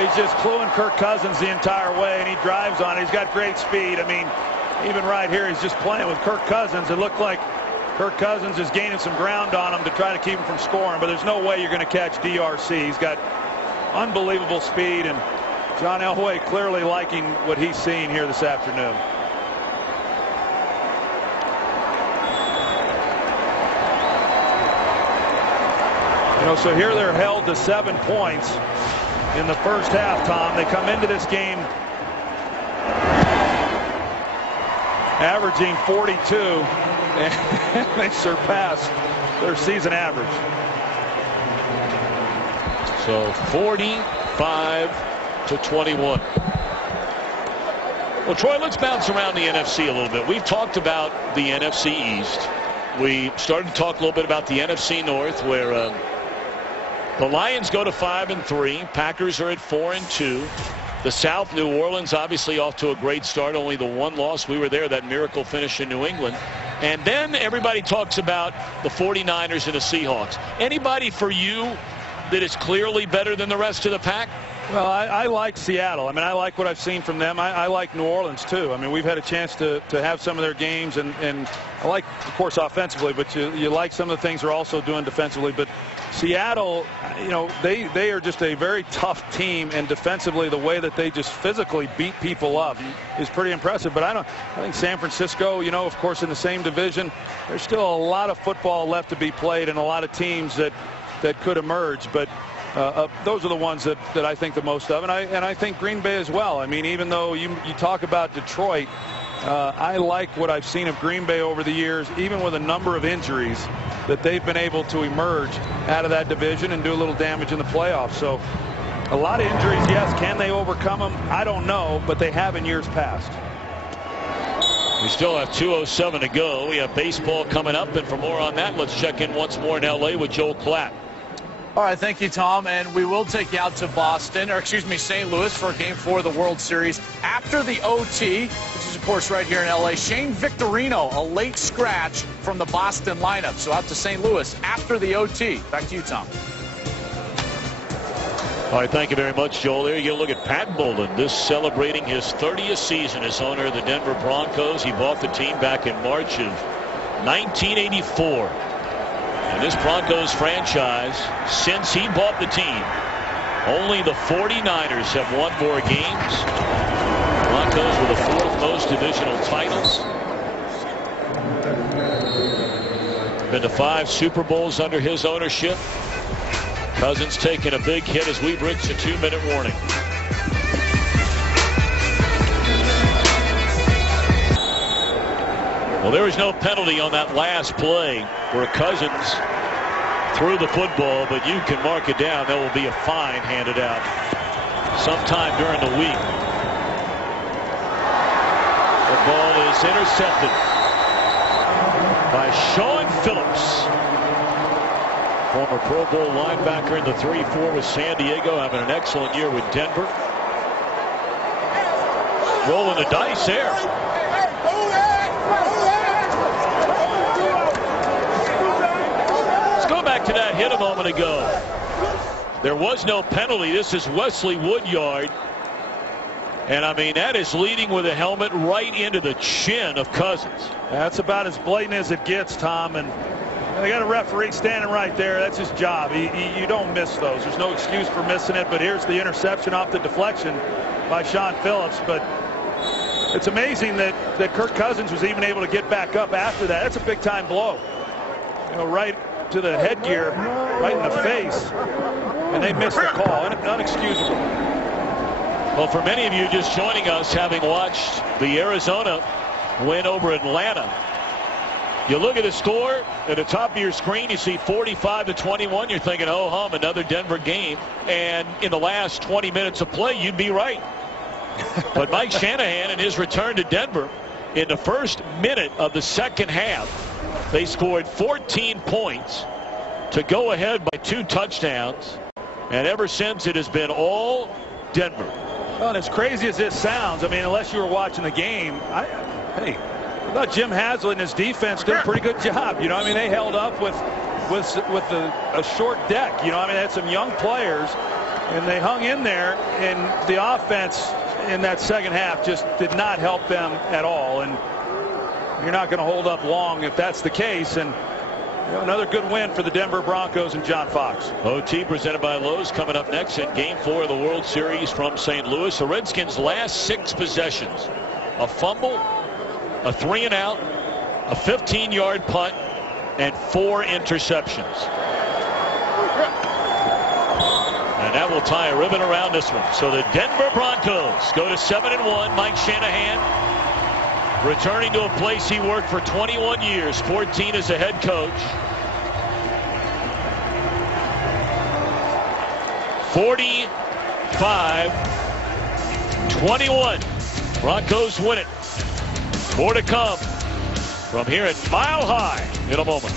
He's just cluing Kirk Cousins the entire way, and he drives on it. He's got great speed. I mean, even right here, he's just playing with Kirk Cousins. It looked like Kirk Cousins is gaining some ground on him to try to keep him from scoring, but there's no way you're going to catch DRC. He's got unbelievable speed, and John Elway clearly liking what he's seeing here this afternoon. So here they're held to 7 points in the first half, Tom. They come into this game averaging 42, and they surpass their season average. So 45-21. Well, Troy, let's bounce around the NFC a little bit. We've talked about the NFC East. We started to talk a little bit about the NFC North, where the Lions go to 5-3. Packers are at 4-2. The South, New Orleans, obviously off to a great start. Only the 1 loss. We were there, that miracle finish in New England. And then everybody talks about the 49ers and the Seahawks. Anybody for you that is clearly better than the rest of the pack? Well, I like Seattle. I mean, I like what I've seen from them. I like New Orleans, too. I mean, we've had a chance to have some of their games, and I like, of course, offensively, but you like some of the things they're also doing defensively. But Seattle, you know, they are just a very tough team, and defensively, the way that they just physically beat people up is pretty impressive. But I think San Francisco, you know, of course, in the same division, there's still a lot of football left to be played and a lot of teams that could emerge. But those are the ones that I think the most of, and I think Green Bay as well. I mean, even though you talk about Detroit, I like what I've seen of Green Bay over the years, even with a number of injuries, that they've been able to emerge out of that division and do a little damage in the playoffs. So a lot of injuries, yes. Can they overcome them? I don't know, but they have in years past. We still have 2:07 to go. We have baseball coming up, and for more on that, let's check in once more in L.A. with Joel Klatt. All right, thank you, Tom. And we will take you out to Boston, or excuse me, St. Louis for Game 4 of the World Series. After the OT, which is, of course, right here in L.A., Shane Victorino, a late scratch from the Boston lineup. So out to St. Louis after the OT. Back to you, Tom. All right, thank you very much, Joel. There you go. Look at Pat Bowlen, this celebrating his 30th season as owner of the Denver Broncos. He bought the team back in March of 1984. And this Broncos franchise, since he bought the team, only the 49ers have won more games. Broncos were the 4th most divisional titles. Been to 5 Super Bowls under his ownership. Cousins taking a big hit as we reach a 2-minute warning. Well, there was no penalty on that last play where Cousins threw the football, but you can mark it down. There will be a fine handed out sometime during the week. The ball is intercepted by Sean Phillips, former Pro Bowl linebacker in the 3-4 with San Diego, having an excellent year with Denver. Rolling the dice there. Back to that hit a moment ago. There was no penalty. This is Wesley Woodyard, and I mean, that is leading with a helmet right into the chin of Cousins. That's about as blatant as it gets, Tom, and they got a referee standing right there. That's his job. You don't miss those. There's no excuse for missing it. But here's the interception off the deflection by Sean Phillips. But it's amazing that Kirk Cousins was even able to get back up after that. That's a big time blow, you know, right to the headgear, right in the face, and they missed the call. Unexcusable. Well, for many of you just joining us, having watched the Arizona win over Atlanta, you look at the score at the top of your screen, you see 45-21. You're thinking, oh hum, another Denver game, and in the last 20 minutes of play, you'd be right. But Mike Shanahan, in his return to Denver, in the first minute of the second half, they scored 14 points to go ahead by 2 touchdowns. And ever since, it has been all Denver. Well, and as crazy as this sounds, I mean, unless you were watching the game, I thought Jim Haslett and his defense did a pretty good job. You know, I mean, they held up with a short deck. You know, I mean, they had some young players, and they hung in there. And the offense in that second half just did not help them at all. And you're not going to hold up long if that's the case. And you know, another good win for the Denver Broncos and John Fox. OT presented by Lowe's coming up next in Game 4 of the World Series from St. Louis. The Redskins' last 6 possessions: a fumble, a 3-and-out, a 15-yard punt, and 4 interceptions. And that will tie a ribbon around this one. So the Denver Broncos go to 7-1. Mike Shanahan, returning to a place he worked for 21 years, 14 as a head coach. 45-21. Broncos win it. More to come from here at Mile High in a moment.